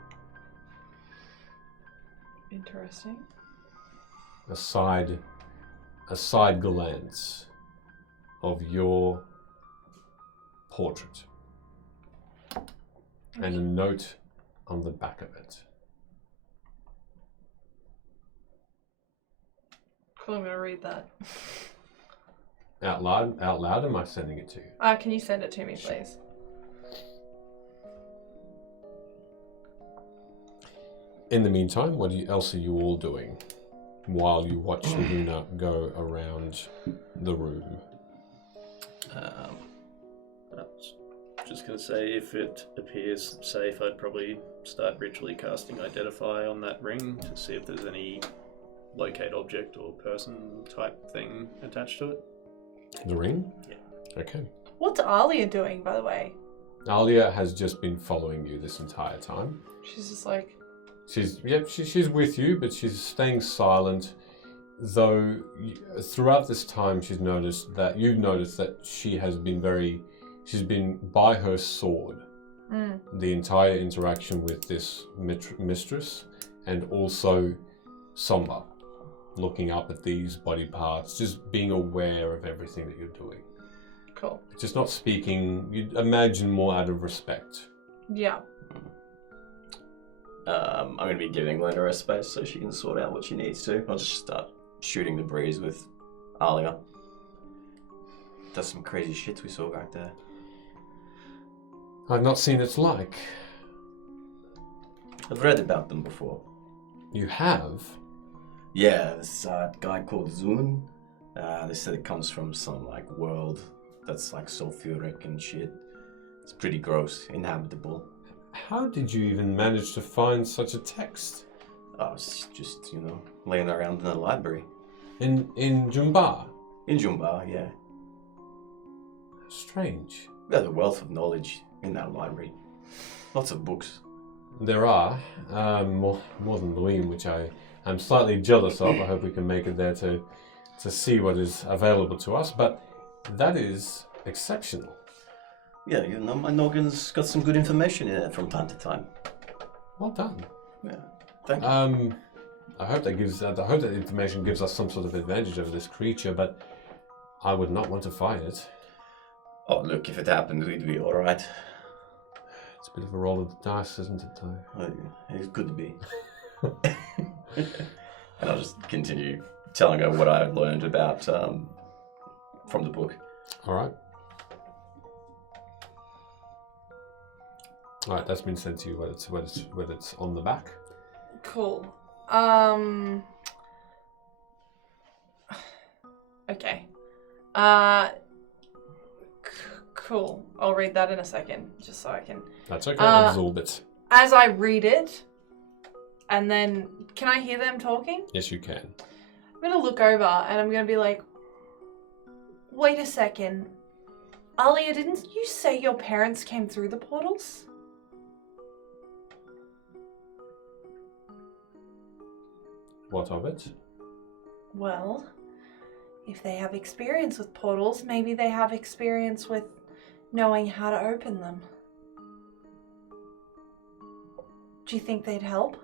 Interesting. A side glance of your portrait. And a note on the back of it. Cool, I'm gonna read that. Out loud, am I sending it to you? Can you send it to me, please? In the meantime, what else are you all doing while you watch Luna go around the room? I was just going to say, if it appears safe, I'd probably start ritually casting Identify on that ring to see if there's any locate object or person type thing attached to it. The ring? Yeah. Okay. What's Alia doing, by the way? Alia has just been following you this entire time. She's just like... She's with you, but she's staying silent. Though throughout this time, you've noticed that she's been by her sword the entire interaction with this mistress, and also somber, looking up at these body parts, just being aware of everything that you're doing. Cool. Just not speaking. You'd imagine more out of respect. Yeah. I'm going to be giving Linda a space so she can sort out what she needs to. I'll just start shooting the breeze with Alia. That's some crazy shit we saw back there. I've not seen its like. I've read about them before. You have? Yeah, this guy called Zulun. They said it comes from some world that's sulfuric and shit. It's pretty gross, inhabitable. How did you even manage to find such a text? I was just, laying around in the library. In Jumba? In Jumba, yeah. Strange. There's a wealth of knowledge in that library. Lots of books. There are, more than Luim, which I'm slightly jealous of. I hope we can make it there to see what is available to us, but that is exceptional. Yeah, my noggin's got some good information in it from time to time. Well done. Yeah, thank you. I hope that information gives us some sort of advantage over this creature, but I would not want to fight it. Oh, look, if it happened, we'd be alright. It's a bit of a roll of the dice, isn't it, though? It could be. And I'll just continue telling her what I learned about from the book. Alright, that's been sent to you, whether it's on the back. Cool. Okay. Cool. I'll read that in a second, just so I can... That's okay, absorb it. As I read it, and then... Can I hear them talking? Yes, you can. I'm going to look over, and I'm going to be like... Wait a second. Alia, didn't you say your parents came through the portals? What of it? Well, if they have experience with portals, maybe they have experience with knowing how to open them. Do you think they'd help?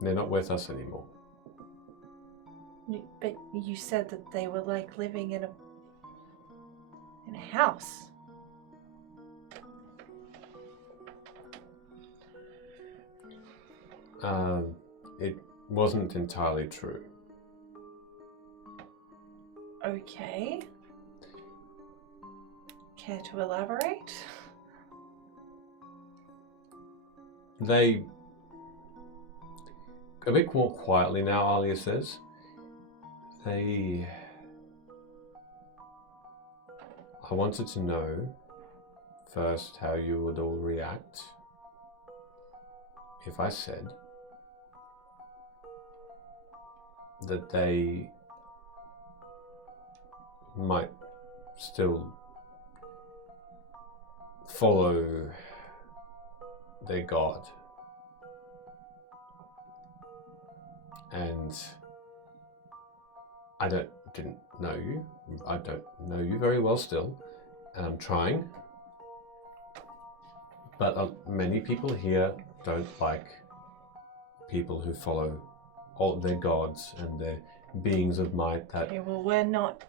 They're not with us anymore. But you said that they were living in a house. wasn't entirely true. Okay. Care to elaborate? They, a bit more quietly now, Alia says, I wanted to know first how you would all react if I said that they might still follow their god. And I didn't know you. I don't know you very well still, and I'm trying. But many people here don't like people who follow all their gods and their beings of might. That Okay, well, we're not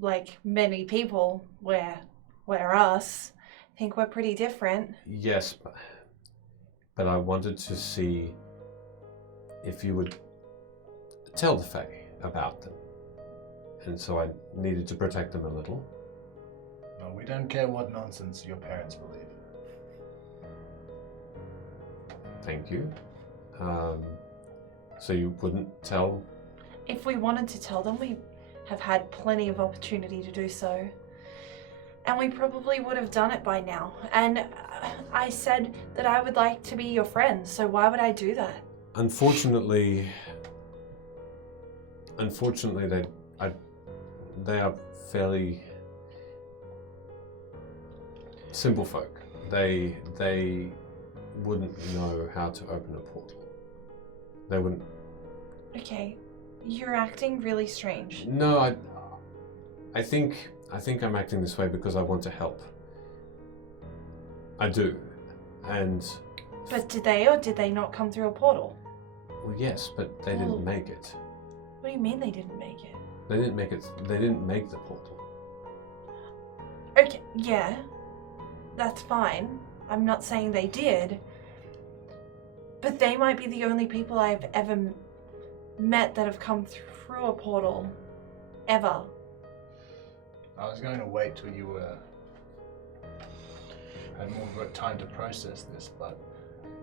like many people. We're us. I think we're pretty different. yes, but I wanted to see if you would tell the Fae about them, and so I needed to protect them a little. No, we don't care what nonsense your parents believe. Thank you. So you wouldn't tell? If we wanted to tell them, we have had plenty of opportunity to do so. And we probably would have done it by now. And I said that I would like to be your friend, so why would I do that? Unfortunately, they are fairly simple folk. They wouldn't know how to open a portal. They wouldn't. Okay, you're acting really strange. No, I think I'm acting this way because I want to help. I do, and. But did they or did they not come through a portal? Well, yes, but they didn't make it. What do you mean they didn't make it? They didn't make it. They didn't make the portal. Okay, yeah, that's fine. I'm not saying they did. But they might be the only people I've ever met that have come through a portal. Ever. I was going to wait till you had more of a time to process this, but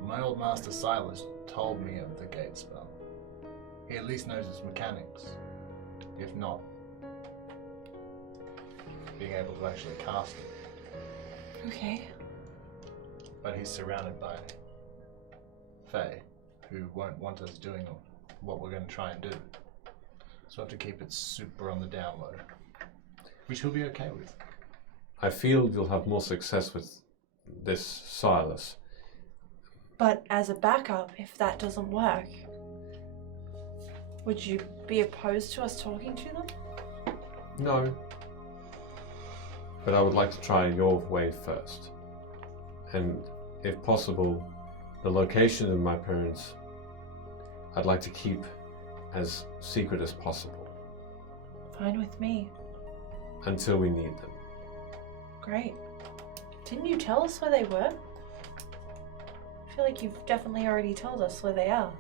my old master Silas told me of the gate spell. He at least knows its mechanics, if not being able to actually cast it. Okay. But he's surrounded by Fae, who won't want us doing what we're going to try and do. So I have to keep it super on the down low, which he'll be okay with. I feel you'll have more success with this Silas. But as a backup, if that doesn't work, would you be opposed to us talking to them? No. But I would like to try your way first. And if possible, the location of my parents, I'd like to keep as secret as possible. Fine with me. Until we need them. Great. Didn't you tell us where they were? I feel like you've definitely already told us where they are.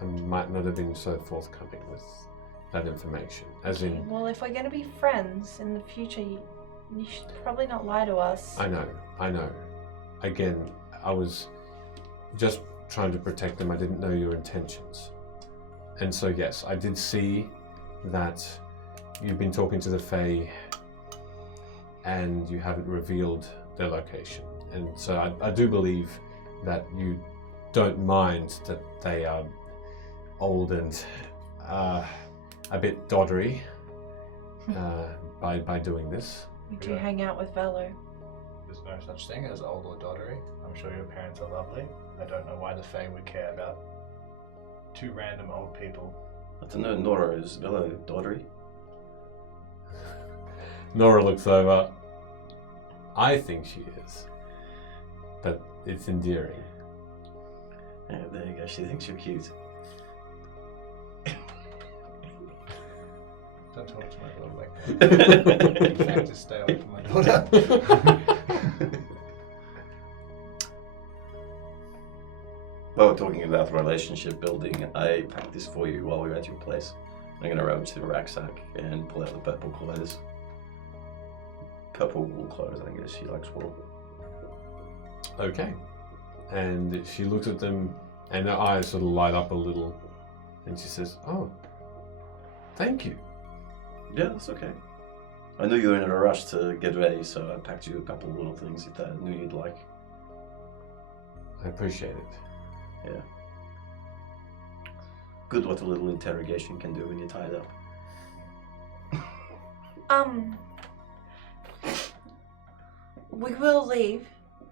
I might not have been so forthcoming with that information. As in, Well, if we're going to be friends in the future, you should probably not lie to us. I know. Again, I was just trying to protect them. I didn't know your intentions. And so yes, I did see that you've been talking to the Fae and you haven't revealed their location. And so I do believe that you don't mind that they are old and a bit doddery by doing this. We do hang out with Velo. There's no such thing as old or doddery. I'm sure your parents are lovely. I don't know why the Fae would care about two random old people. I don't know, Nora, is Velo doddery? Nora looks over. I think she is. But it's endearing. Yeah, there you go, she thinks you're cute. Don't talk to my daughter like that. In fact, just stay away from my daughter. Well, talking about relationship building, I packed this for you while we were at your place. I'm gonna rummage through the rucksack and pull out the purple clothes. Purple wool clothes, I guess she likes wool. Okay. And she looks at them, and her eyes sort of light up a little, and she says, "Oh, thank you." Yeah, that's okay. I knew you were in a rush to get ready, so I packed you a couple of little things that I knew you'd like. I appreciate it. Yeah. Good what a little interrogation can do when you're tied up. We will leave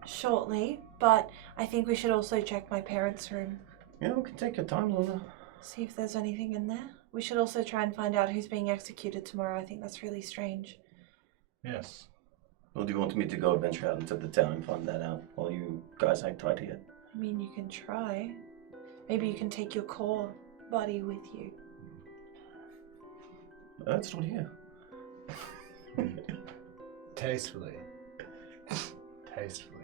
shortly, but I think we should also check my parents' room. Yeah, we can take your time, Luna. See if there's anything in there. We should also try and find out who's being executed tomorrow. I think that's really strange. Yes. Or do you want me to go venture out into the town and find that out while you guys hang tight here? I mean, you can try. Maybe you can take your core buddy with you. That's not here. Tastefully. Tastefully.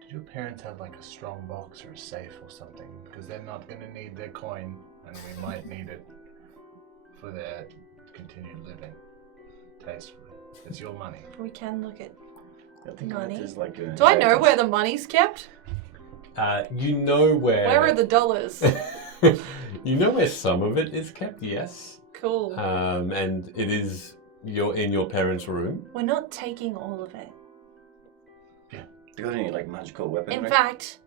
Did your parents have like a strong box or a safe or something? Because they're not going to need their coin, and we might need it for their continued living. Tastefully. It's your money. We can look at... I think Money? that is like a Do I know where the money's kept? You know where. Where are the dollars? You know where some of it is kept, yes. Cool. And it is in your parents' room. We're not taking all of it. Do you got any like magical weaponry? In fact,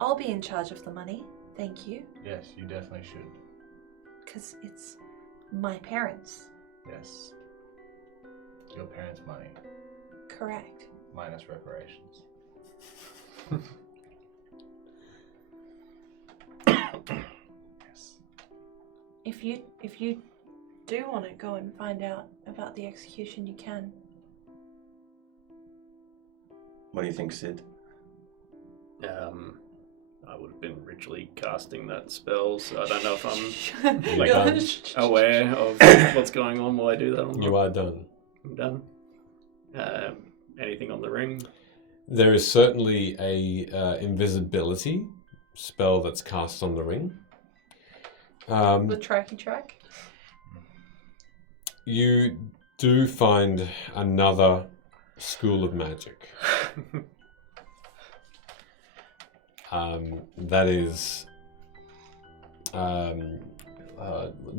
I'll be in charge of the money. Thank you. Yes, you definitely should. Because it's my parents. Yes. Your parents' money, Correct. minus reparations. Yes. If you do want to go and find out about the execution, you can. What do you think, Sid? I would have been ritually casting that spell, so I don't know if I'm Like, aware of what's going on while I do that or not. you are done. I'm done. Anything on the ring? There is certainly a invisibility spell that's cast on the ring. The tracky track. You do find another school of magic. That is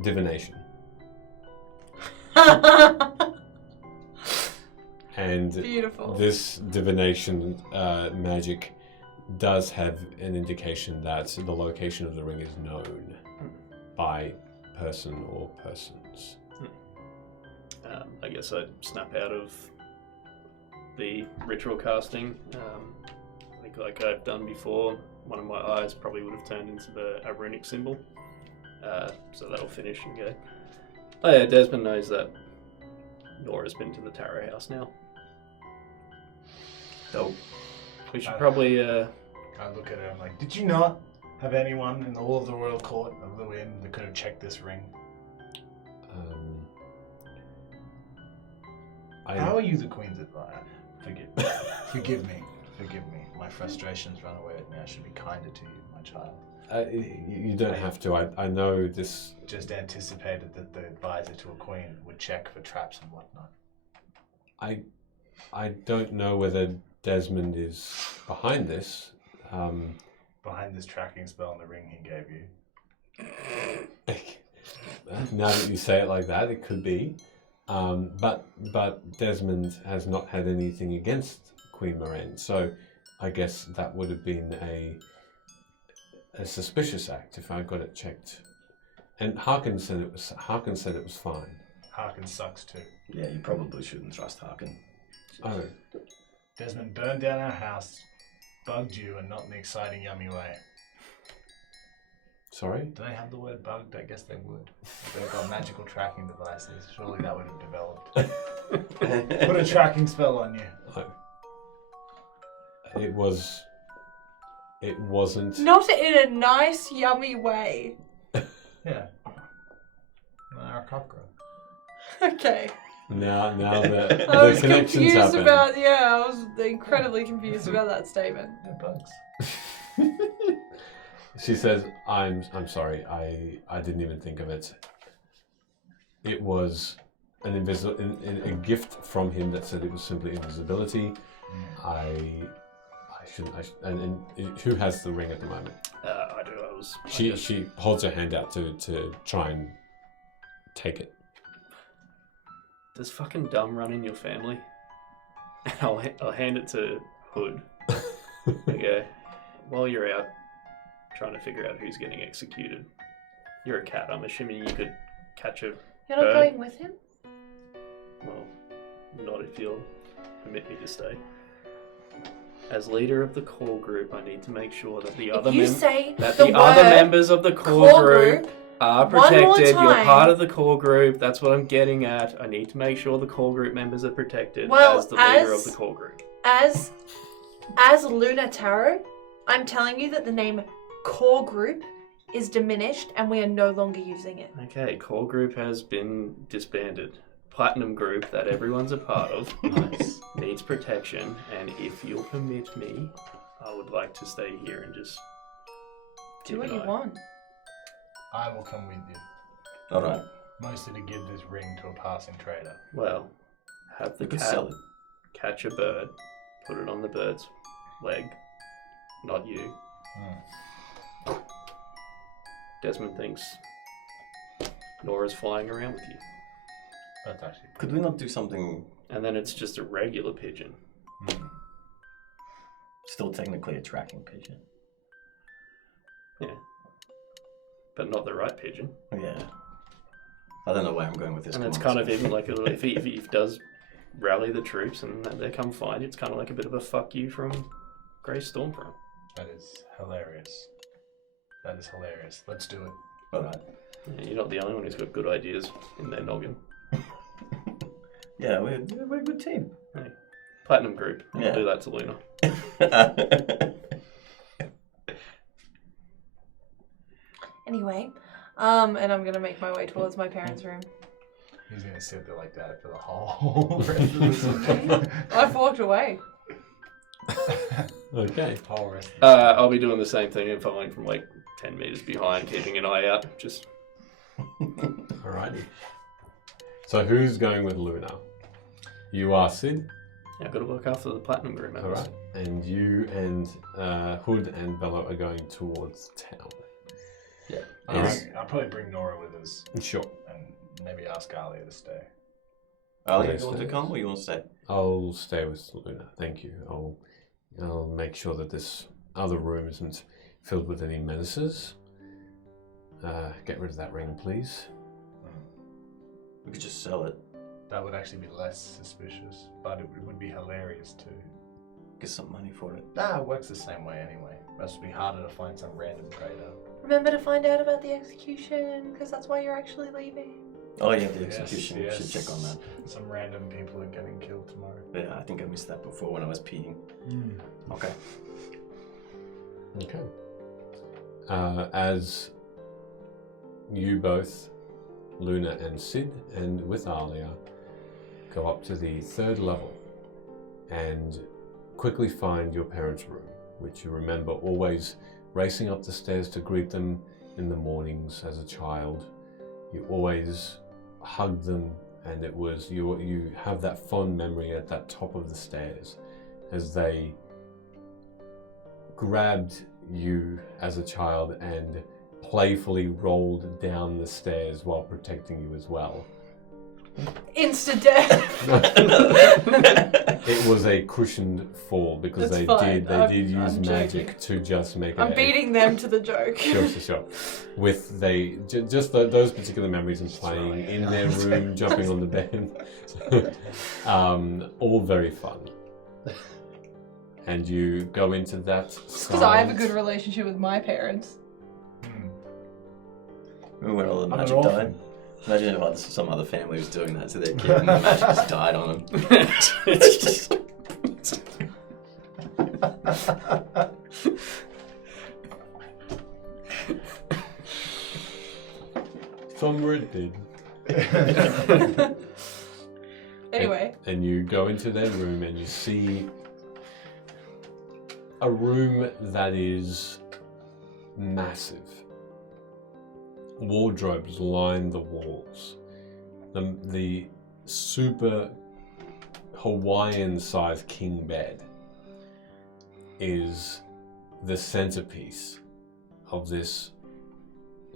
divination. And Beautiful. this divination magic does have an indication that the location of the ring is known by person or persons. I guess I'd snap out of the ritual casting. I think like I've done before, one of my eyes probably would have turned into the runic symbol. So that'll finish and go. Oh yeah, Desmond knows that Nora's been to the Tarot House now. Dope. We should probably... I look at her, I'm like, did you not have anyone in all of the royal court of the wind that could have checked this ring? How are you the queen's advisor? Forgive me. My frustrations run away with me. I should be kinder to you, my child. You don't have to. I know this. Just anticipated that the advisor to a queen would check for traps and whatnot. I don't know whether Desmond is behind this. Behind this tracking spell on the ring he gave you. Now that you say it like that, it could be. But Desmond has not had anything against Queen Moraine, so I guess that would have been a suspicious act if I got it checked. And Harkin said it was fine. Harkin sucks too. Yeah, you probably shouldn't trust Harkin. Oh, Desmond burned down our house, bugged you, and not in the exciting, yummy way. sorry. Do they have the word bugged? I guess they would. If they've got magical tracking devices, surely that would have developed. Put a tracking spell on you. It wasn't. Not in a nice, yummy way. Yeah. Our cockroach. Okay. Now the I was connections confused happen. about, I was incredibly confused about that statement. Yeah, bugs. She says, I'm sorry, I didn't even think of it. It was a gift from him that said it was simply invisibility. I shouldn't, and who has the ring at the moment? I do. She holds her hand out to try and take it. Does fucking dumb run in your family? I'll hand it to Hood. Okay. While you're out trying to figure out who's getting executed, you're a cat. I'm assuming you could catch a You're not bird. going with him? Well, not if you'll permit me to stay. As leader of the core group, I need to make sure that the other other members of the core group are protected. You're part of the core group. That's what I'm getting at. I need to make sure the core group members are protected as the leader of the core group. As Luna Tarot, I'm telling you that the name core group is diminished and we are no longer using it. Okay, core group has been disbanded. Platinum group that everyone's a part of needs protection, and if you'll permit me, I would like to stay here and just Do what you want. I will come with you. All right. Mostly to give this ring to a passing trader. Well, have the You could cat sell it. catch a bird, put it on the bird's leg, not you. Desmond thinks Nora's flying around with you. That's actually... Could we not do something And then it's just a regular pigeon. still technically a tracking pigeon? Yeah. But not the right pigeon. Yeah. I don't know where I'm going with this. And it's kind of even like if he does rally the troops and they come find you, it's kind of like a bit of a fuck you from Grey Stormfront. That is hilarious. That is hilarious. Let's do it. All right. Yeah, you're not the only one who's got good ideas in their noggin. Yeah, we're a good team. Hey, Platinum Group. I'll Yeah. do that to Luna. Anyway, and I'm gonna make my way towards my parents' room. He's gonna sit there like that for the whole rest of the session. I've walked away. Okay. Whole rest. I'll be doing the same thing and following from like 10 meters behind, keeping an eye out. Just Alrighty. So who's going with Luna? You are Sid. I've got to look after the Platinum Group members. Alright. And you and Hood and Bella are going towards town. Yeah. I'll probably bring Nora with us Sure. and maybe ask Alia to stay. Ali, Yes, you want to please. come or you want to stay? I'll stay with Luna. Thank you. I'll make sure that this other room isn't filled with any menaces. Get rid of that ring, please. We could just sell it. That would actually be less suspicious, but it would be hilarious too. Get some money for it. It works the same way anyway. Must be harder to find some random trader. Remember to find out about the execution, because that's why you're actually leaving. Oh yeah, the execution. Yes, We should check on that. Some random people are getting killed tomorrow. Yeah, I think I missed that before when I was peeing. Okay. Okay. As you both, Luna and Sid, and with Alia, go up to the 3rd level and quickly find your parents' room, which you remember always racing up the stairs to greet them in the mornings as a child. You always hugged them, and it was you have that fond memory at that top of the stairs as they grabbed you as a child and playfully rolled down the stairs while protecting you as well. Insta death. It was a cushioned fall because That's they fine. did use I'm magic joking. to just make it. I'm beating them to the joke. Sure. With those particular memories and playing in their room, jumping on the bed, all very fun. And you go into that. Because I have a good relationship with my parents. Remember when all the I'm an magic orphan. died? Imagine if some other family was doing that to their kid and the magic just died on them. Somewhere it did. Anyway. And you go into their room and you see a room that is massive. Wardrobes line the walls. The super Hawaiian-sized king bed is the centerpiece of this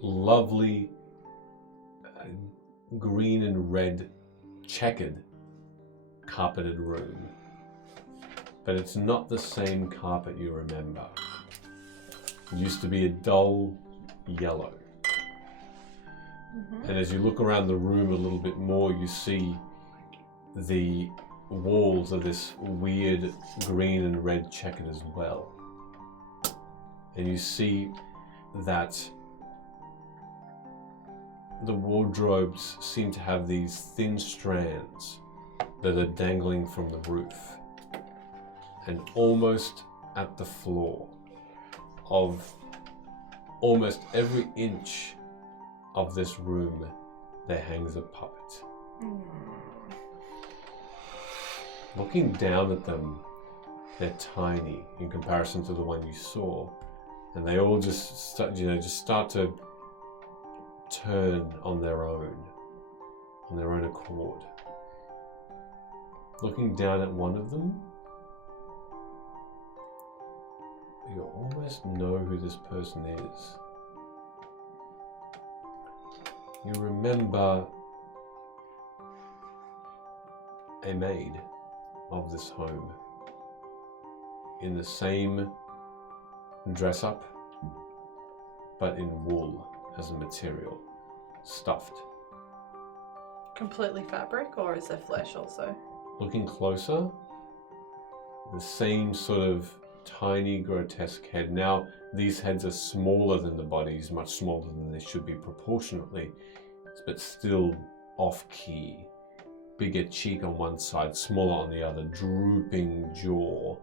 lovely green and red checkered carpeted room. But it's not the same carpet you remember. It used to be a dull yellow. And as you look around the room a little bit more, you see the walls are this weird green and red checkered as well. And you see that the wardrobes seem to have these thin strands that are dangling from the roof. And almost at the floor of almost every inch of this room, there hangs a puppet. Looking down at them, they're tiny in comparison to the one you saw, and they all just start to turn on their own accord. Looking down at one of them, you almost know who this person is. You remember a maid of this home in the same dress up, but in wool as a material, stuffed. Completely fabric, or is there flesh also? Looking closer, the same sort of tiny, grotesque head. Now, these heads are smaller than the bodies, much smaller than they should be proportionately, but still off-key. Bigger cheek on one side, smaller on the other, drooping jaw,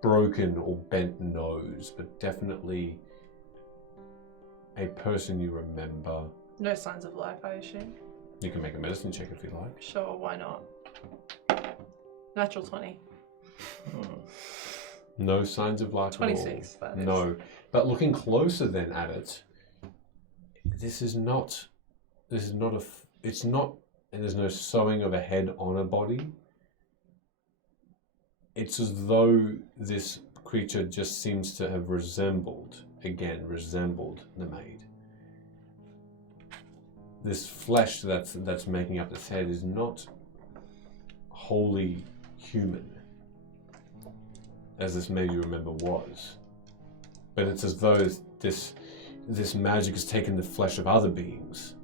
broken or bent nose, but definitely a person you remember. No signs of life, I assume. You can make a medicine check if you like. Sure, why not? Natural 20. No signs of life 26, at all. that is. No. But looking closer then at it, it's not, and there's no sewing of a head on a body. It's as though this creature just seems to have resembled the maid. This flesh that's making up its head is not wholly human, as this maid you remember was. But it's as though this magic has taken the flesh of other beings,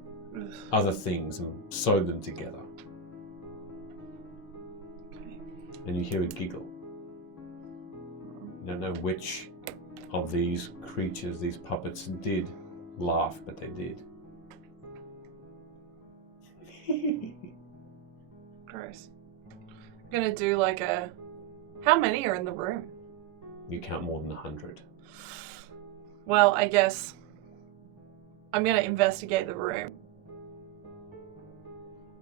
other things, and sewed them together. Okay. And you hear a giggle. You don't know which of these creatures, these puppets, did laugh, but they did. Gross. I'm gonna do like a... How many are in the room? You count more than 100. Well, I guess I'm gonna investigate the room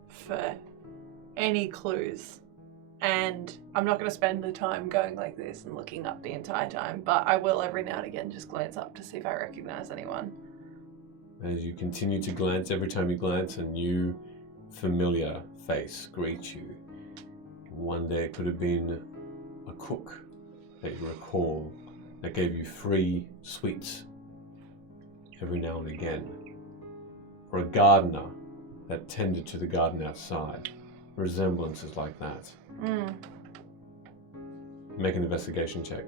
for any clues. And I'm not gonna spend the time going like this and looking up the entire time, but I will every now and again just glance up to see if I recognize anyone. As you continue to glance, every time you glance, a new familiar face greets you. One day it could have been a cook that you recall that gave you free sweets every now and again, or a gardener that tended to the garden outside. Resemblances like that. Make an investigation check.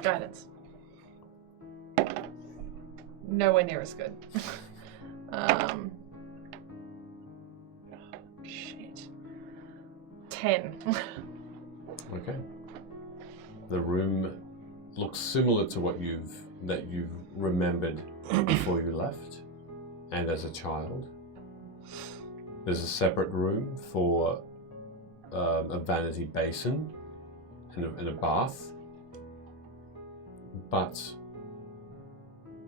Guidance. Nowhere near as good. Shit. 10. Okay. The room looks similar to what you've remembered before you left, and as a child. There's a separate room for a vanity basin and a bath, but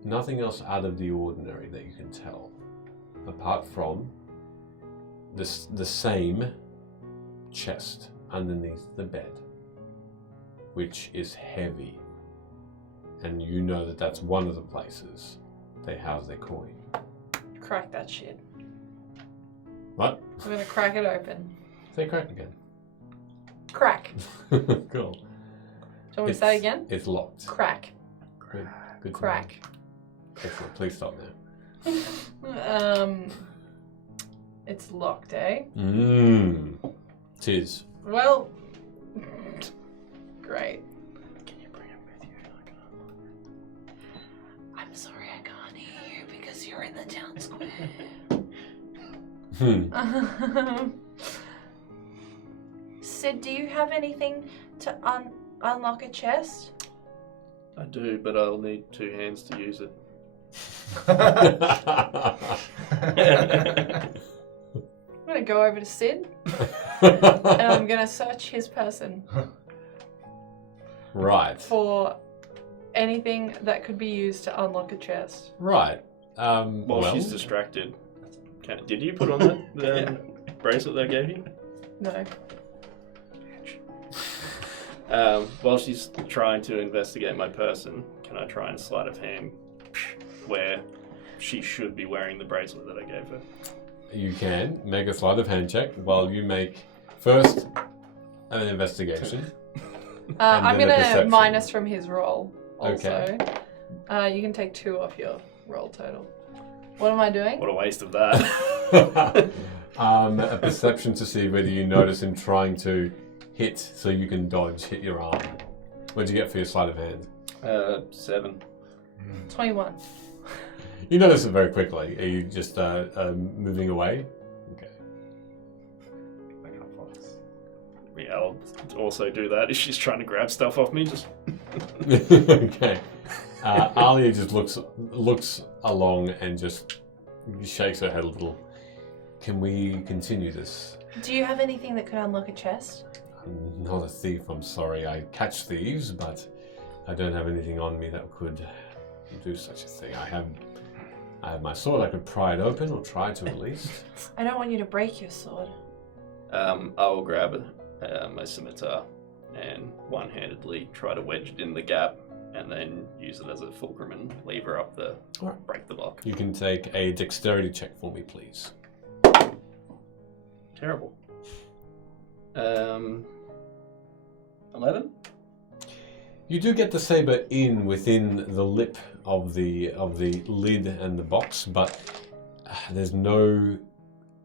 nothing else out of the ordinary that you can tell, apart from the same chest underneath the bed. which is heavy. And you know that that's one of the places they house their coin. Crack that shit. What? I'm gonna crack it open. Say crack again. Crack. Cool. Do you want me to say it again? It's locked. Crack. Good. Good. to Crack. know. Excellent. Please stop now. It's locked, eh? Tis. Well, great. Can you bring it with you? I'm sorry I can't hear you because you're in the town square. Sid, do you have anything to unlock a chest? I do, but I'll need 2 hands to use it. I'm gonna go over to Sid and I'm gonna search his person Right. for anything that could be used to unlock a chest. Right. While she's distracted, did you put on the bracelet that I gave you? No. While she's trying to investigate my person, can I try and sleight of hand where she should be wearing the bracelet that I gave her? You can make a sleight of hand check while you make first an investigation. I'm then a gonna perception. minus from his roll also. Okay. You can take 2 off your roll total. What am I doing? What a waste of that. A perception to see whether you notice him trying to hit so you can dodge, hit your arm. What did you get for your sleight of hand? 7. 21. You notice it very quickly. Are you just moving away? Okay. Yeah, I'll also do that if she's trying to grab stuff off me. Just Okay. Alia just looks along and just shakes her head a little. Can we continue this? Do you have anything that could unlock a chest? I'm not a thief, I'm sorry. I catch thieves, but I don't have anything on me that could do such a thing. I have my sword. I could pry it open, or try to at least. I don't want you to break your sword. I will grab my scimitar and one-handedly try to wedge it in the gap, and then use it as a fulcrum and lever up the Alright. break the lock. You can take a dexterity check for me, please. Terrible. 11. You do get the saber in within the lip of the lid and the box, but there's no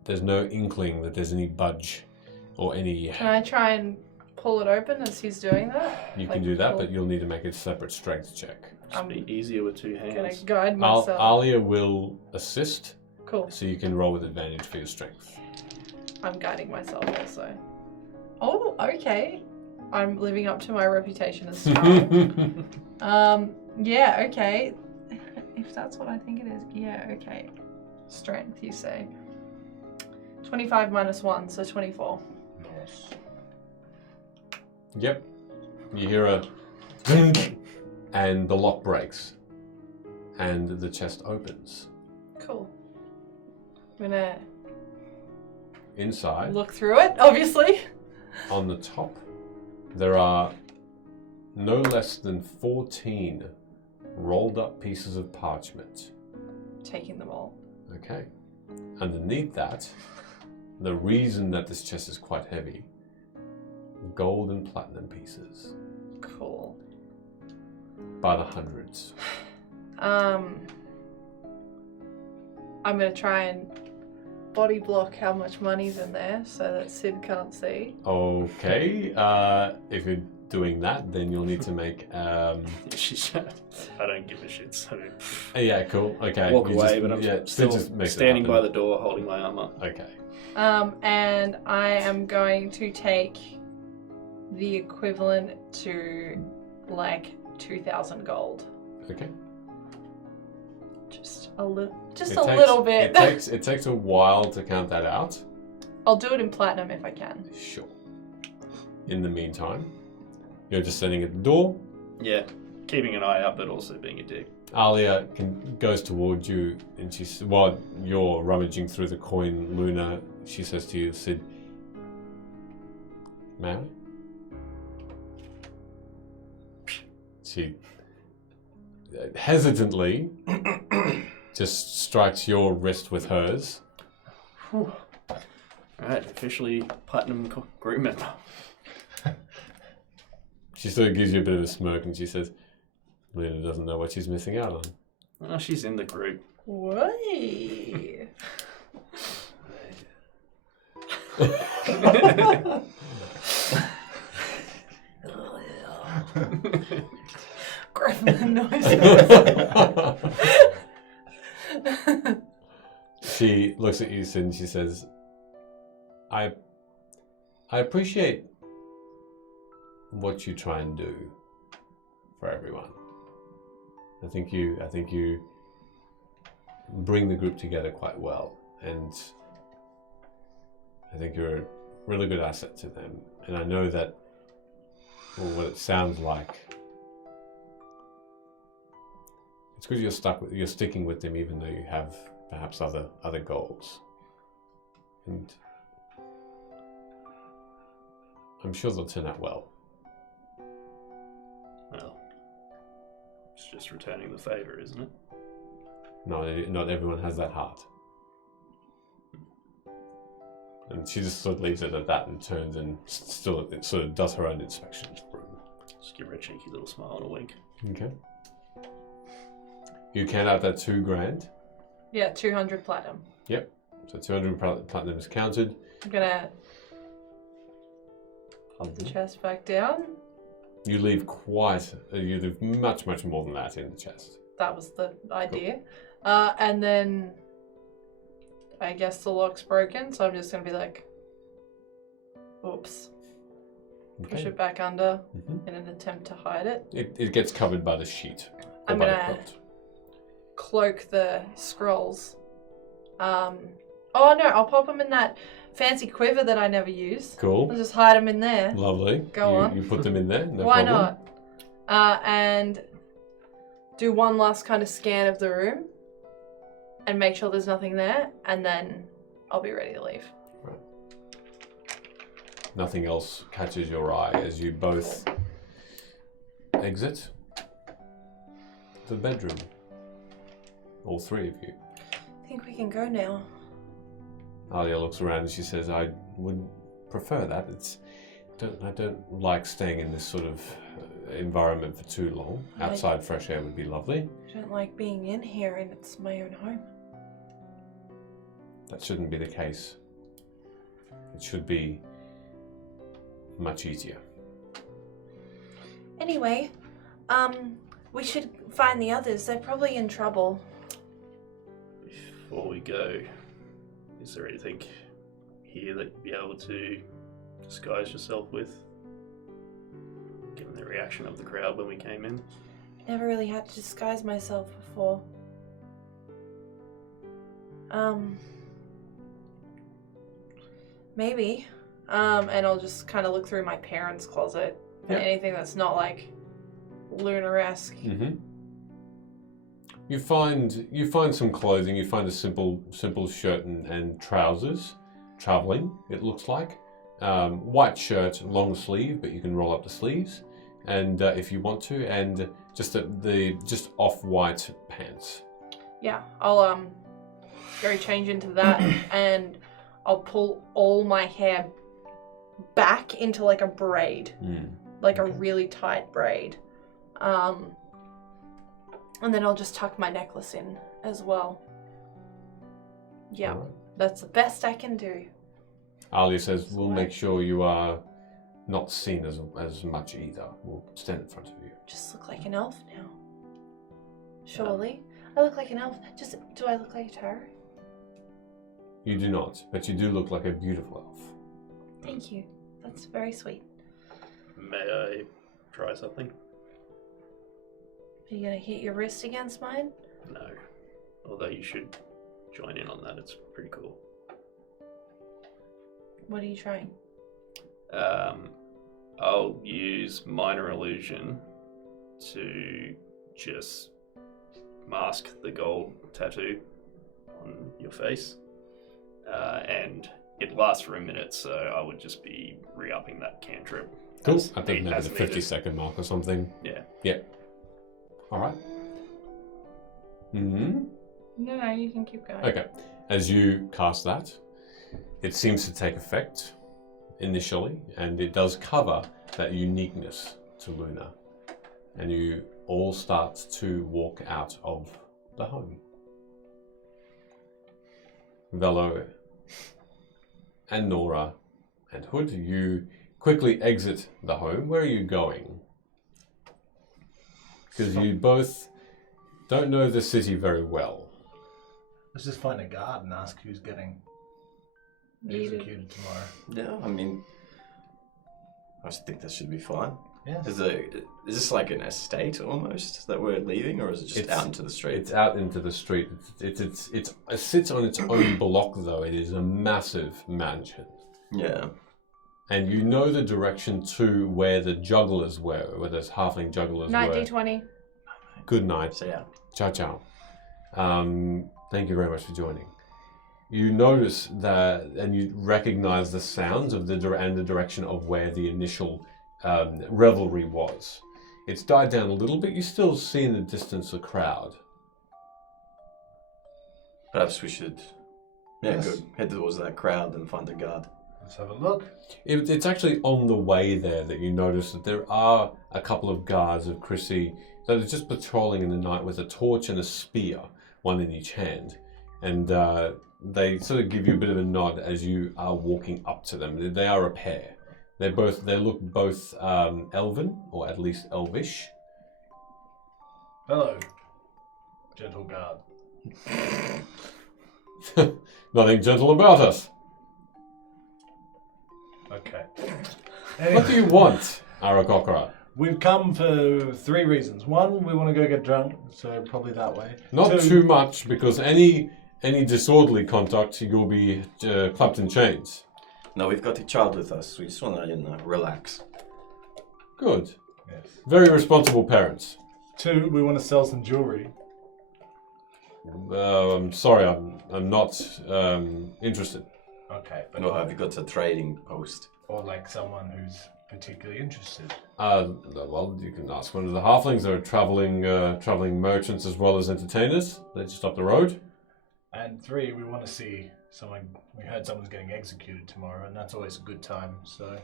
inkling that there's any budge or any. Can I try and pull it open as he's doing that? You Like, can do that, pull- but you'll need to make a separate strength check. Just be easier with 2 Gonna hands. guide myself. Alia will assist, Cool. so you can roll with advantage for your strength. I'm guiding myself also. Oh, okay. I'm living up to my reputation as strong. Yeah, okay. If that's what I think it is, yeah, okay. Strength, you say. 25 minus 1, so 24. Yep. You hear a ding, and the lock breaks, and the chest opens. Cool. I'm gonna Inside, look through it, obviously. on the top, there are no less than 14 rolled up pieces of parchment. Taking them all. Okay. Underneath that, the reason that this chest is quite heavy, gold and platinum pieces Cool. by the hundreds. I'm gonna try and body block how much money's in there so that Sid can't see. Okay. If you're doing that, then you'll need to make. She's, I don't give a shit. So Yeah. Cool. Okay. walk you away, just- but I'm Sid still just makes it standing by happen. the door, holding my arm up. Okay. And I am going to take the equivalent to like 2,000 gold. Okay. Just a little, just It a takes- little bit. It takes a while to count that out. I'll do it in platinum if I can. Sure. In the meantime, you're just sitting at the door. Yeah, keeping an eye out, but also being a dick. Alia goes towards you, and while you're rummaging through the coin, Luna, she says to you, Sid, may I? She hesitantly just strikes your wrist with hers. Alright, officially platinum group member. She sort of gives you a bit of a smirk and she says, Luna doesn't know what she's missing out on. Oh, she's in the group. Why? Gremlin noises. She looks at you and she says, I appreciate what you try and do for everyone. I think you bring the group together quite well, and I think you're a really good asset to them. And I know that, well, what it sounds like, it's because you're sticking with them even though you have perhaps other goals. And I'm sure they'll turn out well. Well, it's just returning the favour, isn't it? No, not everyone has that heart. And she just sort of leaves it at that and turns and still sort of does her own inspection of the room. Just give her a cheeky little smile and a wink. Okay. You count out that $2,000. Yeah, 200 platinum. Yep. So 200 platinum is counted. I'm gonna pop the chest back down. You leave you leave much more than that in the chest. That was the idea. And then I guess the lock's broken, so I'm just gonna be like, oops. Push it back under in an attempt to hide it. It gets covered by the sheet. Or I'm by the gonna quilt. cloak the scrolls. Oh no, I'll pop them in that fancy quiver that I never use. Cool. I'll just hide them in there. Lovely. Go on. You put them in there. No Why problem. not? And do one last kind of scan of the room and make sure there's nothing there, and then I'll be ready to leave. Right. Nothing else catches your eye as you both exit the bedroom. All three of you. I think we can go now. Alia looks around and she says, I would prefer that. I don't like staying in this sort of environment for too long. Outside fresh air would be lovely. I don't like being in here, and it's my own home. That shouldn't be the case. It should be much easier. Anyway, we should find the others. They're probably in trouble. Before we go, is there anything here that you'd be able to disguise yourself with? Given the reaction of the crowd when we came in. I never really had to disguise myself before. Maybe. And I'll just kind of look through my parents' closet. Yeah. And anything that's not like lunar-esque. Mm-hmm. You find some clothing. You find a simple shirt and trousers. Traveling, it looks like. White shirt, long sleeve, but you can roll up the sleeves, and if you want to, and just just off-white pants. Yeah, I'll go change into that, and I'll pull all my hair back into like a braid, like a really tight braid, and then I'll just tuck my necklace in as well. Yeah, All right. That's the best I can do. Alia says, we'll make sure you are not seen as much either. We'll stand in front of you. Just look like an elf now. Surely. I look like an elf. Do I look like a tarot? You do not, but you do look like a beautiful elf. Thank you. That's very sweet. May I try something? Are you gonna hit your wrist against mine? No. Although you should join in on that, it's pretty cool. What are you trying? I'll use minor illusion to just mask the gold tattoo on your face. And it lasts for a minute, so I would just be re-upping that cantrip. Cool. as I think maybe as the needed. 50-second mark or something. Yeah. Yeah. All right. Mm-hmm. No, you can keep going. Okay. As you cast that, it seems to take effect initially, and it does cover that uniqueness to Luna. And you all start to walk out of the home. Velo and Nora and Hood, you quickly exit the home. Where are you going? Because you both don't know the city very well. Let's just find a guard and ask who's getting executed tomorrow. Yeah, I mean, I think that should be fine. Yeah. Is this like an estate almost that we're leaving, or is it just out into the street? It's out into the street. It sits on its own block, though. It is a massive mansion. Yeah. And you know the direction to where the jugglers were, where those halfling jugglers Night were. D20. Good night. So yeah. Ciao, ciao. Thank you very much for joining. You notice that, and you recognize the sounds of the direction of where the initial revelry was. It's died down a little bit. You still see in the distance a crowd. Perhaps we should, go head towards that crowd and find a guard. Let's have a look. It's actually on the way there that you notice that there are a couple of guards of Chrissy that are just patrolling in the night with a torch and a spear, one in each hand. And they sort of give you a bit of a nod as you are walking up to them. They are a pair. They look both elven, or at least elvish. Hello, gentle guard. Nothing gentle about us. Okay. What do you want, Arakokra? We've come for 3 reasons. 1, we want to go get drunk, so probably that way. Not 2, too much, because any disorderly conduct, you'll be clapped in chains. No, we've got a child with us. We just want to relax. Good. Yes. Very responsible parents. 2, we want to sell some jewelry. I'm sorry, I'm not interested. Okay, but No, have you got a trading post? or like someone who's particularly interested. Well, you can ask one of the halflings. They're traveling merchants as well as entertainers. They're just up the road. And 3, we want to see someone. We heard someone's getting executed tomorrow, and that's always a good time. So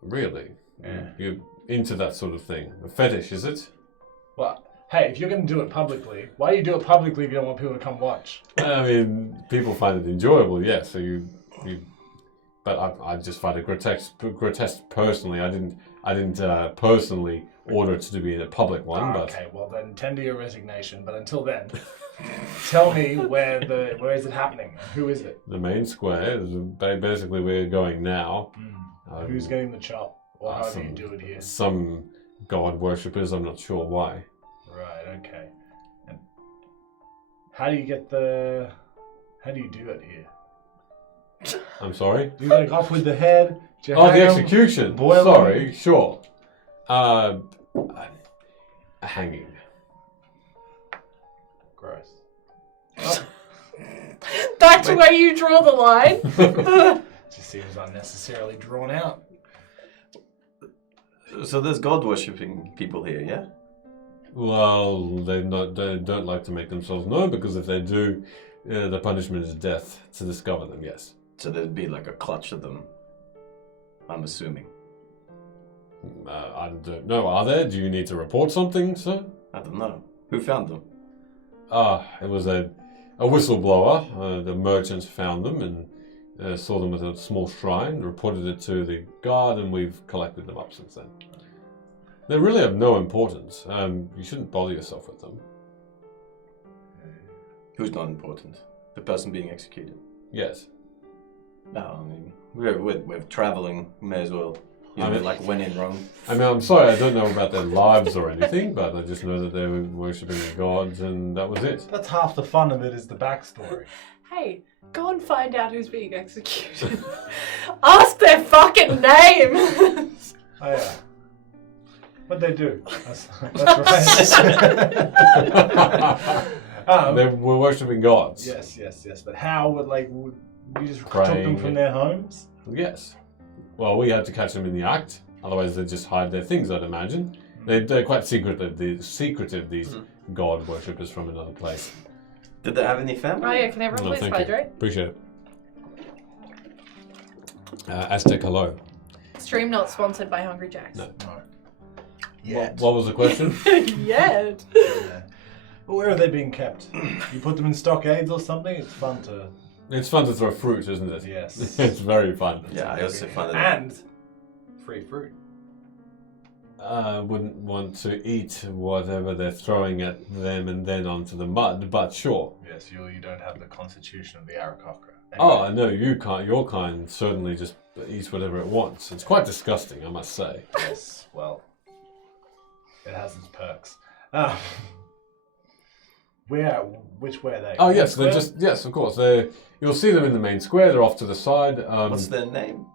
Really? Yeah. You're into that sort of thing. A fetish, is it? well, hey, if you're going to do it publicly, why do you do it publicly if you don't want people to come watch? I mean, people find it enjoyable, yes. So you but I just find it grotesque personally. I didn't personally order it to be a public one, but Okay, well then tender your resignation. But until then, tell me where is it happening? Who is it? the main square is basically where we're going now. Who's getting the chop? Or however some- you do it here. Some god worshippers. I'm not sure why. Right. Okay. And how do you do it here? I'm sorry. Do you like off with the head? Do you Oh, the hang 'em? execution. boil 'em? Sorry, sure. A hanging. Gross. That's where you draw the line. Just seems unnecessarily drawn out. So there's god worshipping people here, yeah? Well, they don't like to make themselves known because if they do, the punishment is death to discover them. Yes. So there'd be like a clutch of them, I'm assuming. I don't know. Are there? Do you need to report something, sir? I don't know. Who found them? It was a whistleblower. The merchants found them and saw them at a small shrine, reported it to the guard, and we've collected them up since then. They really have no importance. You shouldn't bother yourself with them. Who's not important? The person being executed. Yes. No, I mean, we're traveling. May as well. You know, I mean- like when in Rome. I mean, I'm sorry, I don't know about their lives or anything, but I just know that they were worshipping the gods, and that was it. That's half the fun of it, is the backstory. Hey, go and find out who's being executed. Ask their fucking name. Oh yeah. What'd they do? That's right. They were worshipping gods. Yes. But how would you just took Praying. them from their homes? Yes. Well, we had to catch them in the act. Otherwise, they'd just hide their things, I'd imagine. They're quite secretive. These god worshippers from another place. Did they have any family? Oh yeah, can everyone please thank you. hydrate? Appreciate it. Aztec, hello. Stream not sponsored by Hungry Jacks. No. Yeah. What was the question? Yet. Yeah. But where are they being kept? You put them in stockades or something? It's fun to... It's fun to throw fruit, isn't it? Yes. It's very fun. Yeah, I also find that. And free fruit. I wouldn't want to eat whatever they're throwing at them and then onto the mud, but sure. Yes, you don't have the constitution of the Aarakocra. Oh, no, you can't. Your kind certainly just eats whatever it wants. It's quite disgusting, I must say. Yes, well, it has its perks. Which way are they? Oh, yes, Square? yes, of course. You'll see them in the main square. They're off to the side. What's their name?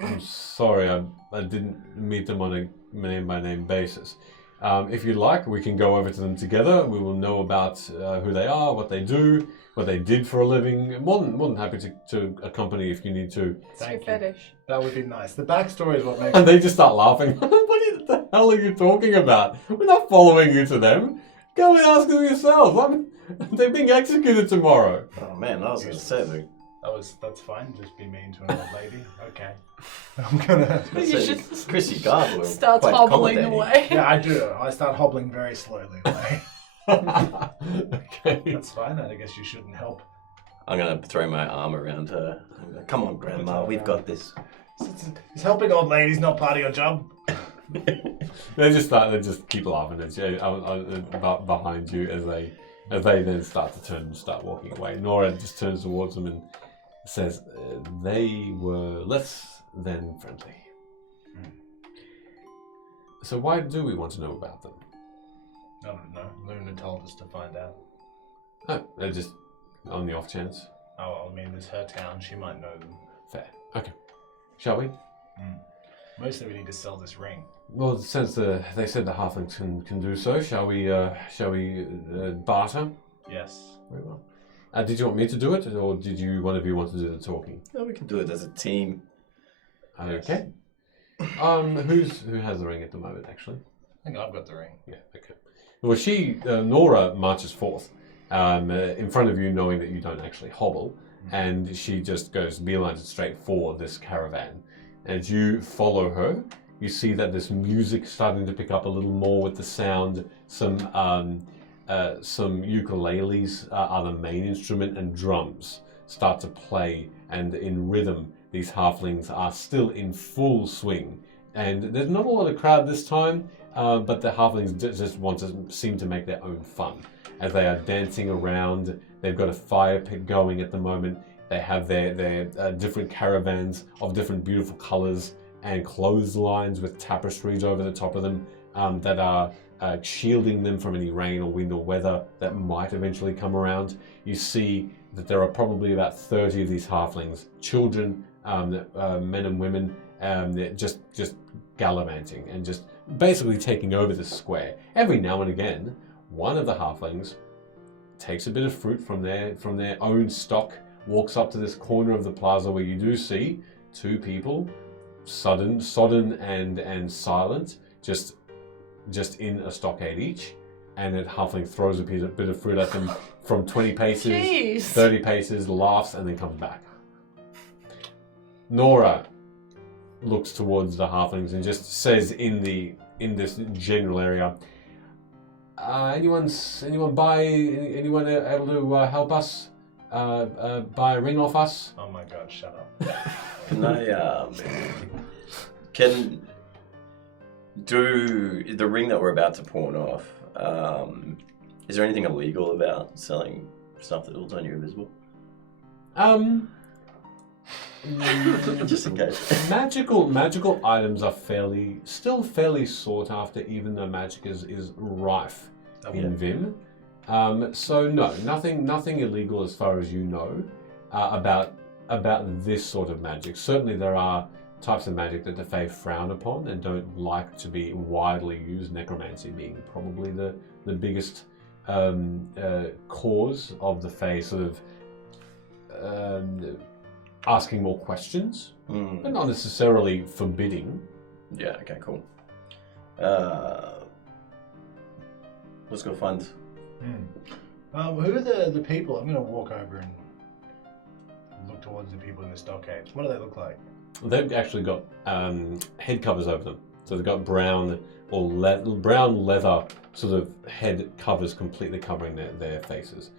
I'm sorry, I didn't meet them on a name-by-name basis. If you'd like, we can go over to them together. We will know about who they are, what they do, what they did for a living. More than happy to accompany if you need to. It's your Thank you. fetish. That would be nice. The backstory is what makes And they just start laughing. What the hell are you talking about? We're not following you to them. Go and ask them yourselves. They're being executed tomorrow. Oh man, I was going to say though. That's fine. Just be mean to an old lady. Okay. I'm gonna. You should Chrissy Garbo start quite hobbling accommodating. away. Yeah, I do. I start hobbling very slowly away. Okay. That's fine. I guess you shouldn't help. I'm going to throw my arm around her. I'm gonna, come on, Grandma, we've got this. Is helping old ladies not part of your job? They just keep laughing at you behind you as they then start to turn and start walking away. Nora just turns towards them and says, they were less than friendly. So why do we want to know about them? I don't know. Luna told us to find out. Oh, they're just on the off chance. Oh, I mean, it's her town. She might know them. Fair. Okay. Shall we? Mostly we need to sell this ring. Well, since they said the halflings can do so, shall we barter? Yes. Very well. Did you want me to do it, or did one of you want to do the talking? No, we can do it as a team. Okay. Who has the ring at the moment, actually? I think I've got the ring. Yeah. Okay. Well, Nora marches forth in front of you, knowing that you don't actually hobble, and she just goes beelines it straight for this caravan. And as you follow her, you see that this music starting to pick up a little more with the sound. Some ukuleles are the main instrument, and drums start to play. And in rhythm, these halflings are still in full swing. And there's not a lot of crowd this time, but the halflings just want to seem to make their own fun. As they are dancing around, they've got a fire pit going at the moment. They have their different caravans of different beautiful colors and clotheslines with tapestries over the top of them that are shielding them from any rain or wind or weather that might eventually come around. You see that there are probably about 30 of these halflings, children, men and women, just gallivanting and just basically taking over the square. Every now and again, one of the halflings takes a bit of fruit from their own stock, walks up to this corner of the plaza where you do see two people, sodden and silent, just in a stockade each, and then halfling throws a bit of fruit at them from 20 paces, Jeez. 30 paces, laughs, and then comes back. Nora looks towards the halflings and just says in this general area, anyone able to help us buy a ring off us? Oh my god, shut up. Can do the ring that we're about to pawn off. Is there anything illegal about selling stuff that will turn you invisible? Just in case. Magical items are still fairly sought after, even though magic is rife in Vim. So no, nothing illegal as far as you know about this sort of magic. Certainly there are types of magic that the Fae frown upon and don't like to be widely used, necromancy being probably the biggest cause of the Fae sort of asking more questions, but not necessarily forbidding. Yeah, okay, cool. Let's go find. Who are the people? I'm going to walk over and look towards the people in the stockade. What do they look like? They've actually got head covers over them. So they've got brown or brown leather sort of head covers completely covering their faces.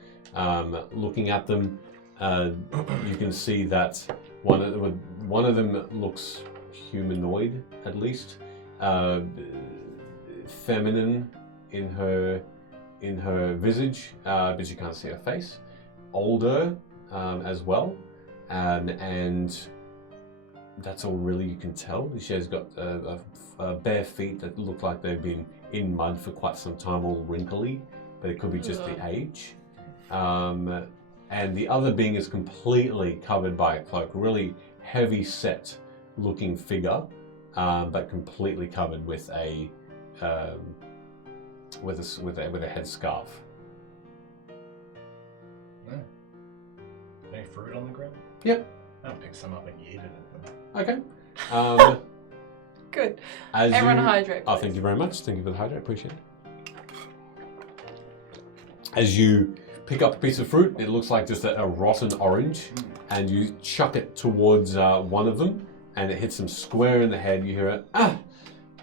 Looking at them, you can see that one of them looks humanoid, at least, feminine in her visage, but you can't see her face. Older as well, and that's all really you can tell. She has got bare feet that look like they've been in mud for quite some time, all wrinkly, but it could be just the age. And the other being is completely covered by a cloak, really heavy set looking figure, but completely covered with a headscarf. Yeah. Any fruit on the ground? Yep. I'll pick some up and eat it. Okay. Good. As Everyone you, hydrate. Oh, Please. thank you very much. Thank you for the hydrate. Appreciate it. As you pick up a piece of fruit, it looks like just a rotten orange, and you chuck it towards one of them, and it hits them square in the head. You hear it,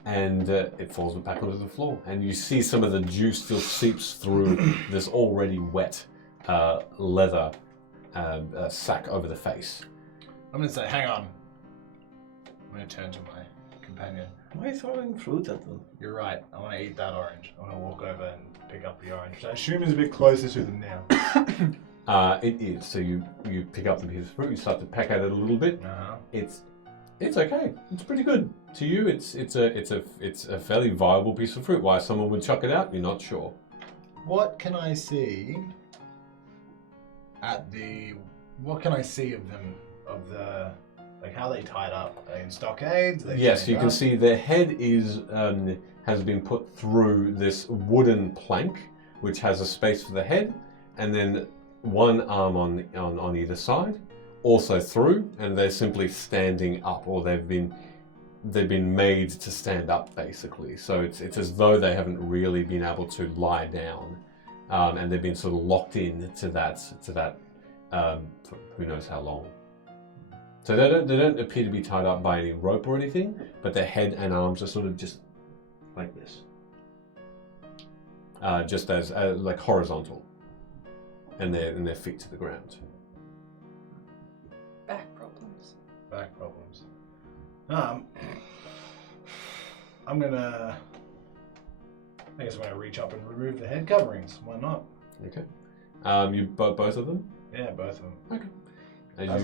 and it falls back onto the floor. And you see some of the juice still seeps through this already wet leather sack over the face. I'm going to say, hang on. I'm going to turn to my companion. Why are you throwing fruit at them? You're right. I want to eat that orange. I want to walk over and pick up the orange, which I assume is a bit closer to them now. It is. So you pick up the piece of fruit, you start to peck at it a little bit. Uh-huh. It's okay. It's pretty good. To you, it's a fairly viable piece of fruit. Why someone would chuck it out, you're not sure. What can I see what can I see of them, like how they tied up? Are they in stockades? Are they Yes, chained you can up? see their head has been put through this wooden plank, which has a space for the head, and then one arm on either side, also through, and they're simply standing up, or they've been made to stand up, basically. So it's as though they haven't really been able to lie down, and they've been sort of locked in to that for who knows how long. So they don't appear to be tied up by any rope or anything, but their head and arms are sort of just like this, just as like horizontal, and their feet to the ground. Back problems. Back problems. I guess I'm gonna reach up and remove the head coverings. Why not? Okay. You both of them. Yeah, both of them. Okay. As I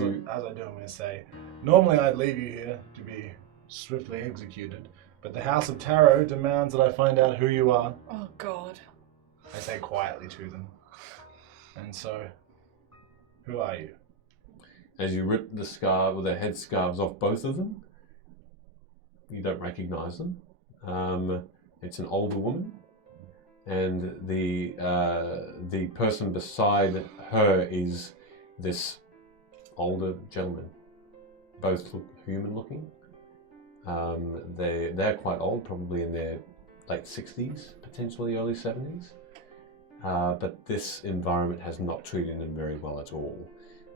do, I'm gonna say, normally I'd leave you here to be swiftly executed, but the House of Tarot demands that I find out who you are. Oh God. I say quietly to them. And so, who are you? As you rip the scarf or the head scarves off both of them, you don't recognize them. It's an older woman, and the person beside her is this older gentleman. Both look human-looking. They're quite old, probably in their late 60s, potentially early 70s. But this environment has not treated them very well at all.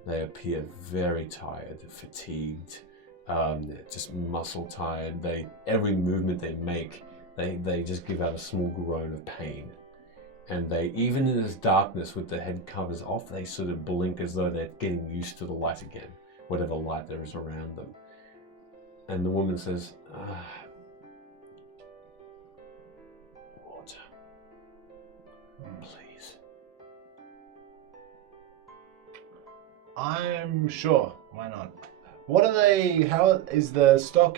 They appear very tired, fatigued, just muscle tired. Every movement they make, they just give out a small groan of pain. And they, even in this darkness with the head covers off, they sort of blink as though they're getting used to the light again, whatever light there is around them. And the woman says, water, please. I'm sure. Why not? What are they? How is the stock?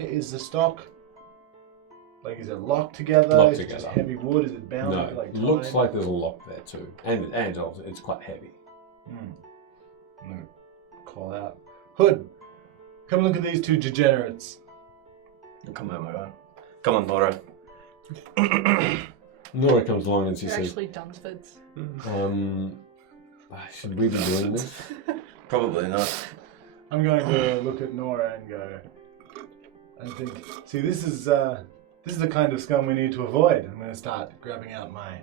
Like, is it locked together? Locked is it together. just heavy wood? Is it bound? No, Like looks tied? like there's a lock there too, and it's quite heavy. I'm gonna call out. Hood, come look at these two degenerates. Come on, Mora. Come on, Mora. Nora comes along and she They're says, actually Dunsfords. should we be doing this? Probably not. I'm going to look at Nora and go. I think. See, this This is the kind of scum we need to avoid. I'm going to start grabbing out my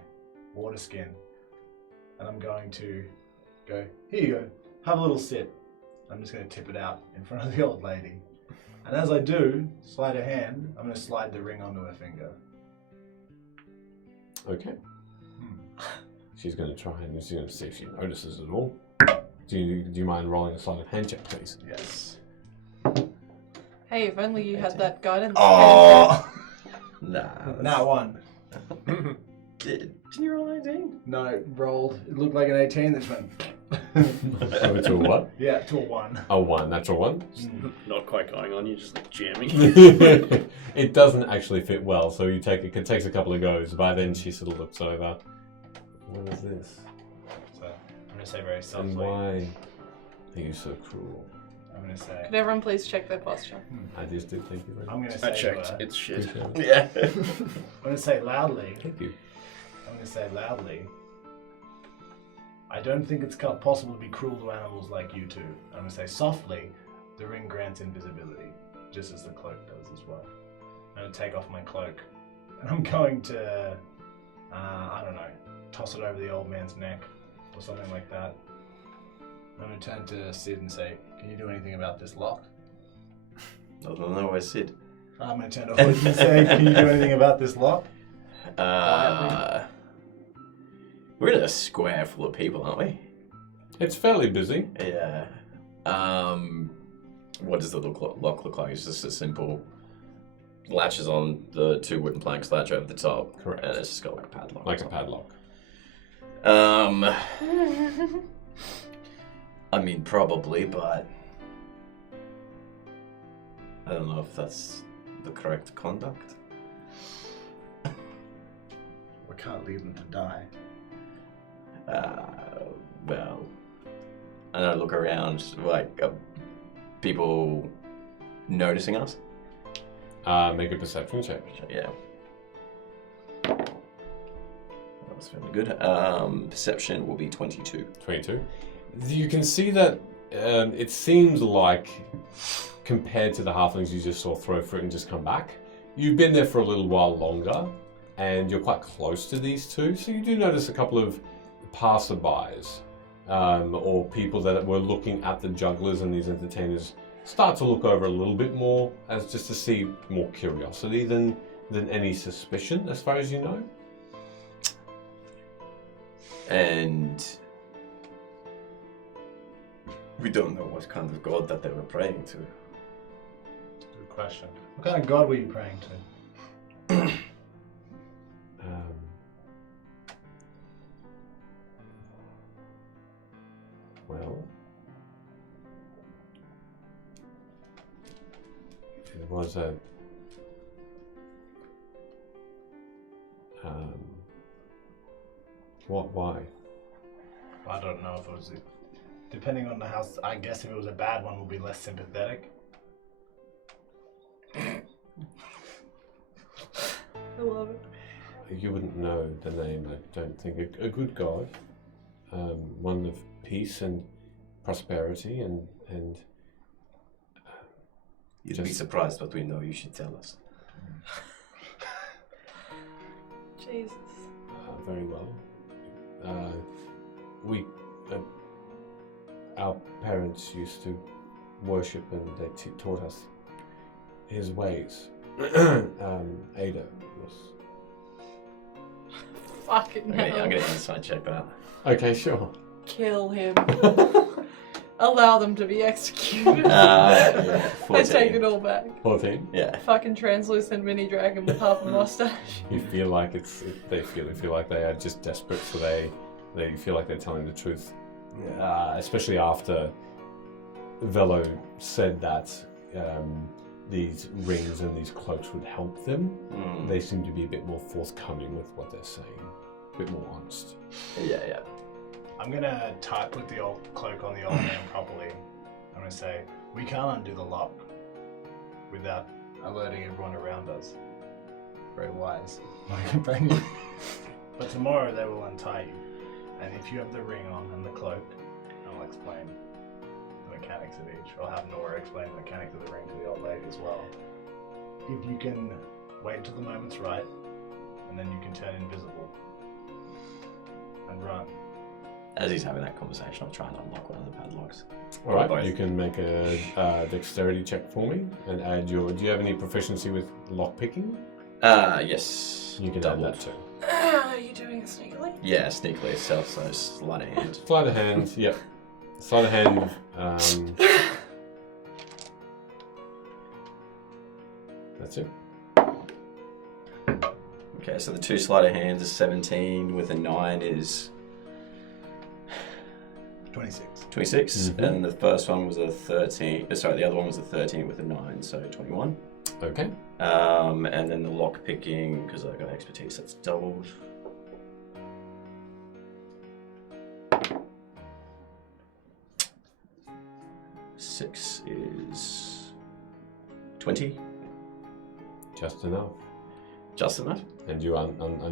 water skin. And I'm going to go, here you go, have a little sip. I'm just going to tip it out in front of the old lady. And as I do, slide her hand, I'm going to slide the ring onto her finger. Okay. She's going to try and she's going to see if she notices it all. Do you mind rolling a sleight of hand check, please? Yes. Hey, if only you had that guidance. Oh! Nah. Now one. Did you roll 19? No, it rolled. It looked like an 18. This went. Over to a what? Yeah, to a 1. A 1, natural 1. Not quite going on, you're just like jamming. It doesn't actually fit well, so it takes a couple of goes. By then she sort of looks over. What is this? So I'm going to say very And softly. why are you so cruel? I'm going to say. Could everyone please check their posture? I just did, thank you very much. I'm going to I say. checked, To her, it's shit. Yeah. I'm going to say loudly. Thank you. I'm going to say loudly. I don't think it's possible to be cruel to animals like you two. I'm going to say softly. The ring grants invisibility, just as the cloak does as well. I'm going to take off my cloak, and I'm going to, I don't know, toss it over the old man's neck or something like that. I'm going to turn to Sid and say, "Can you do anything about this lock?" I don't know where Sid. I'm going to turn to Hood and say, "Can you do anything about this lock?" We're in a square full of people, aren't we? It's fairly busy. Yeah. What does the lock look like? It's just a simple latches on the 2 wooden planks latch over the top. Correct. And it's just got like a padlock. Like a padlock. I mean, probably, but I don't know if that's the correct conduct. We can't leave them to die. Well, and I look around, like, people noticing us? Make a perception check. Yeah. That was fairly good. Perception will be 22. 22. You can see that it seems like, compared to the halflings you just saw throw fruit and just come back, you've been there for a little while longer, and you're quite close to these two, so you do notice a couple of passerbys, or people that were looking at the jugglers and these entertainers start to look over a little bit more, as just to see more curiosity than any suspicion, as far as you know. And we don't know what kind of god that they were praying to. Good question. What kind of god were you praying to? Well, it was a why? I don't know if it was. Depending on the house, I guess if it was a bad one, we'll be less sympathetic. I love it. You wouldn't know the name, I don't think. A good god, one of peace and prosperity, and You'd be surprised what we know. You should tell us. Jesus. very well. Our parents used to worship, and they taught us his ways. Ada was. Fucking I'm hell. gonna inside check that. Okay, sure. Kill him. Allow them to be executed. Yeah, I 14. take it all back. 14. Yeah. Fucking translucent mini dragon with half a mustache. You feel like they feel like they are just desperate, so they feel like they're telling the truth. Especially after Velo said that these rings and these cloaks would help them. They seem to be a bit more forthcoming with what they're saying, a bit more honest. Yeah. I'm gonna put the old cloak on the old man properly. I'm gonna say, we can't undo the lock without alerting everyone around us. Very wise. But tomorrow they will untie you. And if you have the ring on and the cloak, I'll explain the mechanics of each. I'll have Nora explain the mechanics of the ring to the old lady as well. If you can wait until the moment's right, and then you can turn invisible and run. As he's having that conversation, I'll try and unlock one of the padlocks. All right, both. you can make a dexterity check for me and add your. Do you have any proficiency with lock picking? Yes. You can doubled. add that too. Are you doing it sneakily? Yeah, sneakily itself, so sleight of hand. Sleight of hand. Yep. Sleight of hand. That's it. Okay, so the 2 sleight of hands is 17, with a 9 is 26. 26, Mhm. and the first one was a 13. Sorry, the other one was a 13 with a 9, so 21. Okay. And then the lock picking, because I got expertise, that's doubled. Six is 20, Just enough. just enough. And you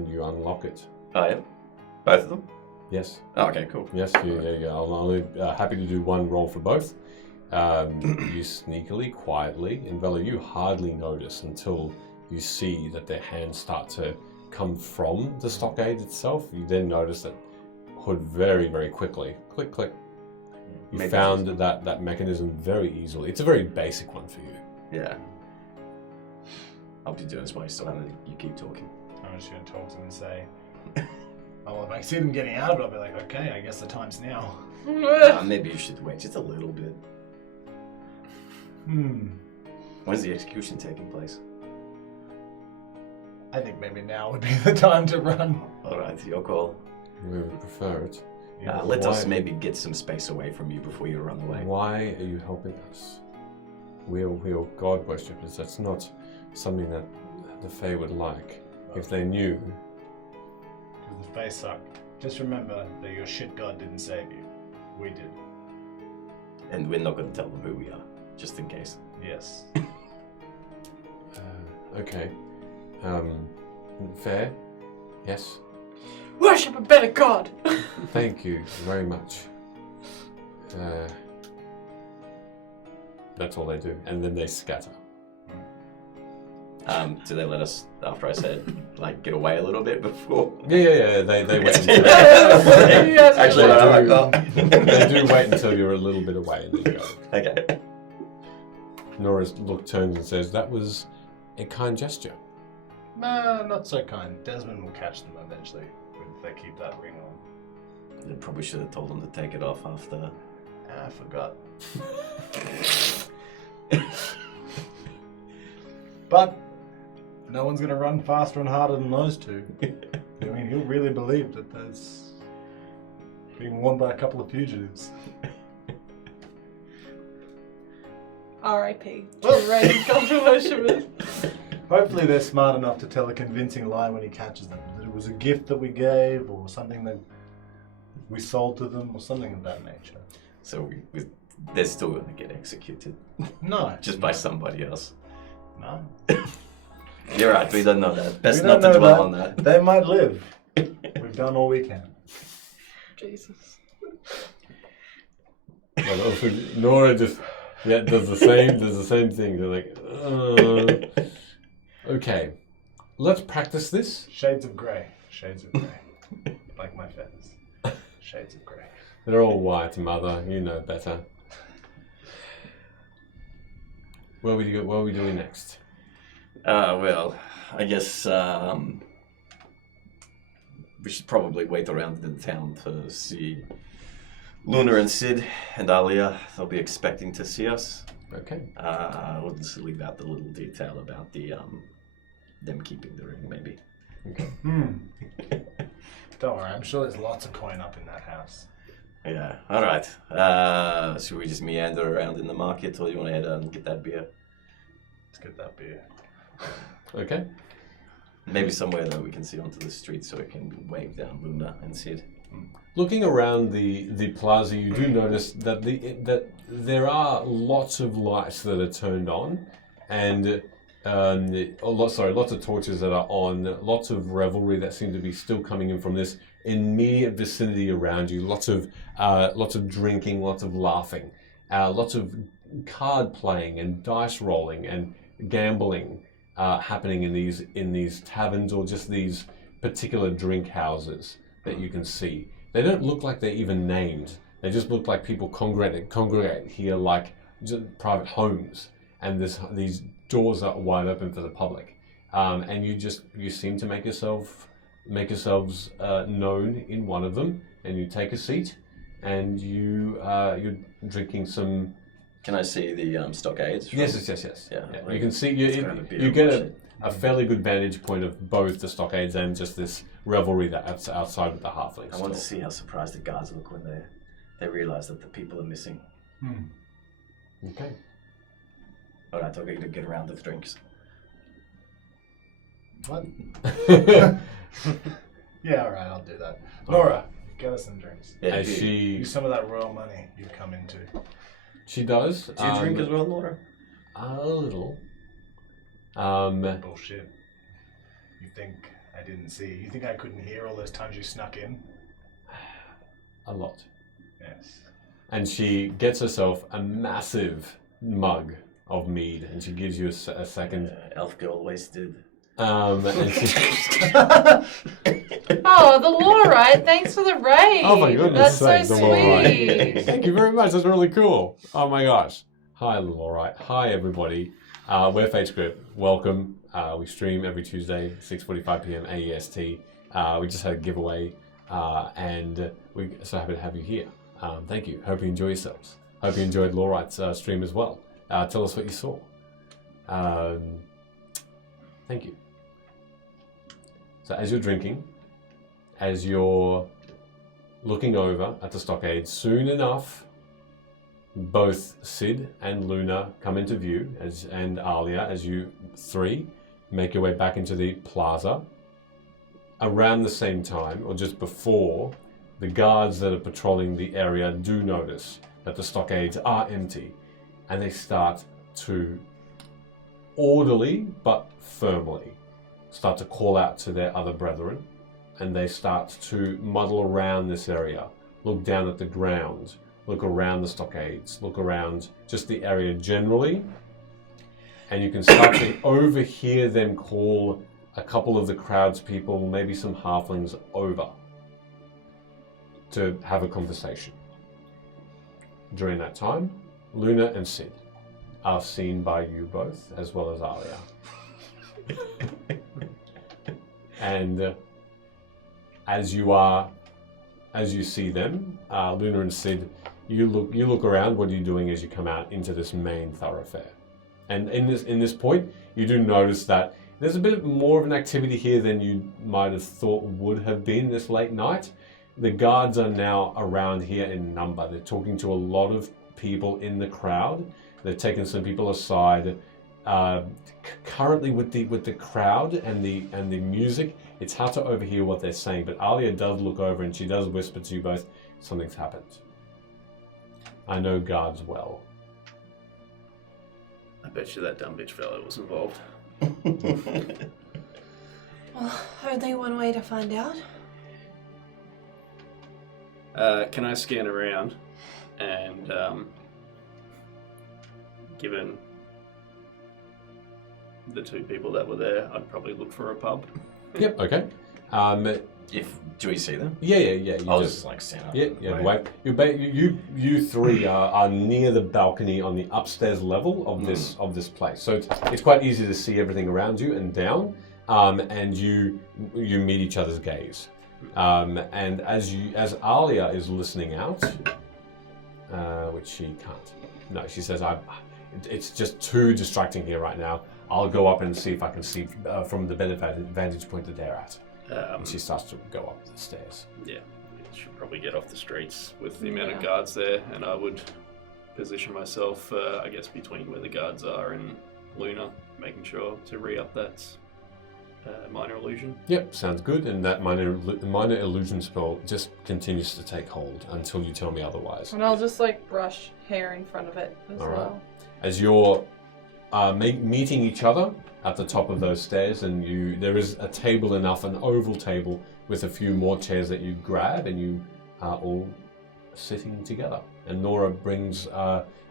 you unlock it. Oh yeah, both of them. Yes. Oh, okay, cool. Yes. Yeah. I'm only happy to do one roll for both. You sneakily, quietly, and Vela, you hardly notice until you see that their hands start to come from the stockade itself. You then notice that hood very, very quickly. Click, click. You Maybe found that mechanism very easily. It's a very basic one for you. Yeah. I'll be doing this while you keep talking. I'm just going to talk to them and say, oh, well, if I see them getting out of it, I'll be like, okay, I guess the time's now. Maybe you should wait just a little bit. When's the execution taking place? I think maybe now would be the time to run. Alright, your call. We would prefer it. Let us Why- maybe get some space away from you before you run away. Why are you helping us? We are God worshippers. That's not something that the Fae would like. If they knew. Because the face suck. Just remember that your shit god didn't save you. We did. And we're not going to tell them who we are, just in case. Yes. Okay. Fair? Yes? Worship a better god! Thank you very much. That's all they do. And then they scatter. Do they let us, after I said, like, get away a little bit before? Yeah. They wait until Yes, Actually, They I do. like that. they do wait until you're a little bit away and then you go. Okay. Nora's turns and says, "That was a kind gesture." Nah, not so kind. Desmond will catch them eventually if they keep that ring on. They probably should have told them to take it off after. I forgot. But no one's going to run faster and harder than those two. I mean, he'll really believe that there's being warned by a couple of fugitives. R.I.P. to Rain Culture Worshippers. Hopefully they're smart enough to tell a convincing lie when he catches them. That it was a gift that we gave or something that we sold to them or something of that nature. So they're still going to get executed. No. Just by somebody else. No. You're right, we don't know that. Best We not don't to know dwell that. on that. They might live. We've done all we can. Jesus. But also, Nora just does the same thing. They're like, okay, let's practice this. Shades of grey. Shades of grey. Like my feathers. Shades of grey. They're all white, Mother. You know better. What are we doing next? Well, I guess we should probably wait around in town to see Luna and Sid and Alia. They'll be expecting to see us. Okay. We'll just leave out the little detail about the them keeping the ring, maybe. Okay. Don't worry, I'm sure there's lots of coin up in that house. Yeah. All right. Should we just meander around in the market, or do you want to head out and get that beer? Let's get that beer. Okay. Maybe somewhere that we can see onto the street so we can wave down Luna and Sid. Looking around the plaza, you do notice that that there are lots of lights that are turned on, and lots of torches that are on. Lots of revelry that seem to be still coming in from this immediate vicinity around you. Lots of drinking, lots of laughing, lots of card playing and dice rolling and gambling. happening in these taverns or just these particular drink houses that you can see. They don't look like they're even named. They just look like people congregate here like just private homes, and these doors are wide open for the public. And you seem to make yourselves known in one of them, and you take a seat, and you're drinking some. Can I see the stockades? Yes. Yeah, You can see you get a fairly good vantage point of both the stockades and just this revelry that's outside with the halflings. I want to see how surprised the guards look when they realize that the people are missing. Okay. All right, I'll get around the drinks. What? Yeah, all right, I'll do that. Laura, get us some drinks. Yeah, As she Use some of that royal money you've come into. she does. do you drink as well, Laura? A little. Bullshit. You think I didn't see? You think I couldn't hear all those times you snuck in? A lot. Yes. And she gets herself a massive mug of mead, and she gives you a second. Elf girl always did. And she, Oh, the Laurite, thanks for the raid. oh my goodness, That's so the Laurite. sweet. Thank you very much. That's really cool. Oh my gosh. Hi, Laurite. Hi, everybody. We're FateScript. Welcome. We stream every Tuesday, 6:45 p.m. AEST. We just had a giveaway, and we're so happy to have you here. Thank you. Hope you enjoy yourselves. Hope you enjoyed Laurite's stream as well. Tell us what you saw. Thank you. So as you're drinking, as you're looking over at the stockade, soon enough, both Sid and Luna come into view, and Alia, as you three make your way back into the plaza. Around the same time, or just before, the guards that are patrolling the area do notice that the stockades are empty, and they start to orderly but firmly start to call out to their other brethren, and they start to muddle around this area, look down at the ground, look around the stockades, look around just the area generally, and you can start to overhear them call a couple of the crowd's people, maybe some halflings, over to have a conversation. During that time, Luna and Sid are seen by you both, as well as Alia. And as you see them, Luna and Sid, you look around. What are you doing as you come out into this main thoroughfare? And in this point, you do notice that there's a bit more of an activity here than you might have thought would have been this late night. The guards are now around here in number. They're talking to a lot of people in the crowd. They've taken some people aside. Currently, with the crowd and the music, it's hard to overhear what they're saying. But Alia does look over and she does whisper to you both, "Something's happened. I know guards well." I bet you that dumb bitch fella was involved. Well, only one way to find out. Can I scan around and, given the two people that were there, I'd probably look for a pub. Yep. Okay. Do we see them? Yeah. You I'll just just like stand up. Yeah. Wait. You three are near the balcony on the upstairs level of this place, so it's quite easy to see everything around you and down. And you meet each other's gaze. And as Alia is listening out, which she can't. No, she says, it's just too distracting here right now. I'll go up and see if I can see from the better vantage point that they're at. And she starts to go up the stairs. Yeah, we should probably get off the streets with the amount of guards there, and I would position myself, I guess, between where the guards are and Luna, making sure to re-up that minor illusion. Yep, sounds good. And that minor illusion spell just continues to take hold until you tell me otherwise. And I'll just like brush hair in front of it as All right. well. As you're meeting each other at the top of those stairs, and there is a table enough, an oval table with a few more chairs that you grab, and you are all sitting together. And Nora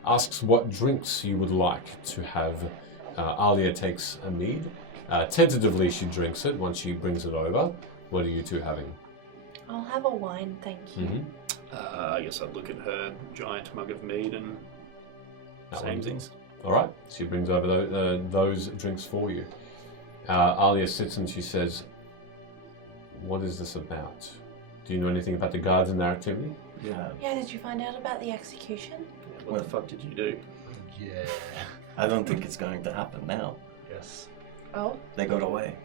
asks what drinks you would like to have Alia takes a mead. Tentatively, she drinks it. Once she brings it over, what are you two having? I'll have a wine, thank you. I guess I'd look at her giant mug of mead and same things. All right. She brings over those drinks for you. Alia sits and she says, "What is this about? Do you know anything about the guards and their activity?" Yeah. Yeah, did you find out about the execution? What the fuck did you do? Yeah. I don't think it's going to happen now. Yes. Oh? They got away.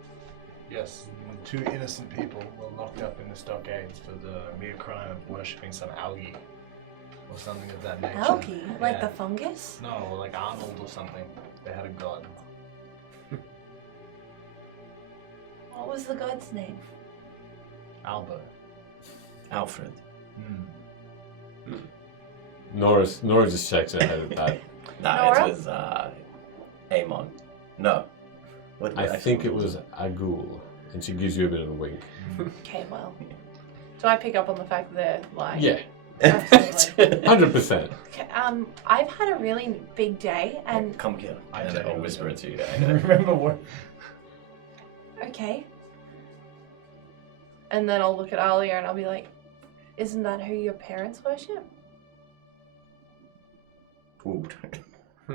Yes. 2 innocent people were locked up in the stockades for the mere crime of worshipping some algae. Or something of that nature. Algae? Like Yeah. the fungus? No, like Arnold or something. They had a god. What was the god's name? Albo. Alfred. Nora just shakes her head at that. No, Nora? it was Amon. No. What did I think it was Agul, and she gives you a bit of a wink. Okay, well. Do I pick up on the fact that they're lying? Yeah, Absolutely. 100%. Okay, I've had a really big day, and Come here. And I'll whisper it to you. Remember what? okay. And then I'll look at Alia and I'll be like, "Isn't that who your parents worship?" Ooh.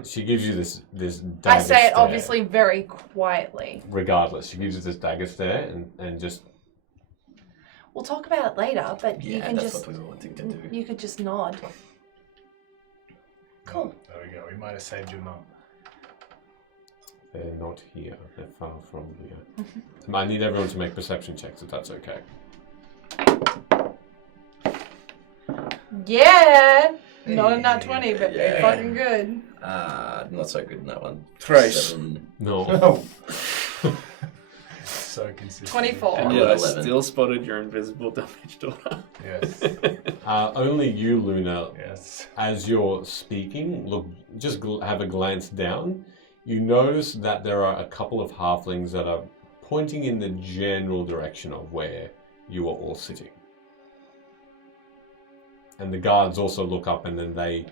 She gives you this dagger I say it stare. obviously very quietly. Regardless, she gives you this dagger stare and just We'll talk about it later, but you Yeah, can that's just what we were wanting to do. you could just nod. Cool. There we go. We might have saved your mum. they're not here. They're far from here. I need everyone to make perception checks if that's okay. Yeah! Not a nat 20, but Yeah. fucking good. Not so good in that one. Thrice. 7. No. So consistent. 24. And yet I 11. still spotted your invisible damage daughter. Yes. Only you, Luna, Yes. as you're speaking, have a glance down. You notice that there are a couple of halflings that are pointing in the general direction of where you are all sitting. And the guards also look up, and then they're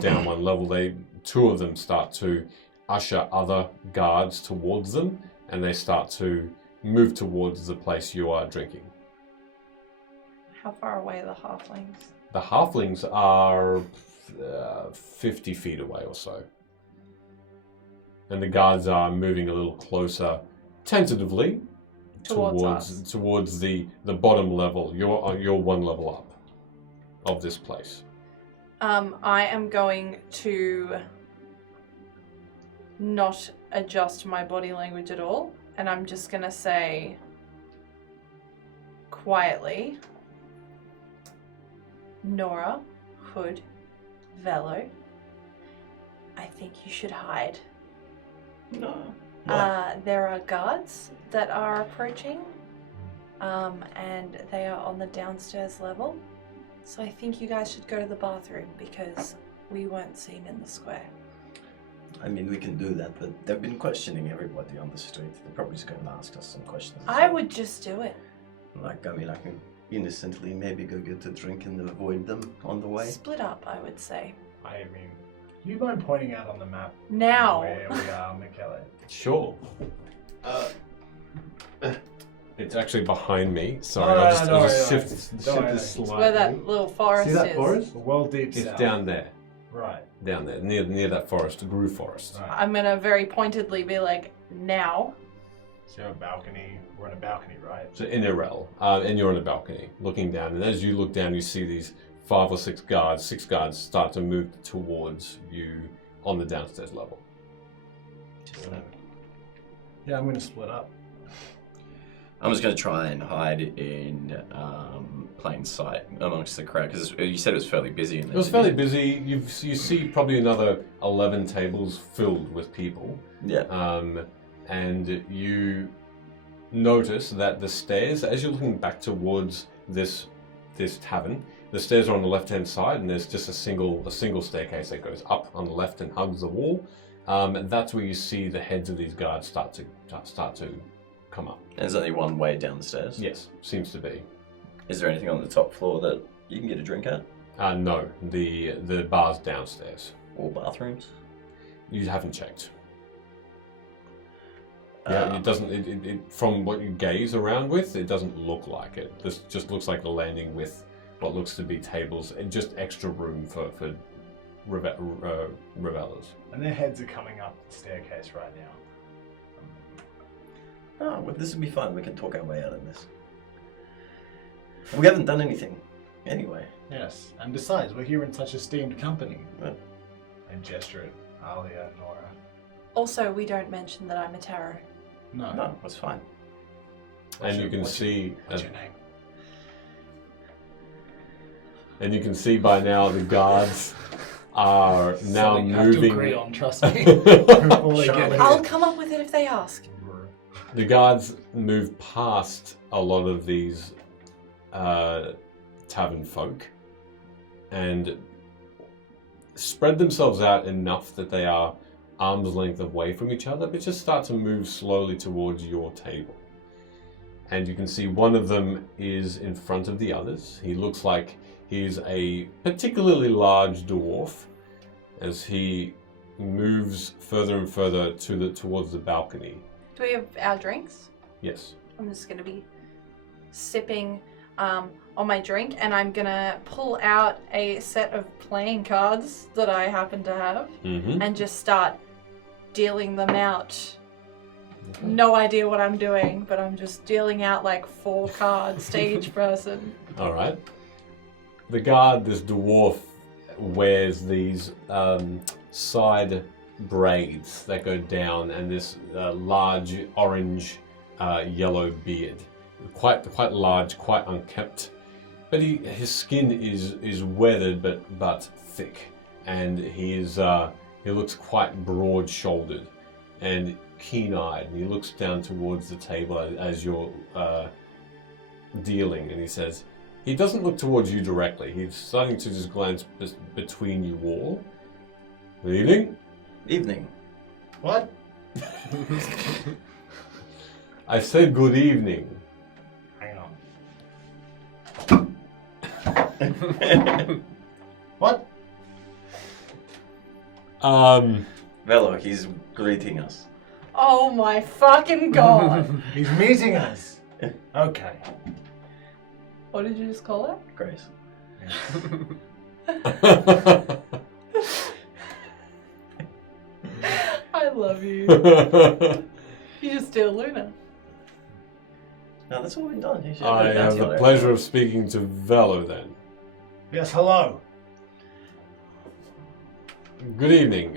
down one level. 2 of them start to usher other guards towards them, and they start to move towards the place you are drinking. How far away are the halflings? The halflings are 50 feet away or so. And the guards are moving a little closer, tentatively, towards the bottom level. You're 1 level up of this place. I am going to not adjust my body language at all, and I'm just gonna say quietly, Nora, Hood, Velo, I think you should hide. No. There are guards that are approaching, and they are on the downstairs level. So I think you guys should go to the bathroom because we weren't seen in the square. I mean, we can do that, but they've been questioning everybody on the street. They're probably just going to ask us some questions. I would just do it. Like, I mean, I can innocently maybe go get a drink and avoid them on the way. Split up, I would say. I mean, you mind pointing out on the map Now. where we are, Michele? Sure. It's actually behind me. Sorry, No, I'll just don't worry, shift don't worry. this It's slightly. where that little forest See that is. forest? Well deep It's south. down there. Right. Down there, near that forest, the Grue Forest. Right. I'm gonna very pointedly be like, now. So a balcony. We're on a balcony, right? So in Irel, and you're on a balcony, looking down. And as you look down, you see these 5 or 6 guards, start to move towards you on the downstairs level. Yeah, I'm going to split up. I'm just going to try and hide in plain sight amongst the crowd, because you said it was fairly busy. In there, It was didn't fairly you? busy. You see probably another 11 tables filled with people. Yeah. And you notice that the stairs, as you're looking back towards this tavern, the stairs are on the left-hand side, and there's just a single staircase that goes up on the left and hugs the wall. That's where you see the heads of these guards start to come up. There's only one way down the stairs. Yes, seems to be. Is there anything on the top floor that you can get a drink at? No, the bar's downstairs. Or bathrooms? You haven't checked. Yeah, it doesn't. It from what you gaze around with, it doesn't look like it. This just looks like a landing with what looks to be tables and just extra room for revelers. And their heads are coming up the staircase right now. Oh, well, this will be fun. We can talk our way out of this. We haven't done anything, anyway. Yes, and besides, we're here in such esteemed company. Yeah. And gesture at Alia and Nora. Also, we don't mention that I'm a tarot. No, that's fine. And you can see. What's your name? And you can see by now the guards are now Something you have to moving. agree on, trust me. Before they get I'll here. come up with it if they ask. The guards move past a lot of these tavern folk and spread themselves out enough that they are arm's length away from each other, but just start to move slowly towards your table. And you can see one of them is in front of the others. He looks like he's a particularly large dwarf as he moves further and further towards the balcony. Do we have our drinks? Yes. I'm just going to be sipping on my drink, and I'm going to pull out a set of playing cards that I happen to have Mm-hmm. and just start dealing them out. No idea what I'm doing, but I'm just dealing out like 4 cards to each person. All right. The guard, this dwarf, wears these side braids that go down, and this large orange yellow beard, quite large, quite unkempt. But his skin is weathered but thick, and he looks quite broad-shouldered and keen-eyed. And he looks down towards the table as you're dealing, and he says, he doesn't look towards you directly. He's starting to just glance between you all. Good evening. Evening. What? I said good evening. Hang on. What? Velo, he's greeting us. Oh my fucking god. He's meeting us. Okay. What did you just call it? Grace. I love you. You just steal Luna. No, that's all we've done. You should I put it down have to the your pleasure level. of speaking to Velo then. Yes, hello. Good evening.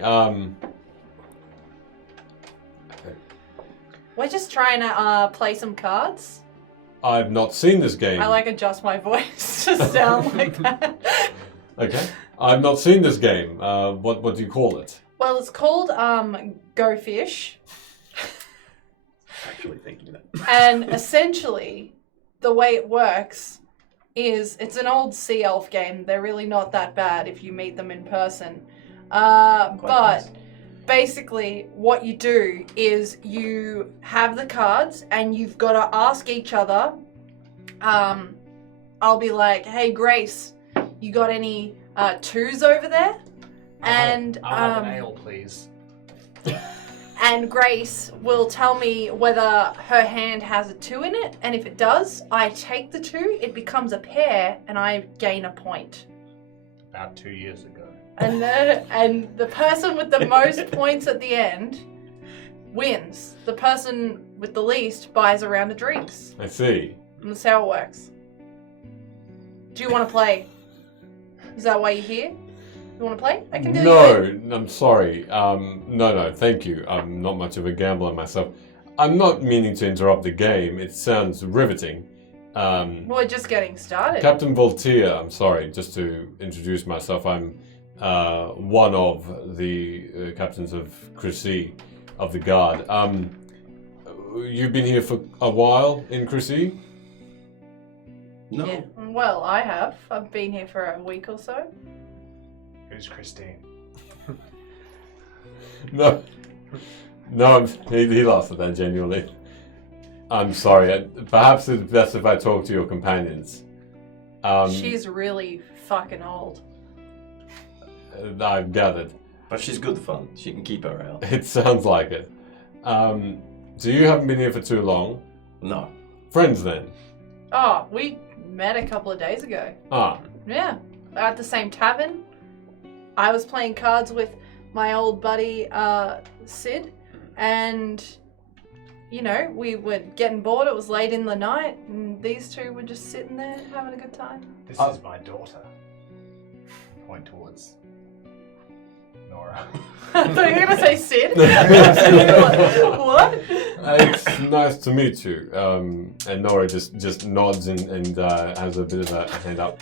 We're just trying to play some cards. I've not seen this game. I like adjust my voice to sound like that. Okay. I've not seen this game. What do you call it? Well, it's called Go Fish. Actually thinking that. And essentially, the way it works is it's an old sea elf game. They're really not that bad if you meet them in person. But nice. basically, what you do is you have the cards and you've got to ask each other. I'll be like, hey, Grace, you got any 2s over there? And I'll have an ale, please. and Grace will tell me whether her hand has a 2 in it, and if it does, I take the 2, it becomes a pair, and I gain a point. About 2 years ago. And the person with the most points at the end wins. The person with the least buys a round of drinks. I see. And that's how it works. Do you want to play? Is that why you're here? You want to play? I can do it. No, I'm sorry. No, thank you. I'm not much of a gambler myself. I'm not meaning to interrupt the game. It sounds riveting. We're just getting started. Captain Voltaire, I'm sorry, just to introduce myself, I'm one of the captains of Chrissy, of the Guard. You've been here for a while in Chrissy? No. Yeah. Well, I have. I've been here for a week or so. Who's Christine? No, he laughed at that genuinely. I'm sorry. Perhaps it's best if I talk to your companions. She's really fucking old. I've gathered. But she's good fun. She can keep her out. It sounds like it. So you haven't been here for too long. No. Friends then? Oh, we met a couple of days ago. Ah, Yeah, at the same tavern. I was playing cards with my old buddy Sid, and you know, we were getting bored. It was late in the night, and these two were just sitting there having a good time. This is my daughter. Point towards Nora. I thought you were gonna say Sid. What? it's nice to meet you. And Nora just nods and has a bit of a hand up.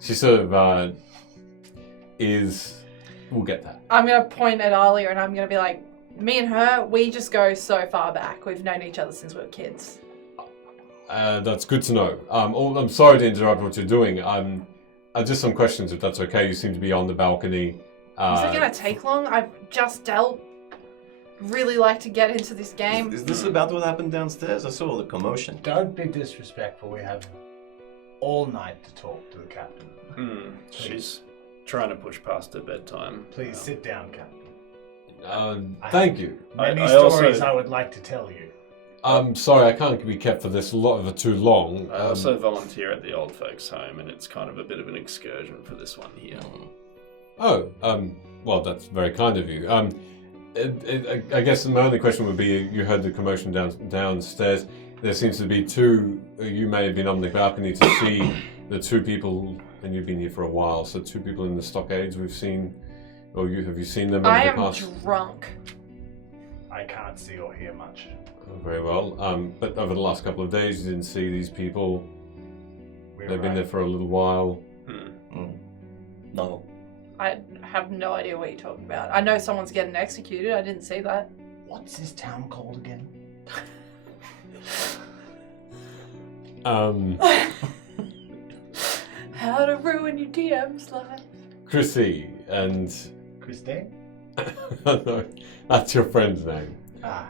She sort of is. We'll get that. I'm gonna point at Alia, and I'm gonna be like, me and her, we just go so far back. We've known each other since we were kids. That's good to know. I'm sorry to interrupt what you're doing. Just some questions, if that's okay. You seem to be on the balcony. Is it gonna take long? I've just dealt. Really like to get into this game. Is this about what happened downstairs? I saw the commotion. Don't be disrespectful. We have all night to talk to the captain. She's trying to push past her bedtime. Please sit down, captain. Thank you. Many I stories also- I would like to tell you. I'm sorry, I can't be kept for this for too long. I also volunteer at the old folks' home, and it's kind of a bit of an excursion for this one here. Well, that's very kind of you. I guess my only question would be, you heard the commotion downstairs. There seems to be two, you may have been on the balcony to see the two people, and you've been here for a while, so two people in the stockades we've seen, or have you seen them I over am the past? drunk. I can't see or hear much. Very well. But over the last couple of days, you didn't see these people. They've been there for a little while. No. I have no idea what you're talking about. I know someone's getting executed. I didn't see that. What's this town called again? How to ruin your DM's life. Chrissy and Christine? no, that's your friend's name. Ah.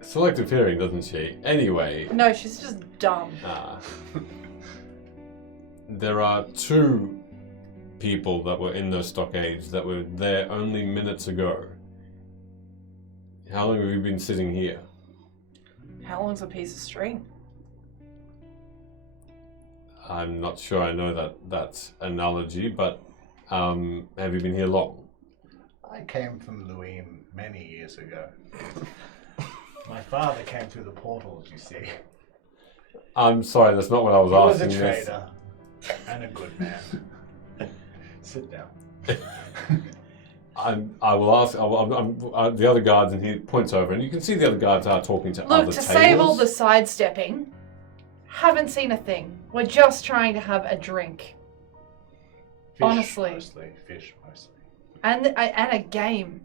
Selective hearing, doesn't she? Anyway, No, she's just dumb. there are two people that were in those stockades that were there only minutes ago. How long have you been sitting here? How long's a piece of string? I'm not sure I know that analogy, but have you been here long? I came from Louis many years ago. My father came through the portals, you see. I'm sorry, that's not what I was He was a asking. trader and a good man. Sit down. I will ask. The other guards, and he points over, and you can see the other guards are talking to other Look, to tables. save all the sidestepping, haven't seen a thing. We're just trying to have a drink. Fish Honestly. Mostly. Fish mostly. And a game.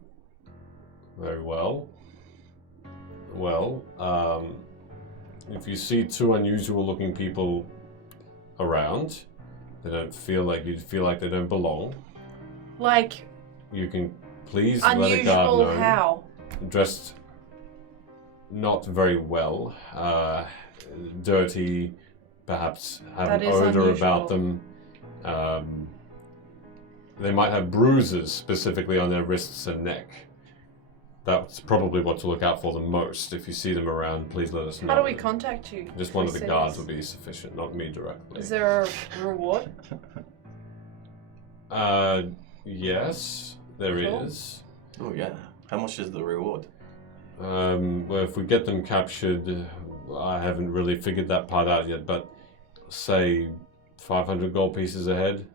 Very well. Well, if you see two unusual-looking people around, you'd feel like they don't belong. Like, You can please let a guard unusual know. how? Dressed not very well, dirty, perhaps have That an is odor unusual. about them. They might have bruises specifically on their wrists and neck. That's probably what to look out for the most. If you see them around, please let us know. How do we contact you? Just one of the guards Cities? would be sufficient, not me directly. Is there a reward? Yes, there Cool. is. Oh yeah. How much is the reward? Well, if we get them captured, I haven't really figured that part out yet, but say 500 gold pieces a head.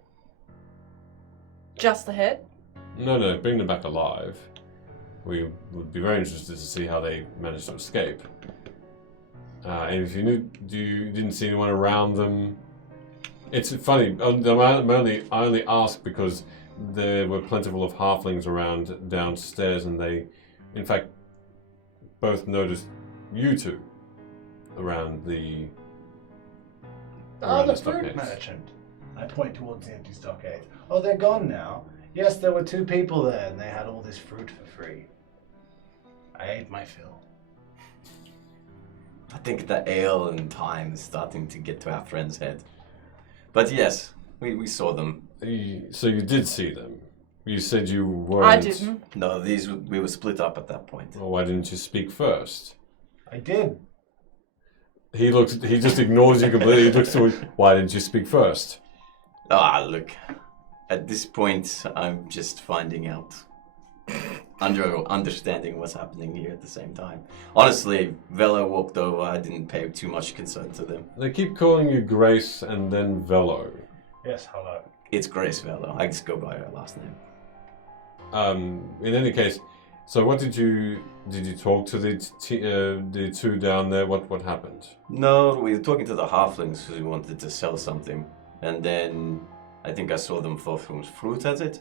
Just the head? No, bring them back alive. We would be very interested to see how they managed to escape. And if you didn't see anyone around them, it's funny. I only ask because there were plentiful of halflings around downstairs, and they, in fact, both noticed you two around the. Oh, the stockades. fruit merchant. I point towards the empty stockade. Oh, they're gone now. Yes, there were two people there, and they had all this fruit for free. I ate my fill. I think the ale and time is starting to get to our friend's head. But yes, we saw them. So you did see them. You said you weren't. I didn't. No, we were split up at that point. Well, why didn't you speak first? I did. He just ignores you completely. He looks to why didn't you speak first? Ah, look. At this point, I'm just finding out, understanding what's happening here at the same time. Honestly, Velo walked over. I didn't pay too much concern to them. They keep calling you Grace and then Velo. Yes, hello. It's Grace Velo. I just go by her last name. In any case, so what did you talk to the two down there? What happened? No, we were talking to the halflings who wanted to sell something, and then I think I saw them throw some fruit at it.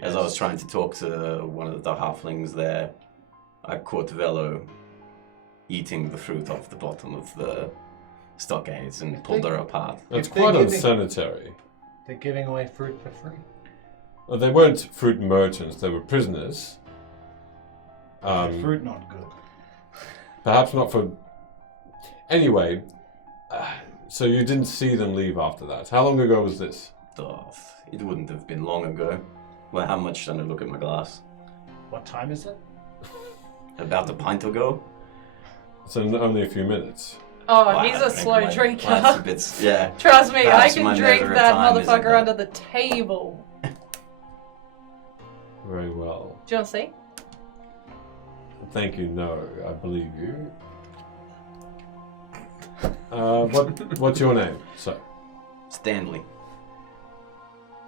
As I was trying to talk to one of the halflings there, I caught Velo eating the fruit off the bottom of the stockades and pulled her apart. That's If they're quite giving- unsanitary. They're giving away fruit for free. Well, they weren't fruit merchants; they were prisoners. Fruit not good. Perhaps not for. Anyway, so you didn't see them leave after that. How long ago was this? Oh, it wouldn't have been long ago. Well, how much did I look at my glass? What time is it? About a pint ago? So only a few minutes. Oh, Wow, he's I a think slow That's a drinker. bit, yeah. Trust me, I Perhaps can my drink measure of that time isn't motherfucker that. under the table. Very well. Do you want to see? Thank you. No, I believe you. What's your name? So, Stanley.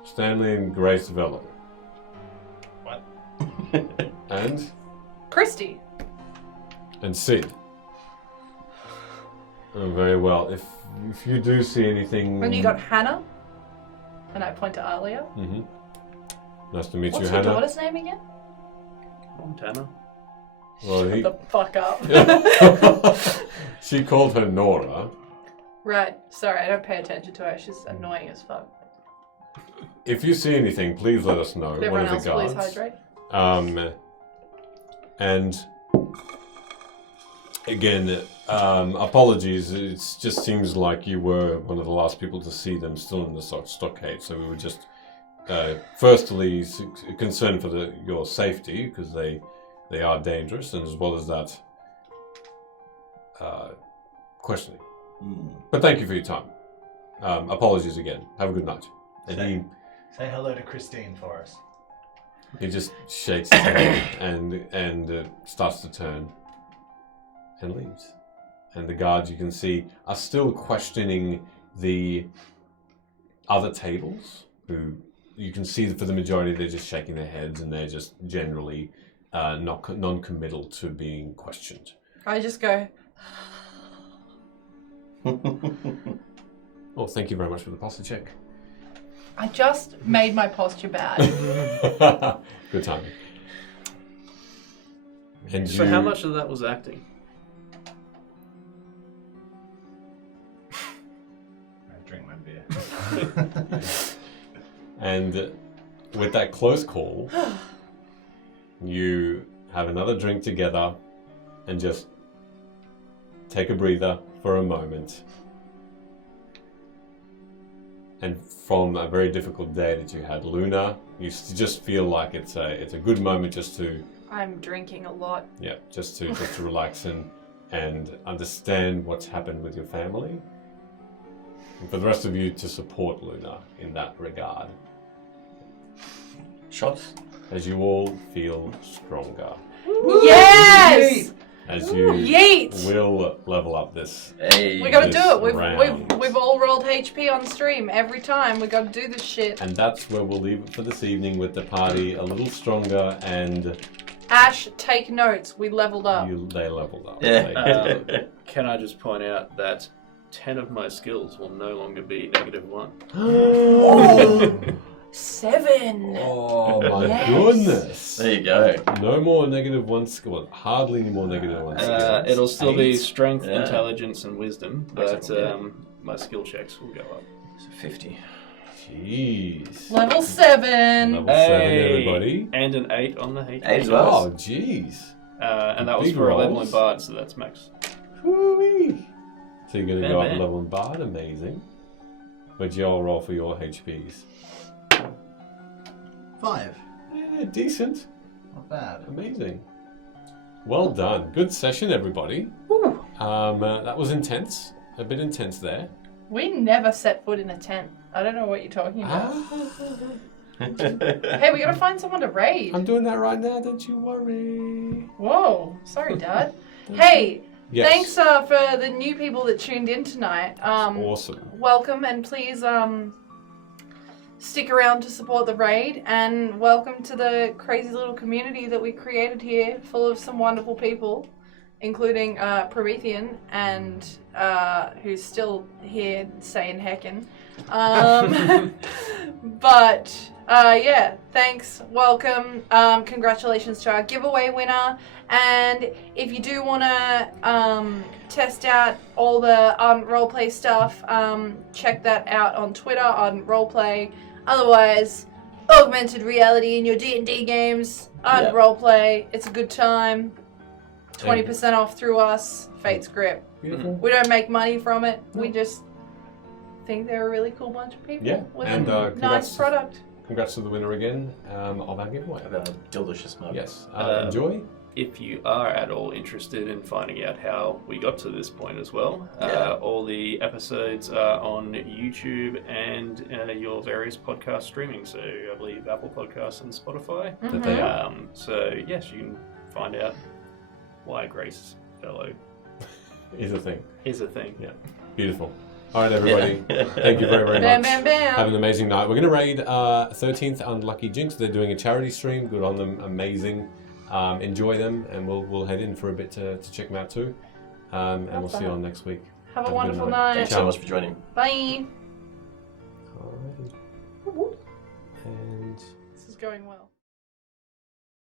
Stanley and Grace Velo. What? And Christy. Sid. Oh, very well. If you do see anything. And you got Hannah. And I point to Alia. Mm-hmm. Nice to meet What's you, your Hannah. daughter's name again? Montana. Well, Shut the fuck up. she called her Nora. Right. Sorry, I don't pay attention to her. She's annoying as fuck. If you see anything, please let us know. Could One everyone of else the please guards. hydrate? And again, apologies. It just seems like you were one of the last people to see them still in the stockade. So we were just firstly concerned for your safety because they are dangerous, and as well as that, questioning. But thank you for your time. Apologies again. Have a good night. And Say hello to Christine for us. he just shakes his head and starts to turn and leaves. And the guards, you can see, are still questioning the other tables, who you can see that for the majority they're just shaking their heads and they're just generally non-committal to being questioned. I just go, Well, thank you very much for the posture check. I just made my posture bad. Good timing. And So how much of that was acting? I drink my beer. And with that close call, you have another drink together and just take a breather for a moment. And from a very difficult day that you had, Luna, you just feel like it's a good moment just to I'm drinking a lot. just to relax and understand what's happened with your family. And for the rest of you to support Luna in that regard. Shots? As you all feel stronger. Yes! As you Yeet! will level up this. Hey. We gotta This do it. round. We've all rolled HP on stream every time. We gotta do this shit. And that's where we'll leave it for this evening, with the party a little stronger and Ash, take notes. We leveled up. they leveled up. Yeah. Can I just point out that 10 of my skills will no longer be -1. Oh, 7. Oh my Yes. goodness. There you go. No more -1 skill. Hardly any more -1 skills. It'll still be 8. strength, Yeah. intelligence, and wisdom, but Excellent, my skill checks will go up. So 50. Jeez. Level 7. Level 7, everybody. And an 8 on the HP. 8 as well. Oh, jeez. And that was Big for a level rolls. in Bard, so that's max. Woo-wee. So you're going to go up Man. level in Bard, amazing. But you'll roll for your HPs. 5. Yeah, decent. Not bad. Amazing. Well done. Good session, everybody. Woo. That was intense. A bit intense there. We never set foot in a tent. I don't know what you're talking about. Hey, we gotta find someone to raid. I'm doing that right now. Don't you worry. Whoa, sorry, Dad. Hey, Yes. thanks for the new people that tuned in tonight. Awesome. Welcome, and please stick around to support the raid, and welcome to the crazy little community that we created here, full of some wonderful people, including Promethean, and who's still here saying heckin'. But yeah, thanks, welcome, congratulations to our giveaway winner, and if you do want to test out all the Ardent Roleplay stuff, check that out on Twitter, Ardent Roleplay. Otherwise, augmented reality in your D&D games, Ardent Roleplay, it's a good time. 20% off through us, Fate's Grip. Beautiful. We don't make money from it, we just think they're a really cool bunch of people Yeah, with and a nice product. Congrats to the winner again of our giveaway. A delicious mug. Yes. Enjoy. If you are at all interested in finding out how we got to this point as well, all the episodes are on YouTube and your various podcast streaming. So I believe Apple Podcasts and Spotify. That they are. So yes, you can find out why Grace Fellow Is a thing. is a thing. Yeah. Beautiful. All right, everybody. Thank you very, very Bam, much. bam, bam. Have an amazing night. We're going to raid 13th Unlucky Jinx. They're doing a charity stream. Good on them. Amazing. Enjoy them, and we'll head in for a bit to check them out too. And we'll see you on next week. Have a good wonderful night. night. Thanks so much for joining. Bye. All right. And This is going well.